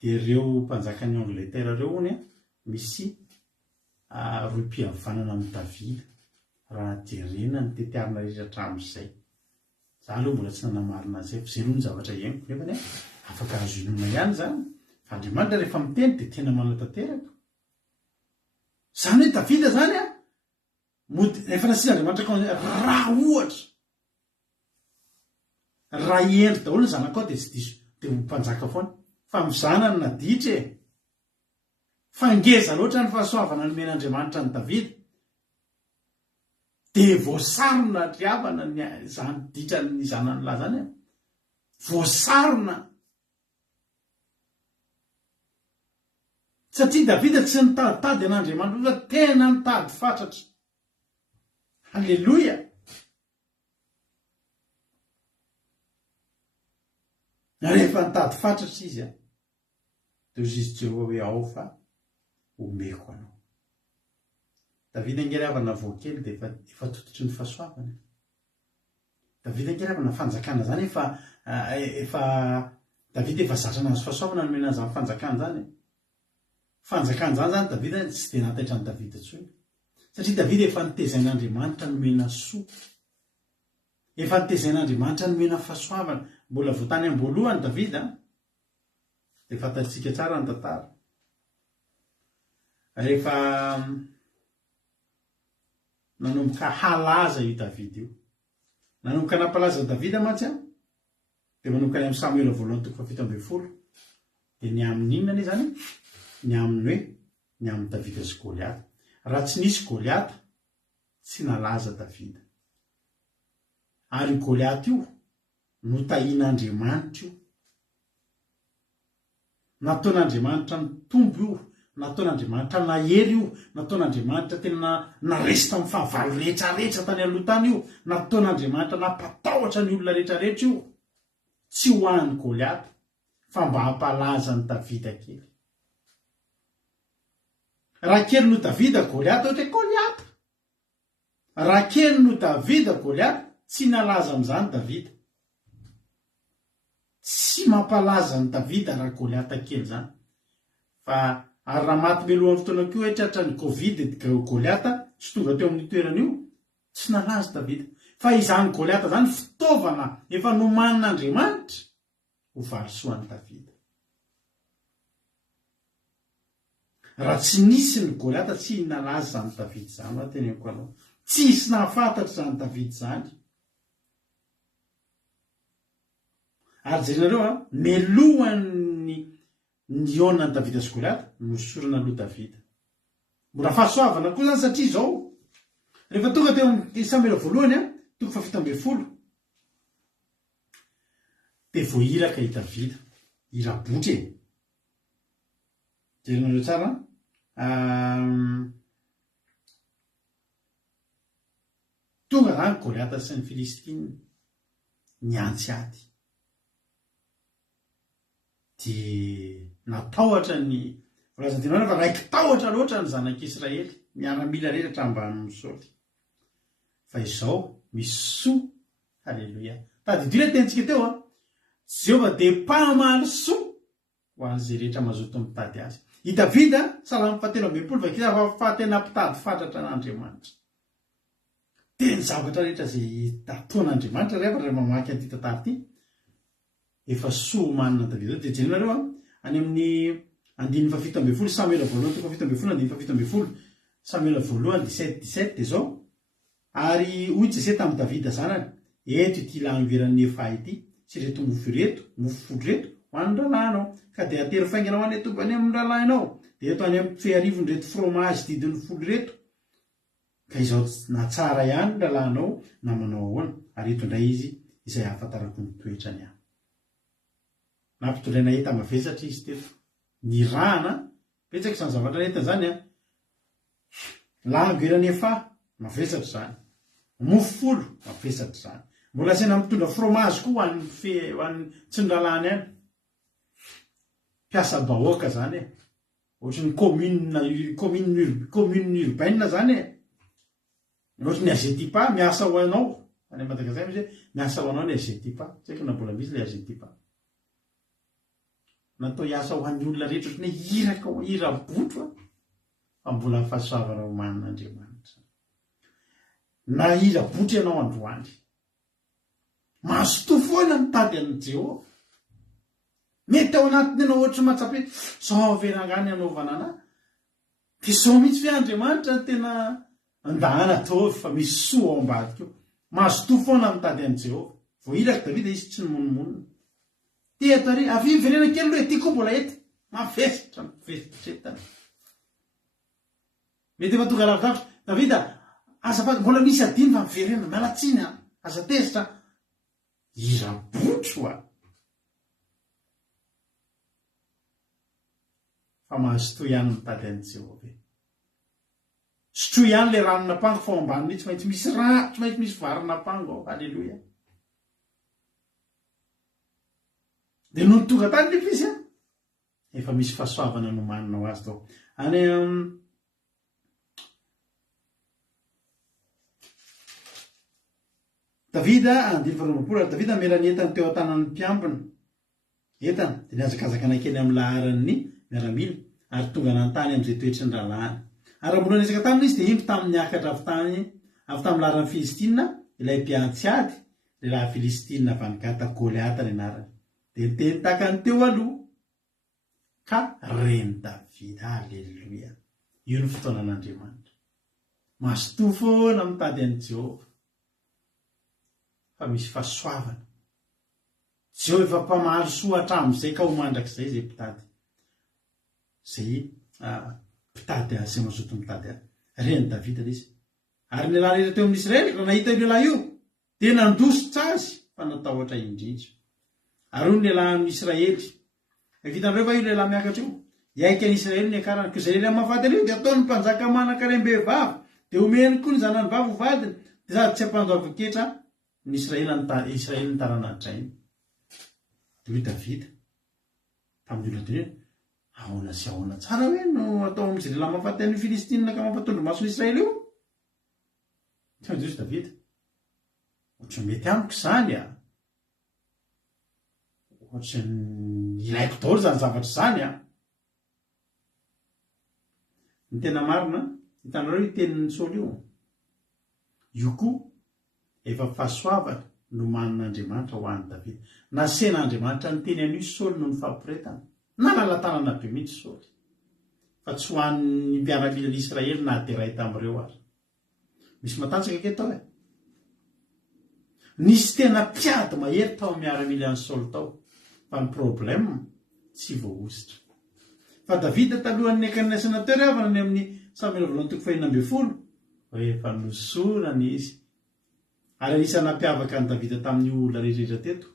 dia ireo mpanjakany Angletera ireo ony misy roy mpihavanana amin'ny Davida raha jerena ny tetiarina rehetra hatramin'izay. Za aloha mbola tsy nanamarina an'izay fa zay aloha ny zavatra iaingo nefany afaka azo inona ihany zany fa Andriamanitra rehefa miteny dia tena manatan-teraka. Zany hoe Davida zany rehefa nasiana Andriamanitra raha ohatra raha endry daholo ny zanakao dia tsy diso dia mpanjaka foana fa mizanany naditra fa ngeza loatra ny fahasoavana nomen'Andriamanitra ny Davida dia voasarona driavana zany ditra ny zanany lahy zany voasarona satria Davida tsy nitaditady an'Andriamanitra fa tena nitady fatratra. Halleloia. Rehefa nitady fatratra izy dia izy Jehova hoe ao fa omeko anao. Davida ngeravana voakely dia efa tototry ny fahasoavana. Davida ngeravana fanjakana zany efa Davida efa zatra nazo fahasoavana nomena an'izany fanjakana zany. Fanjakana zany Davida tsy dia nataitra ny Davida intsony satria Davida efa nitezain'Andriamanitra nomena soa, efa nitezain'Andriamanitra nomena fahasoavana. Mbola voatany am-boalohany Davida dia fantatsika tsara ny tantara. Rehefa nanomboka halaza io Davida io, nanomboka nampalaza Davida mantsy dia manomboka any amin'ny Samuela voalohany 7:20 dia ny amin'ny inona anie zany ny amin'ny hoe ny amin'ny Davida sy Goliata. Raha tsy nisy Goliata tsy nalaza Davida. Ary Goliata io notahian'Andriamanitra io, nataon'Andriamanitra nitombo io, nataon'Andriamanitra nahery io, nataon'Andriamanitra tena naresy tamin'ny fahavalo rehetrarehetra tany aloha tany io, nataon'Andriamanitra nampatahotra ny olona rehetrarehetra io. Tsy ho an'ny Goliata fa mba hampalaza ny Davida kely. Raha kely no Davida Goliata ohatra Goliata. Raha kely no Davida Goliata tsy nalaza amin'izany Davida. Tsy mampalaza ny Davida raha Goliata kely zany. Fa ary raha maty melohan'ny fotoana koa hoe tratra ny Covid Goliata tsy tonga teo amin'ny toerana io tsy nalaza Davida. Fa izany Goliata zany fitaovana efa nomanin'Andriamanitra ho valitsoan'ny Davida. Raha tsy nisy ny Goliata tsy nalaza zany Davida zany raha teneniko anao. Tsisy nahafantatra zany Davida zany. Ary jerenareo melohan'ny niona ny Davida sy Goliata nosorana aloha Davida. Mbola fahasoavana koa zany satria izao rehefa tonga teo amin'ny Samuela voalohany 7:20 dia voahiraka i Davida, irabotra jerenareo tsara tonga zany Goliata sy ny Filistina niantsy ady. Dia natahotra ny voalazan-tena fa raiky tahotra loatra ny zanak'Israely miaramila rehetra ambany misaoty. Fa izao misy soa. Halleloia. Tadidira tentsika teo Jehova dia mpamaly soa ho an'izay rehetra mazoto mitady azy. I Davida Salamo 7:20 fa fahatena mpitady fatratra an'Andriamanitra. Teny zavatra rehetra izay ataon'Andriamanitra rehefa mamaky an'ity tantara ity efa soa manina Davida. Dia jerenareo any amin'ny 7:20 Samuela voalohany 7:20 Samuela voalohany 17:17 dia zao. Ary hoy Jesy tamin'ny Davida zanany, eto ity lany iveran'ny efa ity sy reto mofo folo reto ho an'ny ralahinao ka dia atery fainganao any etombany amin'ny ralahinao dia eto any amin'ny fearivony reto fromage didiny 10 reto ka izao na tsara ihany ny ralahinao na manao ahoana. Ary eto indray izy izay ahafantarako ny toetrany any. Nampitondraina eta mavesatra izy teto. Ny rahana betsaka izany zavatra entana zany lango erany efa mavesatra zany. Mofo folo mavesatra zany. Mbola sena mitondra fromage koa ho an'ny tsy ny ralahany any. Piasa bahoaka zany ohatry ny commune urbaine zany ohatry ny azetipa miasa ho anao any Madagasikara misy miasa ho anao ny azetipa tsy haiko na mbola misy le azetipa natao hiasa ho an'ny olona rehetra ohatry ny hiraka ho hira-botro fa mbola fahasoavana ho manin'Andriamanitra na hira-botro ianao androany mahazo foana mitady amin'ny Jehova mety ao anatiny ianao ohatry mahatsapy hoe sao verangany anaovana ana dia sao mihitsy hoe Andriamanitra tena andahana ataovy fa misy soa ao ambadika eo mahazo foana mitady amin'ny Jehova vao hiraka Davida izy tsy nomonomonina teto ary avy verena kely aloha ety koa mbola ety mavesitra mivesitretana mety efa tonga lavidavitra Davida azafady mbola misy adiny fa miverena mialatsiny aza tezitra hira-botro fa mahazo ihany mitady an'i Jehova sotro ihany le ranona pango fa ao ambaniny tsy maintsy misy tsy maintsy misy varina pango ao halleloia dia noho ny tonga tany nefa izy efa misy fahasoavana no manina ho azy tao any Davida andiny faharoapolo Davida melany entany teo an-tanan'ny mpiambina entana dia niazakazaka nakeny amin'ny laharan'ny miaramila ary tonga nantany amin'izay toetra ny rahalaany ary mbola niasaka taminy izy dia iny tamin'ny niakatra avy tamin'ny laharan'ny Filistina ilay mpiantsiady lehilahy Filistina avy any Gata Goliata ny anarany dia niteny takany teo aloha ka reny Davida halleloia io ny fotoanan'Andriamanitra mahazo foana mitady an'i Jehova fa misy fahasoavana Jehova efa mpamahalo soa hatramin'izay ka ho mandrak'izay zay mpitady mpitady azy zay mazoto mitady azy reny Davida izy ary ny lahy rehetra teo amin'ny Israely raha nahita io lehilahy io dia nandositra azy fa natahotra indrindra ary hoy ny lehilahy amin'ny Israely vitanareo fa io lehilahy miakatra io iaika ny Israely ny akarana ko izay lehilahy mahafaty an'io dia ataony mpanjaka manan-karem-behivavy dia omeny koa ny zanany vavy ho vadiny dia sady tsy ampanjoavan-ketra ny Israely ny taranadrainy dia hoe Davida tamin'ny olona teny ahoana sy ahoana tsara hoe no atao amin'izay lehilahy mahafaty an'io Filistina ka mampatondro maso ny Israely io tsy maintsy Davida ohatry mety amiko izany ohatry ilaiko daholo zany zavatra izany ny tena marina hitanareo io tenin'ny Saoly io koa efa fahasoavana no manin'Andriamanitra ho an'i Davida nasen'Andriamanitra ny teny an'io Saoly no ny fampiretana na lalatanana be mihitsy Saoly fa tsy ho an'ny mpiaramilan'ny Israely na deray tamin'ireo ary misy matanjaka aketo nisy tena mpiady mahery tao miaramilan'ny Saoly tao fa ny problème tsy voaositra fa Davida talohan'ny akan'ny sénateur avana ny amin'ny Samuel voalohany 1:20 efa nosorana izy ary anisany nampiavaka ny Davida tamin'ny olona rehetra teto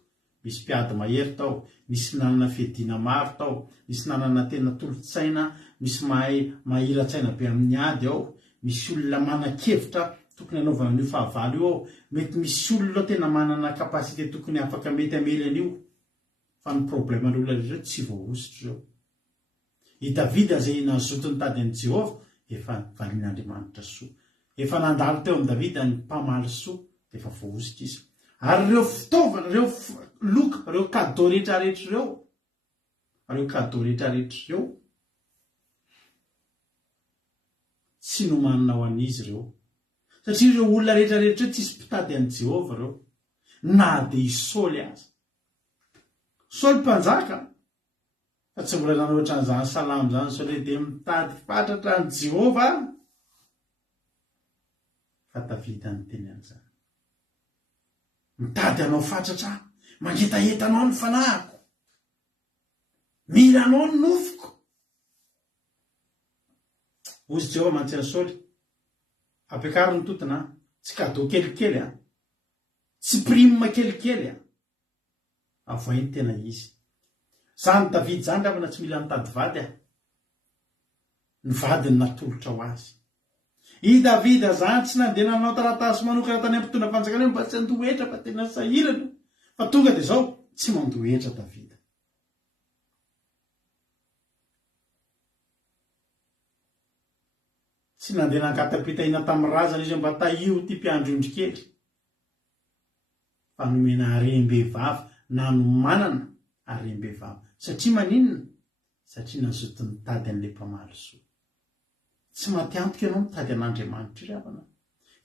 misy mpiady mahery tao misy nanana fiadiana maro tao misy nanana tena tolotsaina misy mahay mahira-tsaina be amin'ny ady ao misy olona manan-kevitra tokony anaovana an'io fahavalo io ao mety misy olona tena manana kapasité tokony afaka mety amely an'io fa ny problème an'olona rehetra tsy voaositra zao i Davida zay nazoto ny tady an'i Jehova efa valian'Andriamanitra soa efa nandalo teo amin'ny Davida ny mpamaly soa efa voaositra izy ary ireo fitaovana ireo loka ireo cadeau rehetrarehetra ireo tsy no manina ho an'izy ireo satria ireo olona rehetrarehetra tsy isy mpitady an'i Jehova ireo na dia i Saoly aza Saoly mpanjaka fa tsy mbola nanao ohatran'izany salamo zany Saoly dia mitady fatratra an'i Jehova fa Davida ny teny an'izany mitady anao fatratra mangetahetanao ny fanahiko mila anao ny nofiko ozy Jehova mantsy an'i Saoly ampiakaro ny totona tsy cadeau kelikely tsy prime kelikely avoainy tena izy zany Davida zany ravana tsy mila mitady vady ny vadiny natolotra ho azy i Davida zany tsy nandeha nanao taratasy manokana tany ampitondra fanjakana mba tsy andohetra fa tena sahirana fa tonga dia zao tsy mandohetra Davida tsy nandeha nankatapitaina tamin'ny razana izy mba tahio ty mpiandro indrikely fa nomena harem-behivavy na nomanana harem-behivavy satria maninona satria nazoto nitady an'le mpamalo soa tsy matiantoka ianao mitady an'Andriamanitra io ravana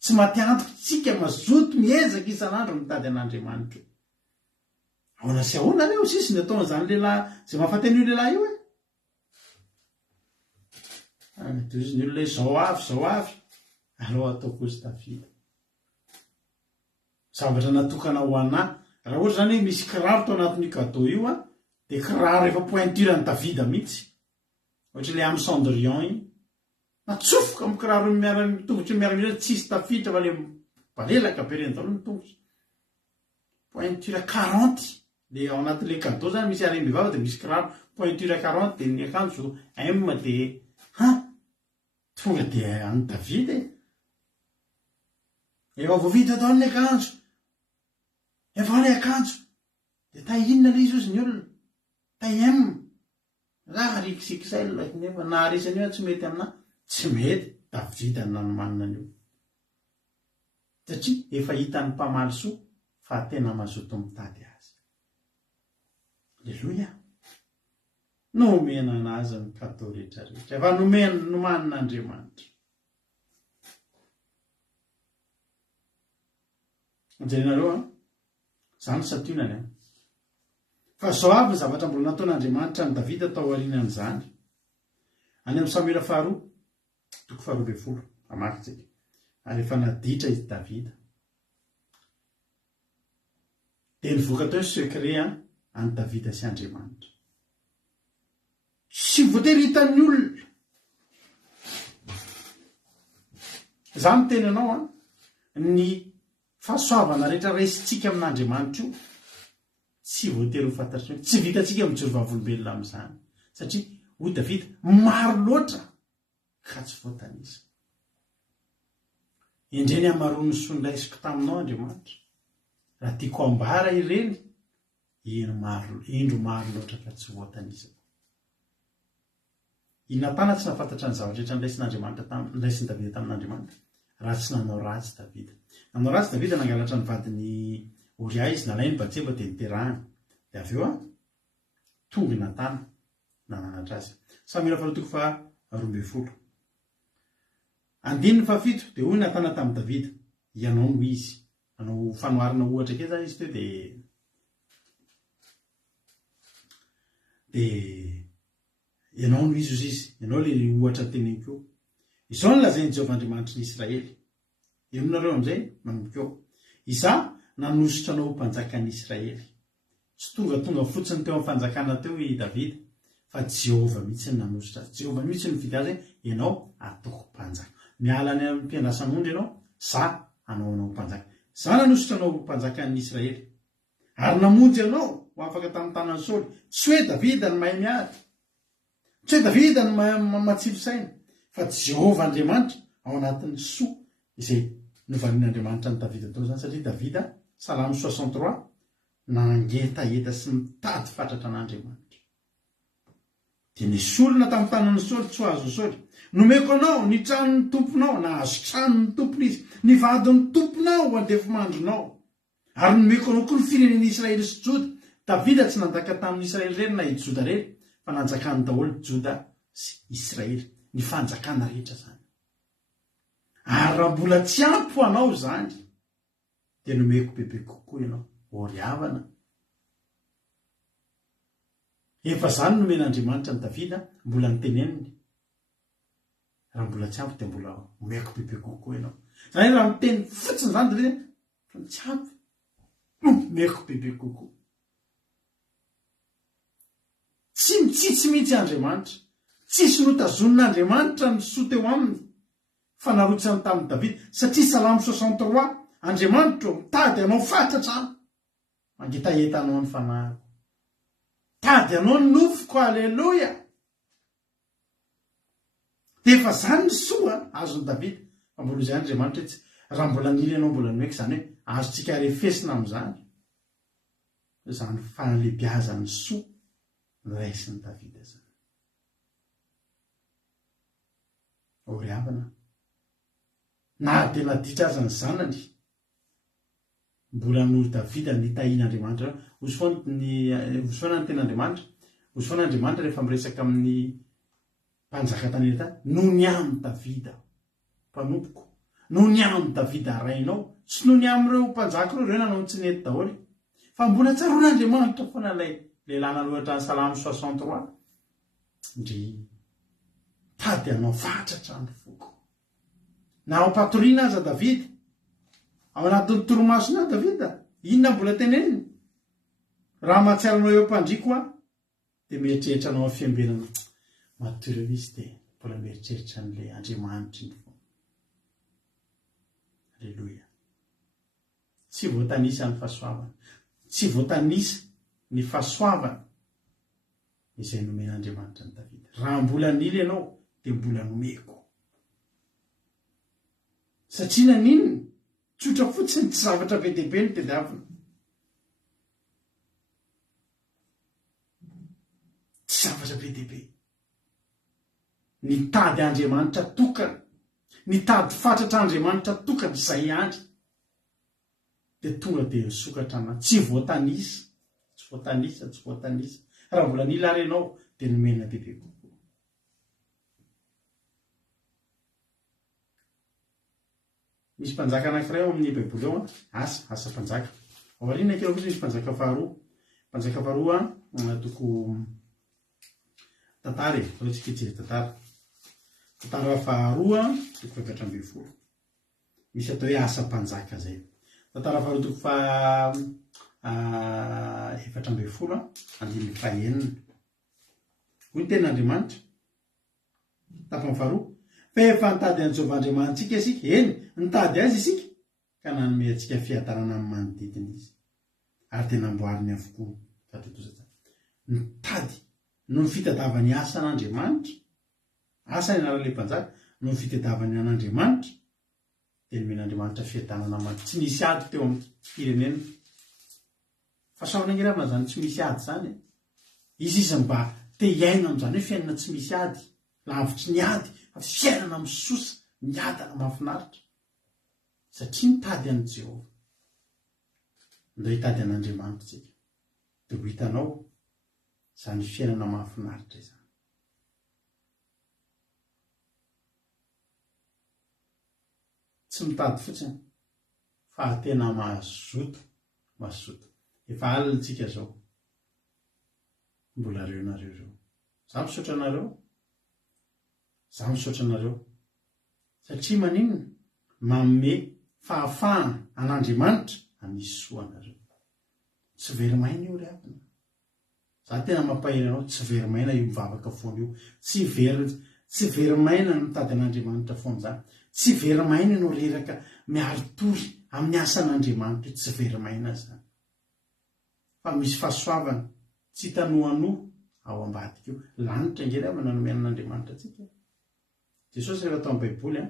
tsy matiantoka tsika mazoto miezaka isan'andro mitady an'Andriamanitra ahoana sy ahoana reo sisy ny ataon'izany lehilahy zay mahafaten'io lehilahy io toizy ny olona zao avy alao atao kozy Davida zavatra natokana ho anahy raha ohatra zany hoe misy kiraro tao anatin'io cadeau io dia kiraro efa pointurany Davida mihitsy ohatra le amin'ny Cendrillon iny natsofoka amin'ny kiraro mitovitra miaramila tsisy tafiditra fa le balelaka be reny talo mitovitra pointure 40 le ao anatin'le cadeau zany misy harem-behivavy dia misy kiraro pointure 40 dia ny akanjo M dia tonga dia any Davida efa voavita tao ny akanjo efa le akanjo dia tainona le izy ozy ny olona taim raha XXL nefa naharisany io tsy mety amina tsy mety Davida ny nanomanina an'io satria efa hitany mpamaly soa fa tena mazoto mitady azy. Alleluia. Nomena anazy ny cadeau rehetrarehetra efa nomanina Andriamanitra anjerenareo zany sationany fa zao avy ny zavatra mbola nataon'Andriamanitra ny Davida tao aorianan'izany any amin'ny Samuela faharoa 2:20 amakytsika ary efa naditra izy Davida dia nivoaka tao secret any Davida sy Andriamanitra sy voatery hitan'ny olona zany teny anao ny fahasoavana rehetra raisitsika amin'Andriamanitra io tsy voatery ho fantatry tsy vitatsika mijoro vavolombelona amin'izany satria hoy Davida maro loatra ka tsy voatanisa indreny hamarony sondaisiko taminao Andriamanitra raha tiako ambara ireny indro maro loatra ka tsy voatanisa inatana tsy nafantatra ny zavatra rehetra niraisin'ny Davida tamin'Andriamanitra raha tsy nanao ratsy Davida. Nanao ratsy Davida nangalatra ny vadiny Oria izy nalainy Batseba dia niterahany dia avy eo tonga natana nananatra azy. Samuela faharoa 2:20 andininy fahafito dia hoy natana tamin'ny Davida ianao no izy anao fanoharana ohatra ke zany izy teo dia ianao no izy ozy izy ianao le ohatra teneniko izao no lazainy Jehovah Andriamanitra ny Israely eo aminareo amin'izay manomboka eo izaho nanositra anao ho mpanjakan'ny Israely tsy tonga fotsiny teo amin'ny fanjakana teo i Davida fa Jehovah mihitsy nanositra azy Jehovah mihitsy nividy azy ianao ataoko mpanjaka miala any amin'ny mpiandrasan'ondry ianao za anao mpanjaka za nanositra anao ho mpanjakan'ny Israely ary namonjy anao ho afaka tamin'ny tanan'ny Saoly tsy hoe Davida ny mahay miady tsy hoe Davida ny matsilo saina fa Jehovah Andriamanitra ao anatin'ny soa izay novalian'Andriamanitra ny Davida tao zany satria Davida Salamo 63 nangetaheta sy mitady fatratra an'Andriamanitra dia nisy olona tamin'ny tanan'ny Saoly tsy ho azo Saoly nomeko anao ny tranon'ny tomponao na azo tranon'ny tompony izy ny vadin'ny tomponao ho andefomandronao ary nomeko anao koa ny firenen'ny Israely sy Joda Davida tsy nandaka tamin'ny Israely reny na i Joda reny fa nanjakany daholo Joda sy Israely ny fanjakana rehetra zany ary raha mbola tsy ampy ho anao zany dia nomeko bebe kokoa ianao oriavana efa zany nomen'Andriamanitra ny Davida mbola niteneniny raha mbola tsy ampy dia mbola omeko bebe kokoa ianao zany raha miteny fotsiny zany Davida tsy ampy omeko bebe kokoa tsy mitsitsy mihitsy Andriamanitra tsisy notazon'Andriamanitra ny soa teo aminy fa narotsany tamin'ny Davida satria Salamo 63 Andriamanitra mitady anao fatratra mangetahetanao ny fanahiko tady anao ny nofoko alleluia dia efa zany ny soa azon'ny Davida fa mbola izay Andriamanitra etsy raha mbola nily anao mbola noeky zany hoe azotsika refesina amin'izany zany fanalebiazan'ny soa raisin'ny Davida zany oriavana na tena ditra aza ny zanany mbola nory Davida nitahian'Andriamanitra ozy foana ny ten'Andriamanitra ozy foana Andriamanitra rehefa miresaka amin'ny mpanjaka tany tany noho ny amin'ny Davida mpanompoko noho ny amin'ny Davida rainao sy noho ny amin'ireo mpanjaka ireo nanao tsy nety daholo fa mbola tsaroan'Andriamanitra foana ilay lehilahy nalohatra ny Salamo 63 ndry tady anao fatratra ny foko na ao patoriana aza Davida ao anatin'ny toromasona Davida inona mbola teneniny raha mahatsiaranao eo mpandriko dia mieritreritra anao amin'ny fiambenana matory izy dia mbola mieritreritra n'ilay Andriamanitra iny foana. Alleluia. Tsy voatanisa ny fahasoavana, tsy voatanisa ny fahasoavana izay nomen'Andriamanitra ny Davida. Raha mbola nily ianao dia mbola nomeko. Satria naninona tsotra fotsiny tsy zavatra be dehibe ny tediavina. Tsy zavatra be dehibe. Nitady Andriamanitra tokana, nitady fatratra Andriamanitra tokana izay andry dia tonga dia nisokatra amina. Tsy voatanisa, tsy voatanisa, tsy voatanisa. Raha mbola nila ary ianao dia nomena bebe kokoa. Misy mpanjaka anankiray ao amin'ny Baiboly ao asa mpanjaka. Ao aoriana kely fotsiny misy mpanjaka faharoa. Mpanjaka faharoa toko tantara e, hoe tsika hijery tantara. Tantara faharoa toko 7:20. Misy atao hoe asa mpanjaka zay. Tantara faharoa toko 7:20 andininy fahaenina. Hoy ny ten'Andriamanitra tapany faharoa. Fa efa nitady an'i Jehovah Andriamanitsika isika, eny nitady azy isika ka nanome antsika fiadarana amin'ny manodidina izy ary tena amboariny avokoa. Nitady no fitadiavany asa an'Andriamanitra, asa ny anaran'ilay mpanjaka no fitadiavany an'Andriamanitra dia nomen'Andriamanitra fiadanana amin'ny tsy misy ady teo amin'ny firenena. Fahasoavana angeravana zany tsy misy ady zany. Izy mba te hiaina amin'izany hoe fiainana tsy misy ady, lavitry ny ady, fa fiainana misosa, miadana mahafinaritra. Satria nitady an'i Jehovah. Ndao hitady an'Andriamanitra tsika dia ho hitanao izany fiainana mahafinaritra izany. Tsy mitady fotsiny fa tena mazoto. Efa alina zao. Mbola reo nareo reo. Za misaotra anareo. Satria maninona? Manome fahafahana an'Andriamanitra hanisy soa anareo. Tsy verimaina io riavina. Za tena mampahery anao, tsy verimaina io mivavaka foana io. Tsy verimaina no mitady an'Andriamanitra foana zany. Tsy verimaina no reraka miaritory amin'ny asan'Andriamanitra, tsy verimaina zany. Fa misy fahasoavana tsy tanoanoa ao ambadika io. Lanitra ingely ao nanomen'Andriamanitra atsika. Jesosy rehefa tao amin'ny Baiboly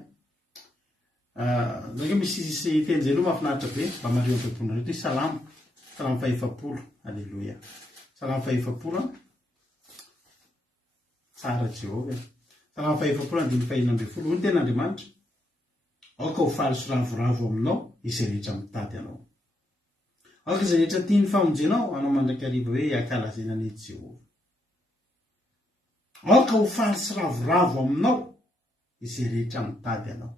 zany misy teny Jeloha mahafinaritra be mba mareo amin'ny Baiboly nareo. Salamo 70. Alleluia. Salamo 70. Tsara Jehovah. Salamo 70 andiny fahaenina-mbifolo. Hoy ny ten'Andriamanitra: aoka ho faly sy ravoravo aminao izay rehetra mitady anao. Aoka izay rehetra tiany famonjenao anao mandrakariva hoe ankalazena ny Jehovah. Aoka ho faly sy ravoravo aminao izay rehetra mitady anao.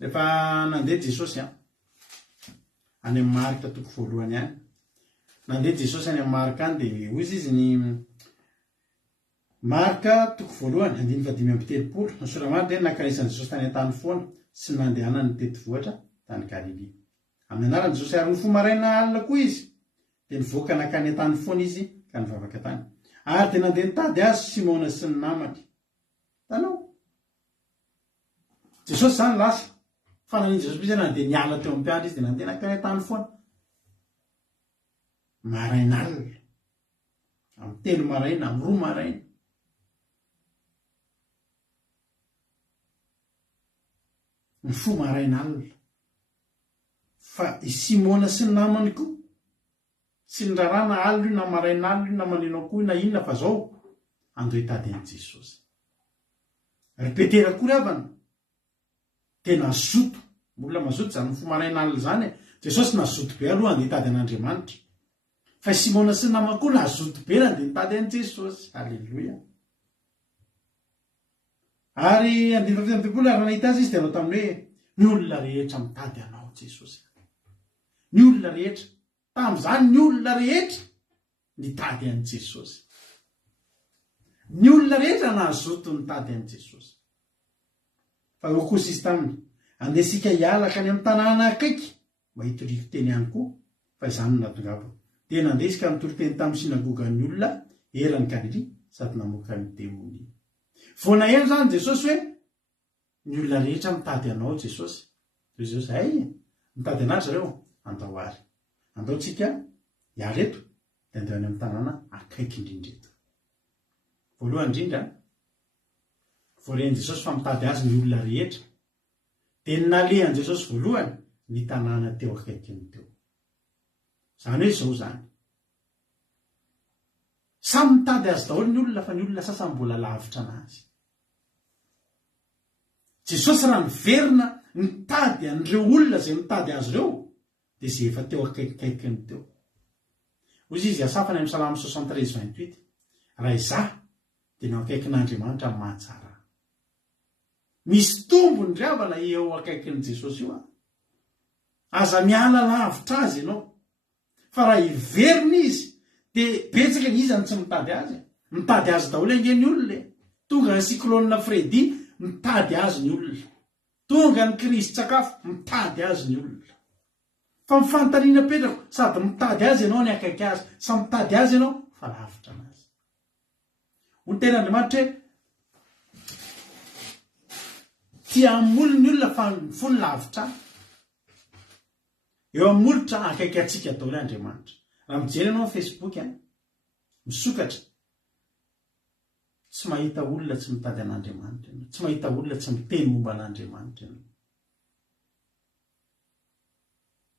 Rehefa nandeha Jesosy any amin'ny Marika toko 1 any. Nandeha Jesosy any amin'ny Marika any dia hoy izy ny Marika toko 1 andiny 5:30. Ny soramarina dia nankanesan'i Jesosy tany an-tany foana sy nandehanany tety vohatra tany Galilea. Amin'ny anaran'i Jesosy ary ny fomaraina alina koa izy dia nivoaka nankany an-tany foana izy ka nivavaka tany. Ary dia nandeha nitady azy Simona sy ny namany. Tanao Jesosy zany lasa fanan'ny Jesosy izy nandeha niala teo amin'ny mpiandry izy dia nandeha nankany an-tany foana. Maraina alina, amin'ny telo maraina, amin'ny 2 maraina. Ny fo maraina alina. Fa i Simona sy ny namany koa sy ny rarana alina io na maraina alina io na maneno koa na inona fa zao andao hitady an'i Jesosy. repetera kory avana tena azoto olona mazoto zany fomarain'alina zany jesosy nazoto be aloha andeha hitady an'andriamanitra fa simona sy namako nazoto be andeha nitady an' jesosy. Alleloia. Ary andin'y ary nahita azy izy dia anao taminy hoe ny olona rehetra mitady anao jesosy, ny olona rehetra tam'izany, ny olona rehetra nitady an' jesosy, ny olona rehetra nazoto nitady an' jesosy. Fa eo kosa izy taminy andesika hialaka any amin'ny tanàna akaiky mba hitoriko teny ihany koa fa izany natongavo dia nandesika nitoroteny tamin'ny sinagogan'ny olona erany Galili sady namoaka ny demony. Voana eny zany Jesosy hoe ny olona rehetra mitady anao Jesosy. Jesosy ay mitady anazy reo andao ary andaotsika hiala eto dia andeo any amin'ny tanàna akaiky indrindra eto. Voalohany indrindra voareny Jesosy fa mitady azy ny olona rehetra dia nalehan Jesosy voalohany ny tanàna teo akaikiny teo. Zany hoe zao zany samy mitady azy daholo ny olona fa ny olona sasany mbola lavitra anazy. Jesosy raha miverina mitady an'ireo olona zay mitady azy ireo dia zay efa teo akaikikaikiny teo. Hozy izy asafany amin'ny Salamo 73:28 raha izaho dia nao akaikin'Andriamanitra mahatsara. Misy tombony ry havana eo akaikin'i Jesosy io aza miala lavitra azy ianao fa raha hiverina izy dia betsaka ny izany tsy mitady azy, mitady azy daholo ange ny olona. Tonga ny cyclone Freddy mitady azy ny olona, tonga ny crise sakafo mitady azy ny olona. Fa mifantaniana petrako sady mitady azy ianao ny akaiky azy sa mitady azy ianao fa lavitra anazy. Hoy tena Andriamanitra hoe tia amolo ny olona fa fony lavitra. Eo amin'ny molotra akaiky atsika daholo Andriamanitra. Raha mijery ianao Facebook misokatra tsy mahita olona tsy mitady an'Andriamanitra, tsy mahita olona tsy miteny momba an'Andriamanitra.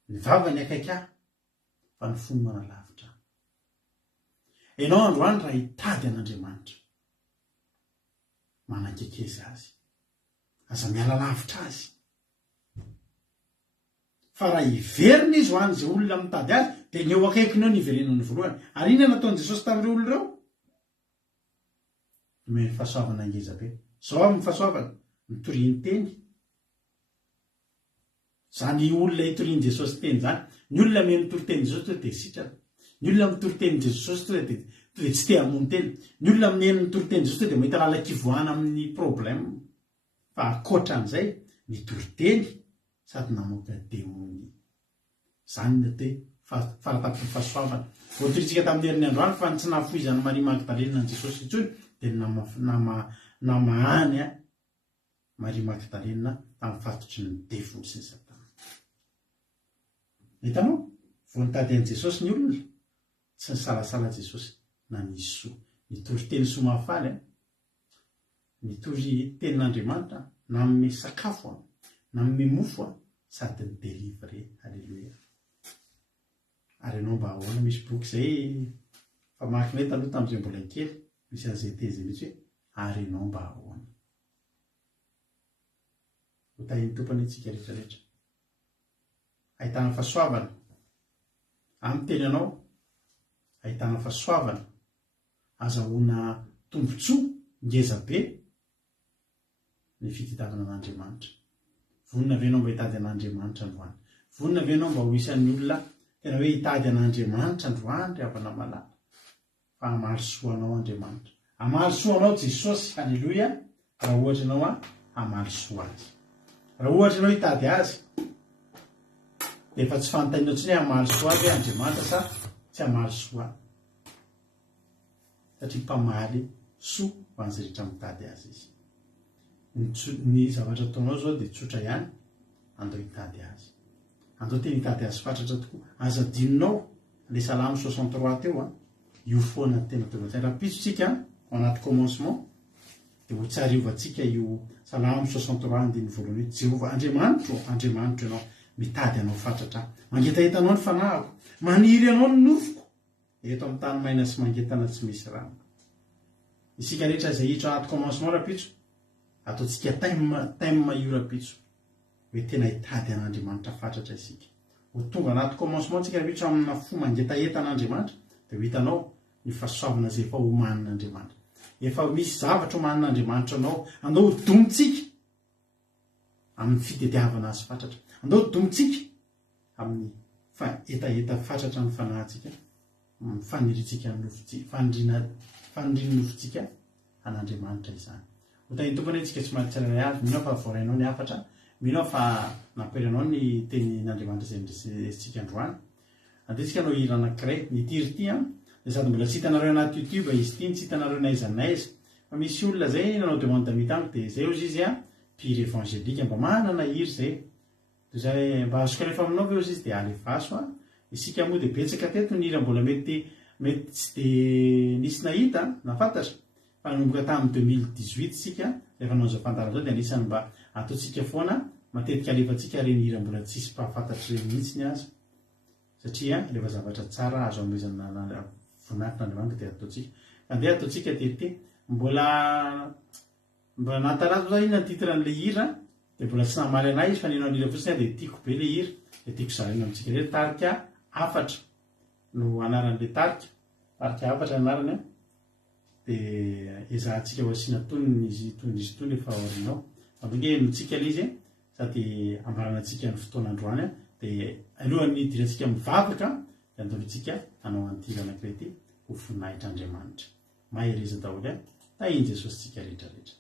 Ny vavany akaiky fa ny fony manalavitra. Ianao androany raha hitady an'Andriamanitra manakekeza azy, aza miala lavitra azy. Fa raha hiverina izy ho an'izay olona mitady azy dia ny eo akaikiny eo ny iverenany voalohany. Ary iny nataony Jesosy tamin'ireo olona ireo? Nomeny fahasoavana ngeza be. Zao amin'ny fahasoavana mitoriany teny. Zany olona hitoriany Jesosy teny zany. Ny olona me mitory teny Jesosy tonga dia sitrana. Ny olona mitory teny Jesosy tonga dia tsy te hamono teny. Ny olona miheno mitory teny Jesosy tonga dia mahita lalakivoana amin'ny problème. Fa ankoatran'izay mitory teny sady namoaka demony. Zany ny te faratapy ny fahasoavana. Voatoritsika tamin'ny herin'ny androany fa tsy nahafoizan'ny Maria Magdalena ny Jesosy intsony dia namahany Maria Magdalena tamin'ny fatotry ny devony sy ny Satana. Hitanao? Vao nitady an'i Jesosy ny olona tsy nisalasala Jesosy na nisy soa. Nitory teny soa mahafaly, nitory tenin'Andriamanitra na amin'ny sakafo na amin'ny mofo sady ny délivrer. Alleluia. Ary ianao mba ahoana misy boky izay famakinay taloha tamin'izay mbola kely misy an'izay teza mihitsy hoe ary ianao mba ahoana. Ho tahiny tompany antsika rehetrarehetra. Ahitana fahasoavana amin'ny teny ianao, ahitana fahasoavana azahoana tombontsoa ngeza be ny fitadiavana an'Andriamanitra. Vonina ve ianao mba hitady an'Andriamanitra androany? Vonina ve ianao mba ho isan'ny olona tena hoe hitady an'Andriamanitra androany ry havana malala? Fa hamaly-soa anao Andriamanitra, hamaly-soa anao Jesosy. Alleluia. Raha ohatra ianao hamaly-soa azy, raha ohatra ianao hitady azy dia efa tsy fanontaniana intsony hoe hamaly-soa azy Andriamanitra sa tsy hamaly-soa. Satria mpamaly soa ho an'izay rehetra mitady azy izy. Ny zavatra ataonao zao dia tsotra ihany, andao hitady azy, andao tena hitady azy fatratra tokoa. Aza dininao le Salamo 63 teo io foana tena tena raha pitsotsika ao anaty commencement dia ho tsariovantsika io Salamo 63 andiny voalohany hoe Jehovah Andriamanitra ianao mitady anao fatratra, mangetaheta anao ny fanahiko, maniry anao ny nofoko eto amin'ny tany maina sy mangetana tsy misy rano. Isika rehetra izay hiditra anaty commencement raha pitso ataontsika time iorapitso hoe tena hitady an'andriamanitra fatratra isika ho tonga anaty commencement tsika rehetra amina fo mangetaeta an'andriamanitra dia ho hitanao ny fahasoavana zay efa homanin'andriamanitra efa misy zavatra homanin'andriamanitra anao andao ho domontsika amin'ny fitediavana azy fatratra andao ho domontsika amin'ny etaeta fatratra ny fanahintsika faniritsika faniriny nofontsika an'andriamanitra izany hotany tompony antsika tsy mahatsirairay azy minao fa voarainao ny afatra minao fa namperanao ny tenin'andriamanitra zay ndresitsika androany andesika anao hira anankiray nitiry ty dia sady mbola tsy hitanareo anaty youtube izy ty tsy hitanareo naiza naiza fa misy olona zay nanao demande mitany dia zay ozy izy pire évangélika mba manana hiry zay zay mba azoka rehefa aminao ve ozy izy dia alevaso isika moa dia betsaka teto ny hira mbola mety tsy dia nisy nahita nafantatra fa nomboka tamin'ny 2018 sika rehefa nao zao fantarana zao dia anisany mba ataontsika foana matetika alefantsika reny hira mbola tsisy mpahafantatry reny mihitsy ny azy satria rehefa zavatra tsara azo amezana voninahitran'andriamanitra dia ataontsika andeha ataontsika tete mbola natarazo za ina titran'le hira dia mbola tsy namaly anay izy fa ninao an'ila fotsiny dia tiako be le hira dia tiako zarena amintsika re tarika afatra no anaran'le tarika afatra anarany dia ezahantsika ho asiana toniny izy tony efa orinao avenge notsika le izy sady ambaranantsika ny fotoanandroany dia alohan'ny dirantsika mivavaka dia andolontsika anao antira anankiray ty ho voninahitran'andriamanitra mahereza daholo tainy jesosy tsika rehetrarehetra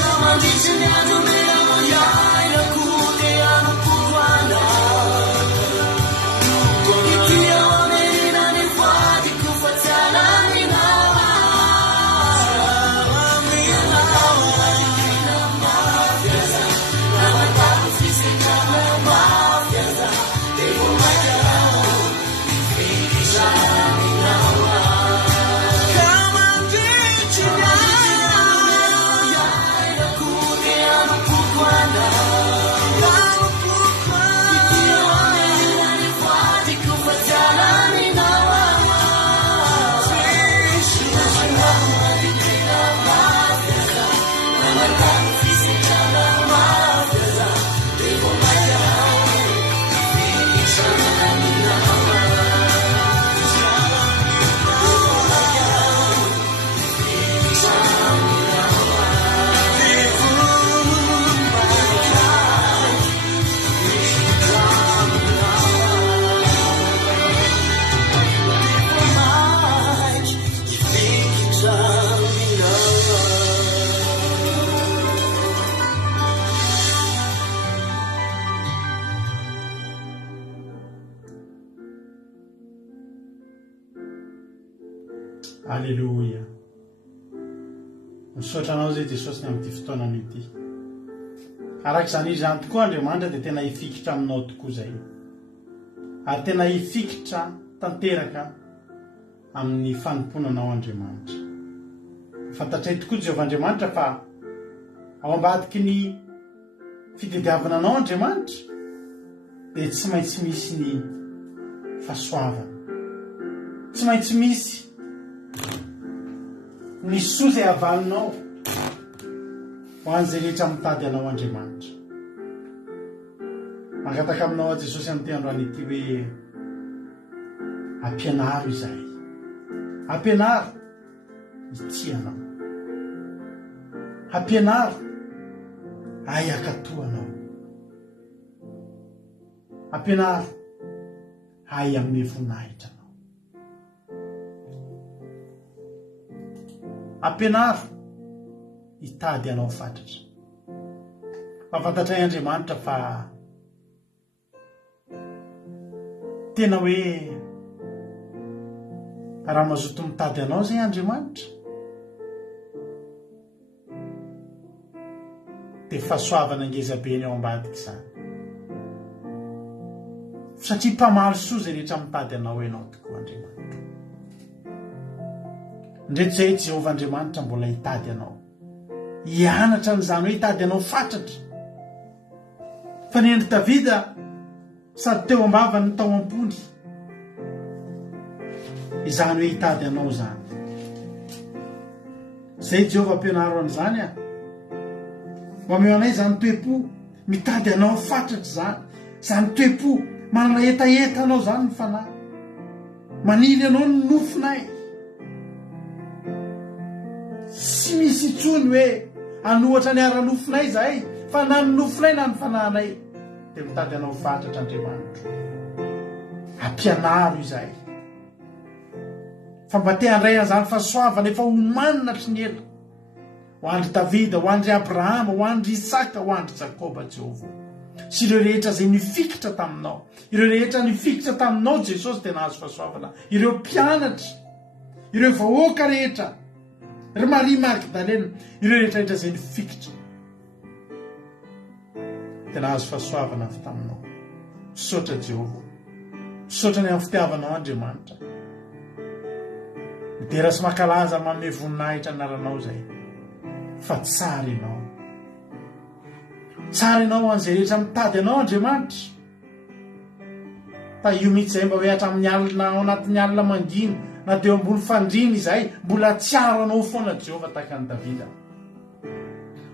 Come on, Alleluia. Misaotranao zay Jesosy ny amin'ity fotoanany ity. Arak'izany izy zany tokoa Andriamanitra dia tena hifikitra aminao tokoa zay. Ary tena hifikitra tanteraka amin'ny fanomponanao Andriamanitra. Fantatray tokoa Jehovah Andriamanitra fa ao ambadiky ny fitadiavana anao Andriamanitra dia tsy maintsy misy ny fahasoavana. Tsy maintsy misy ny soa izay avalinao ho an'izay rehetra mitady anao Andriamanitra. Mangataka aminao Jesosy amin'ity androany ity hoe ampianaro izahay. Ampianaro itianao. Ampianaro ay-akatoanao. Ampianaro ay amin'ny voninahitranao. Ampianaro hitady anao fatratra. Mahafantatray Andriamanitra fa tena hoe raha mazoto mitady anao zay Andriamanitra dia fahasoavana ngezabeny ao ambadika izany. Satria mpamaro soa zay rehetra mitady anao ianao tokoa Andriamanitra. Ndretzay Jehovah Andriamanitra mbola hitady anao. Hianatra n'izany hoe hitady anao fatratra. Fa ny endry Davida sady teo ambava ny tao ampony. Izany hoe hitady anao zany. Zay Jehovah ampianaro an'izany a. Mameo anay zany toe-po mitady anao fatratra zany. Zany toe-po manana etaeta anao zany ny fanahy. Manily anao ny nofinay. Tsy misy intsony hoe anohatra ny ara-nofinay zahay, fa na ny nofinay na ny fanahinay dia mitady anao fatratra Andriamanitra. Ampianaro izahay. Fa mba te handray an'izany fahasoavana efa omanina hatry ny ela. Ho andry Davida, ho andry Abrahama, ho andry Isaka, ho andry Jakoba Jehovah. Sy ireo rehetra izay nifikitra taminao. Ireo rehetra nifikitra taminao Jesosy tena azo fahasoavana. Ireo mpianatra, ireo vahoaka rehetra, ry Maria Magdalena, ireo rehetrarehetra izay nifikitra tena azo fahasoavana avy taminao. Misaotra Jehovah. Misaotra ny amin'ny fitiavanao Andriamanitra. Midera sy mankalaza manome voninahitra anaranao zay. Fa tsara ianao. Tsara ianao an'izay rehetra mitady anao Andriamanitra. Fa io mihitsy izay mba hoe hatramin'ny alina ao anatin'ny alina mangina na teo ambony fandrina izay mbola tsiaro anao foana Jehovah tahaka ny Davida.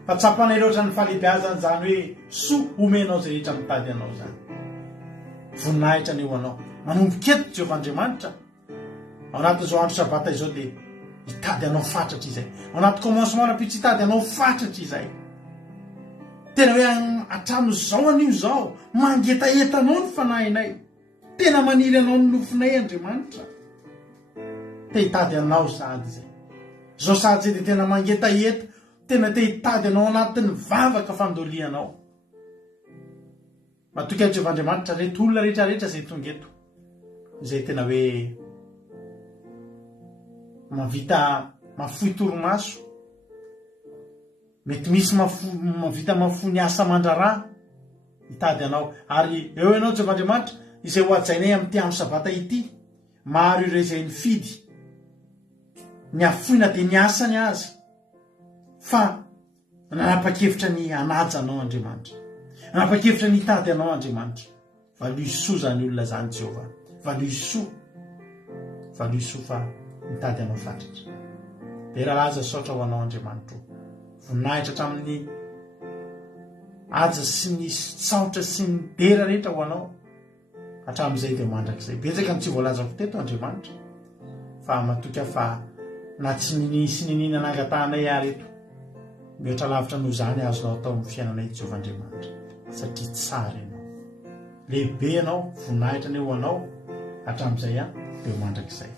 Fa tsapanay loatra ny fahalehibiazana zany hoe soa omenao izay rehetra mitady anao zany. Voninahitra ny eo anao. Manomboka eto Jehovah Andriamanitra. Ao anatin'izao andro sabata izao dia hitady anao fatratra izay. Ao anaty commencement napitsy hitady anao fatratra izay. Tena hoe hatramin'izao anio izao mangetaeta anao ny fanahinay. Tena manily anao ny nofinay Andriamanitra. Te hitady anao sady izay. Zao sady izay dia tena mangetaeta. Tena te hitady anao anatin'ny vavaka fandolianao. Matoky an'i Jehovah Andriamanitra reto olona rehetrarehetra izay tonga eto. Izay tena hoe mavita mafoy toromaso. Mety misy mavita mafony asa mandrarà hitady anao. Ary eo ianao Jehovah Andriamanitra izay ho ajainay amin'ity andro sabata ity. Maro ireo izay nifidy. Niafoina dia niasany azy. Fa nanapa-kevitra ny hanaja anao Andriamanitra. Nanapa-kevitra ny hitady anao Andriamanitra. Valoy soa zany olona zany Jehovah. Valoy soa. Valoy soa fa mitady anao fatratra. Dia raha aza saotra ho anao Andriamanitra. Voninahitra hatramin'ny aja sy ny saotra sy ny dera rehetra ho anao. Hatramin'izay dia mandrakizay. Betsaka ny tsy voalazako teto Andriamanitra. Fa matoka fa na tsy nisy ninina nangatanay ary eto. Mihoatra lavitra noho izany azonao atao amin'ny fiainanay Jehovah Andriamanitra. Satria tsara ianao. Lehibe ianao, voninahitra ny eo anao. Hatramin'izay dia mandrakizay.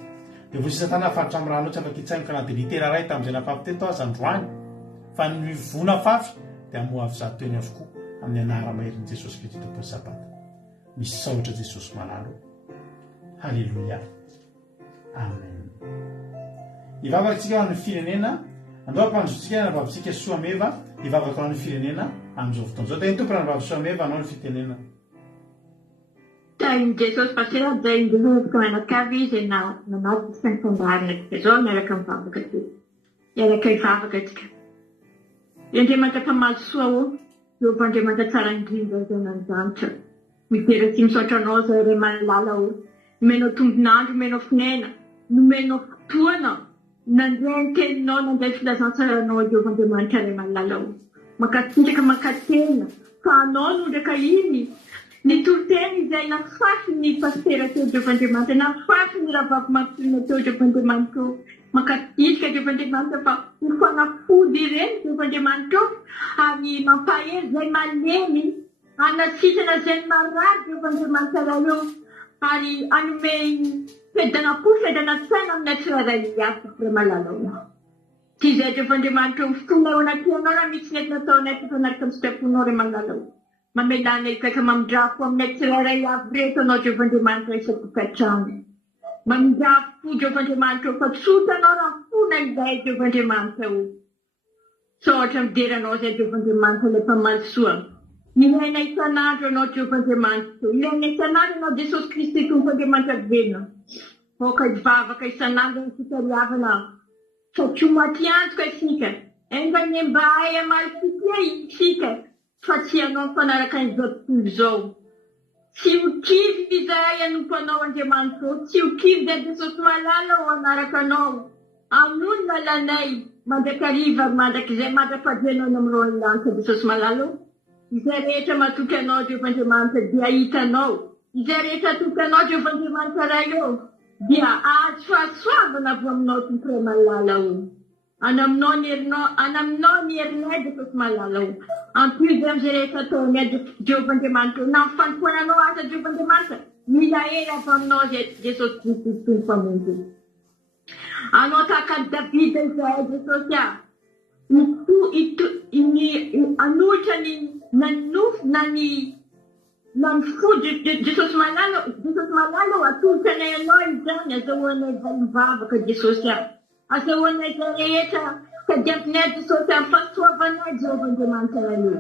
Dia voa sisa tana faritra amin'ny rano tsy afaka hitsaingoka na dia litera ray tamin'izay nafafi teto azy androany. Fa ny vona fafy dia amoavy zato eny avokoa amin'ny anara-maherin' Jesosy Kristy tompon'ny sabata. Misaotra Jesosy malalo. Halleluia. Amen. ivavakantsika ho amin'ny firenena andao ampandrotsika nanavavitsika soameva ivavaka ho amin'ny firenena amin'izao fotoana zao teny tompo nanavavy soameva anao ny fitenena Taim Jesús pasera daim dulu kemana kavi zena menat sen pembaharan Jesús mereka mfava kati. Yara kai fava kati. Yang mata pemalsu yo pande mata sarangin dengan dancer. Mikira tim sotronosa remalalo. Meno tumbnand meno fnena. Meno tuana. Nandren ken non andai filasan sarano yo pande mata remalalo. Makatinja ka makatena. Kanon udah kaini. Ny toroteny izay nafafy ny pastera teo Jeovandriamanitra nafafy ny ravavy teo Jeovandriamanitra makadilika Jeovandriamanitra fa ho fanafody ireny Jeovandriamanitra ary mampahery izay malemy anasitana izay marary Jeovandriamanitra raha eo ary anome fedana-po fedana-tsaina amin'ny tsirairay hafa re malalao tsy izay Jeovandriamanitra fotoana eo anatinao raha misy nety nataonay fanaraka amin'ny sitraponao re malalao mamelana ikaika mamindrafo aminay tsirairay avy reto anao Jeovandriamanitra isatokantrano. Mamindrafo Jeovandriamanitra fa tsotanao raha fona izay Jeovandriamanitra io. Sohatra mideranao izay Jeovandriamanitra ilay mpamalisoa. Ilaina isan'andro anao Jeovandriamanitra. Ilaina isan'andro anao Jesosy Kristy Tompandriamanitra velona. Oka ivavaka isan'andro ny fitariavana. Satria maty antoka isika. Enga ny mba ay amalitsikia isika. Fa tsy anao fanaraka izao tontolo izao. Tsy ho kivy izay anompo anao Andriamanitra. Tsy ho kivy izay Jesosy malala ho anaraka anao. Amin'ony lalanay mandrakariva mandrakizay mandrapahajenao amin'ny roan'ny lanitra Jesosy malala. Izay rehetra matoky anao Jeovandriamanitra dia hitanao. Izay rehetra atoky anao Jeovandriamanitra raha eo dia azo fahasoavana avy aminao tomporay malala io. Anaminao ny herinay Jesosy malala io. Ampiozy amin'izay rehetra ataonay Jeovandriamanitra na mifanompoananao asa Jeovandriamanitra mila hery avy aminao Jesosy Kristy tompamonjy. Anao tahaka ny Davida izay Jesosy anohitra ny nanofo na ny fo Jesosy malala atolotranay anao izany azahoanay mivavaka Jesosy azahoanay izay rehetra kadiavinay Jesosy amin'ny fahasoavanay Jeovandriamanitra io.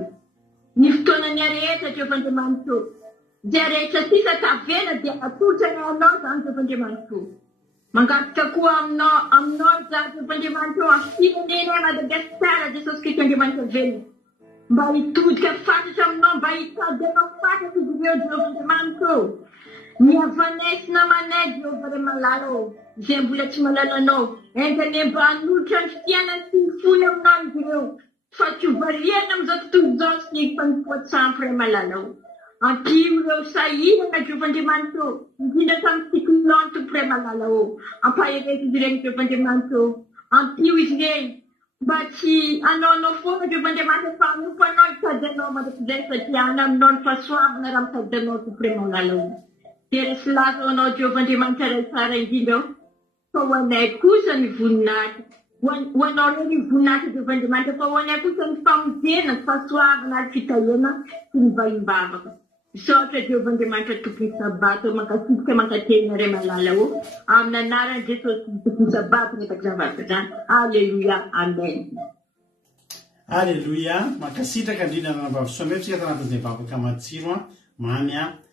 Ny fotoanany rehetra Jeovandriamanitra izay rehetra sisa tavela dia atolotranay anao izany Jeovandriamanitra. Mangatitra koa aminao izany Jeovandriamanitra firenenay Madagasikara Jesosy Kristy Andriamanitra velona. Mba hitodika fantatra aminao, mba hitady anao fantatra izy ireo Jeovandriamanitra. Ny havanay sy namanay Jehovah malala izay mbola tsy malalanao. Engany mba hanolotra ny fiainany sy ny fony aminao izy ireo. Fa tsy ho variana amin'izao tontolo izao sy ny fanompoan-tsampy ray malala. Ampimo ireo sahirana Jeovandriamanitra. Indrindra tamin'ny cyclone tompo ray malala. Ampaherety izy ireny Jeovandriamanitra. Ampio izy ireny. Mba tsy anaonao foana Jeovandriamanitra fa anompo anao hitady anao mandrakizay satria anaminao ny fahasoavana raha mitady anao tompo ray malala. Dia sy lazo anao Jeovandriamanitra ray tsara indrindra. Fa ho anay kosa ny voninahitra. Ho anao ireo ny voninahitra Jeovandriamanitra fa ho anay kosa ny famonjena, ny fahasoavana ary fitahena sy ny vahimbavaka. Misaotra Jeovandriamanitra tompony sabato mankasitrika mankatena ray malala amin'ny anaran'i Jesosy tompony sabato retaka zavatra zany. Alleluia, amen. Alleluia, mankasitraka indrindra nanavavy soametsika tanatin'izay vavaka matsiro mamy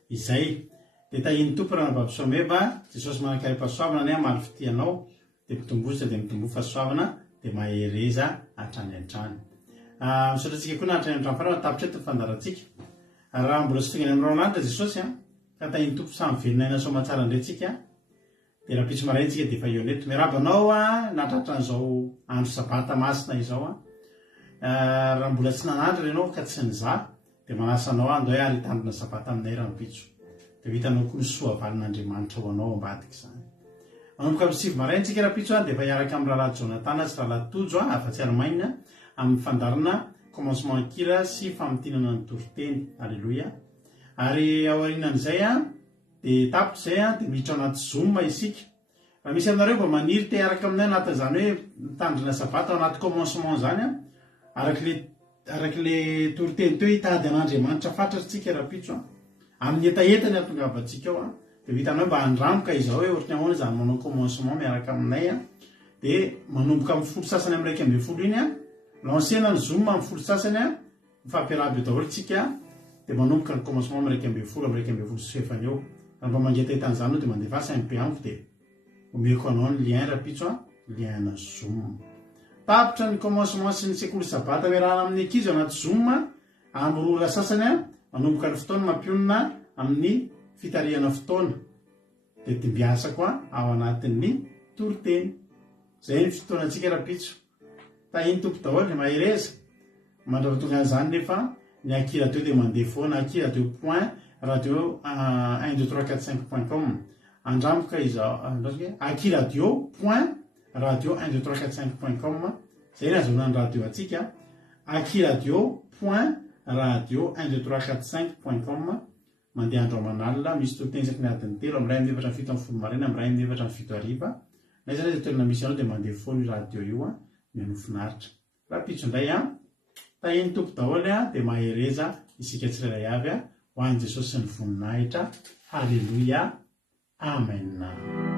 izay. Dia tahiny tompo raha navavy soameva Jesosy manakary fahasoavana ny maro fitianao dia mitombosa dia mitombo fahasoavana dia mahereza hatrany an-trany. Misaotratsika koa na hatrany an-trany farany tapitra eto fandarantsika. Raha mbola sy tingany amin'ny ranon'andro Jesosy ka tahiny tompo samy velonay soa matsara indretsika dia raha pitso maraintsika dia efa eo neto miarabanao natratra an'izao andro sabata masina izao raha mbola tsy nanandro ianao ka tsy nizaha dia manasanao andao hoe ary hitandrina sabata aminay raha mipitso. Dia vitanao koa ny soa valin'Andriamanitra ho anao ambadika izany. Manomboka amin'ny sivy maraintsika raha pitso dia efa hiaraka amin'ny rahalahy Jonatana sy rahalahy Tojo afa-tsy ary-mainina amin'ny fandarana commencement kira sy famotinana ny toriteny. Alleluia. Ary aorianan'izay dia tapitra izay dia miditra anaty Zoom isika. Raha misy aminareo mba maniry te hiaraka aminay anatin'izany hoe mitandrina sabata ao anaty commencement zany arak'ilay toriteny teo hitady an'Andriamanitra fantatritsika raha pitso amin'ny etaetany atongavantsika ao dia vitanao mba handramoka izao hoe ohatran'ny ahoana izany manao commencement miaraka aminay dia manomboka amin'ny folo sasany amin'ny 1 iny a lancena ny zoom amin'ny folo sasany a mifampiarahaba eo daholo tsika dia manomboka ny commencement amin'ny 1 amin'ny 1 sy efany eo raha mba mangetan'izany eo dia mandefa 5 amiko dia omeko anao ny lien rapitso a lien na zoom tapitra ny commencement sy ny sekoly sabata hoe raha amin'ny ankizy anaty zoom amin'ny rola sasany a manomboka ny fotoana mampionina amin'ny fitarihana fotoana dia timbiasa koa ao anatin'ny toriteny zay ny fotoanantsika rapitso tahiny tompo daholo ny mahereza mandravatonga an'izany nefa ny aki radio dia mandeha foana aki radio point radio 12345.com andramboka aki radio point radio 12345.com zay ny azonany radio atsika aki radio point radio 12345.com mandeha andro amanalina misy totensaky ny adiny telo amin'ny ray amin'ny efatra ny fito amin'ny folo marina amin'ny ray amin'ny efatra ny fito ariva na izany zay toerana misy anao dia mandeha foana io radio io a mianofinaritra rapitso indray a tahiny tompo daholo a dia mahereza isika tsirairay avy a ho an'i Jesosy sy ny voninahitra. Halleluja. Amen.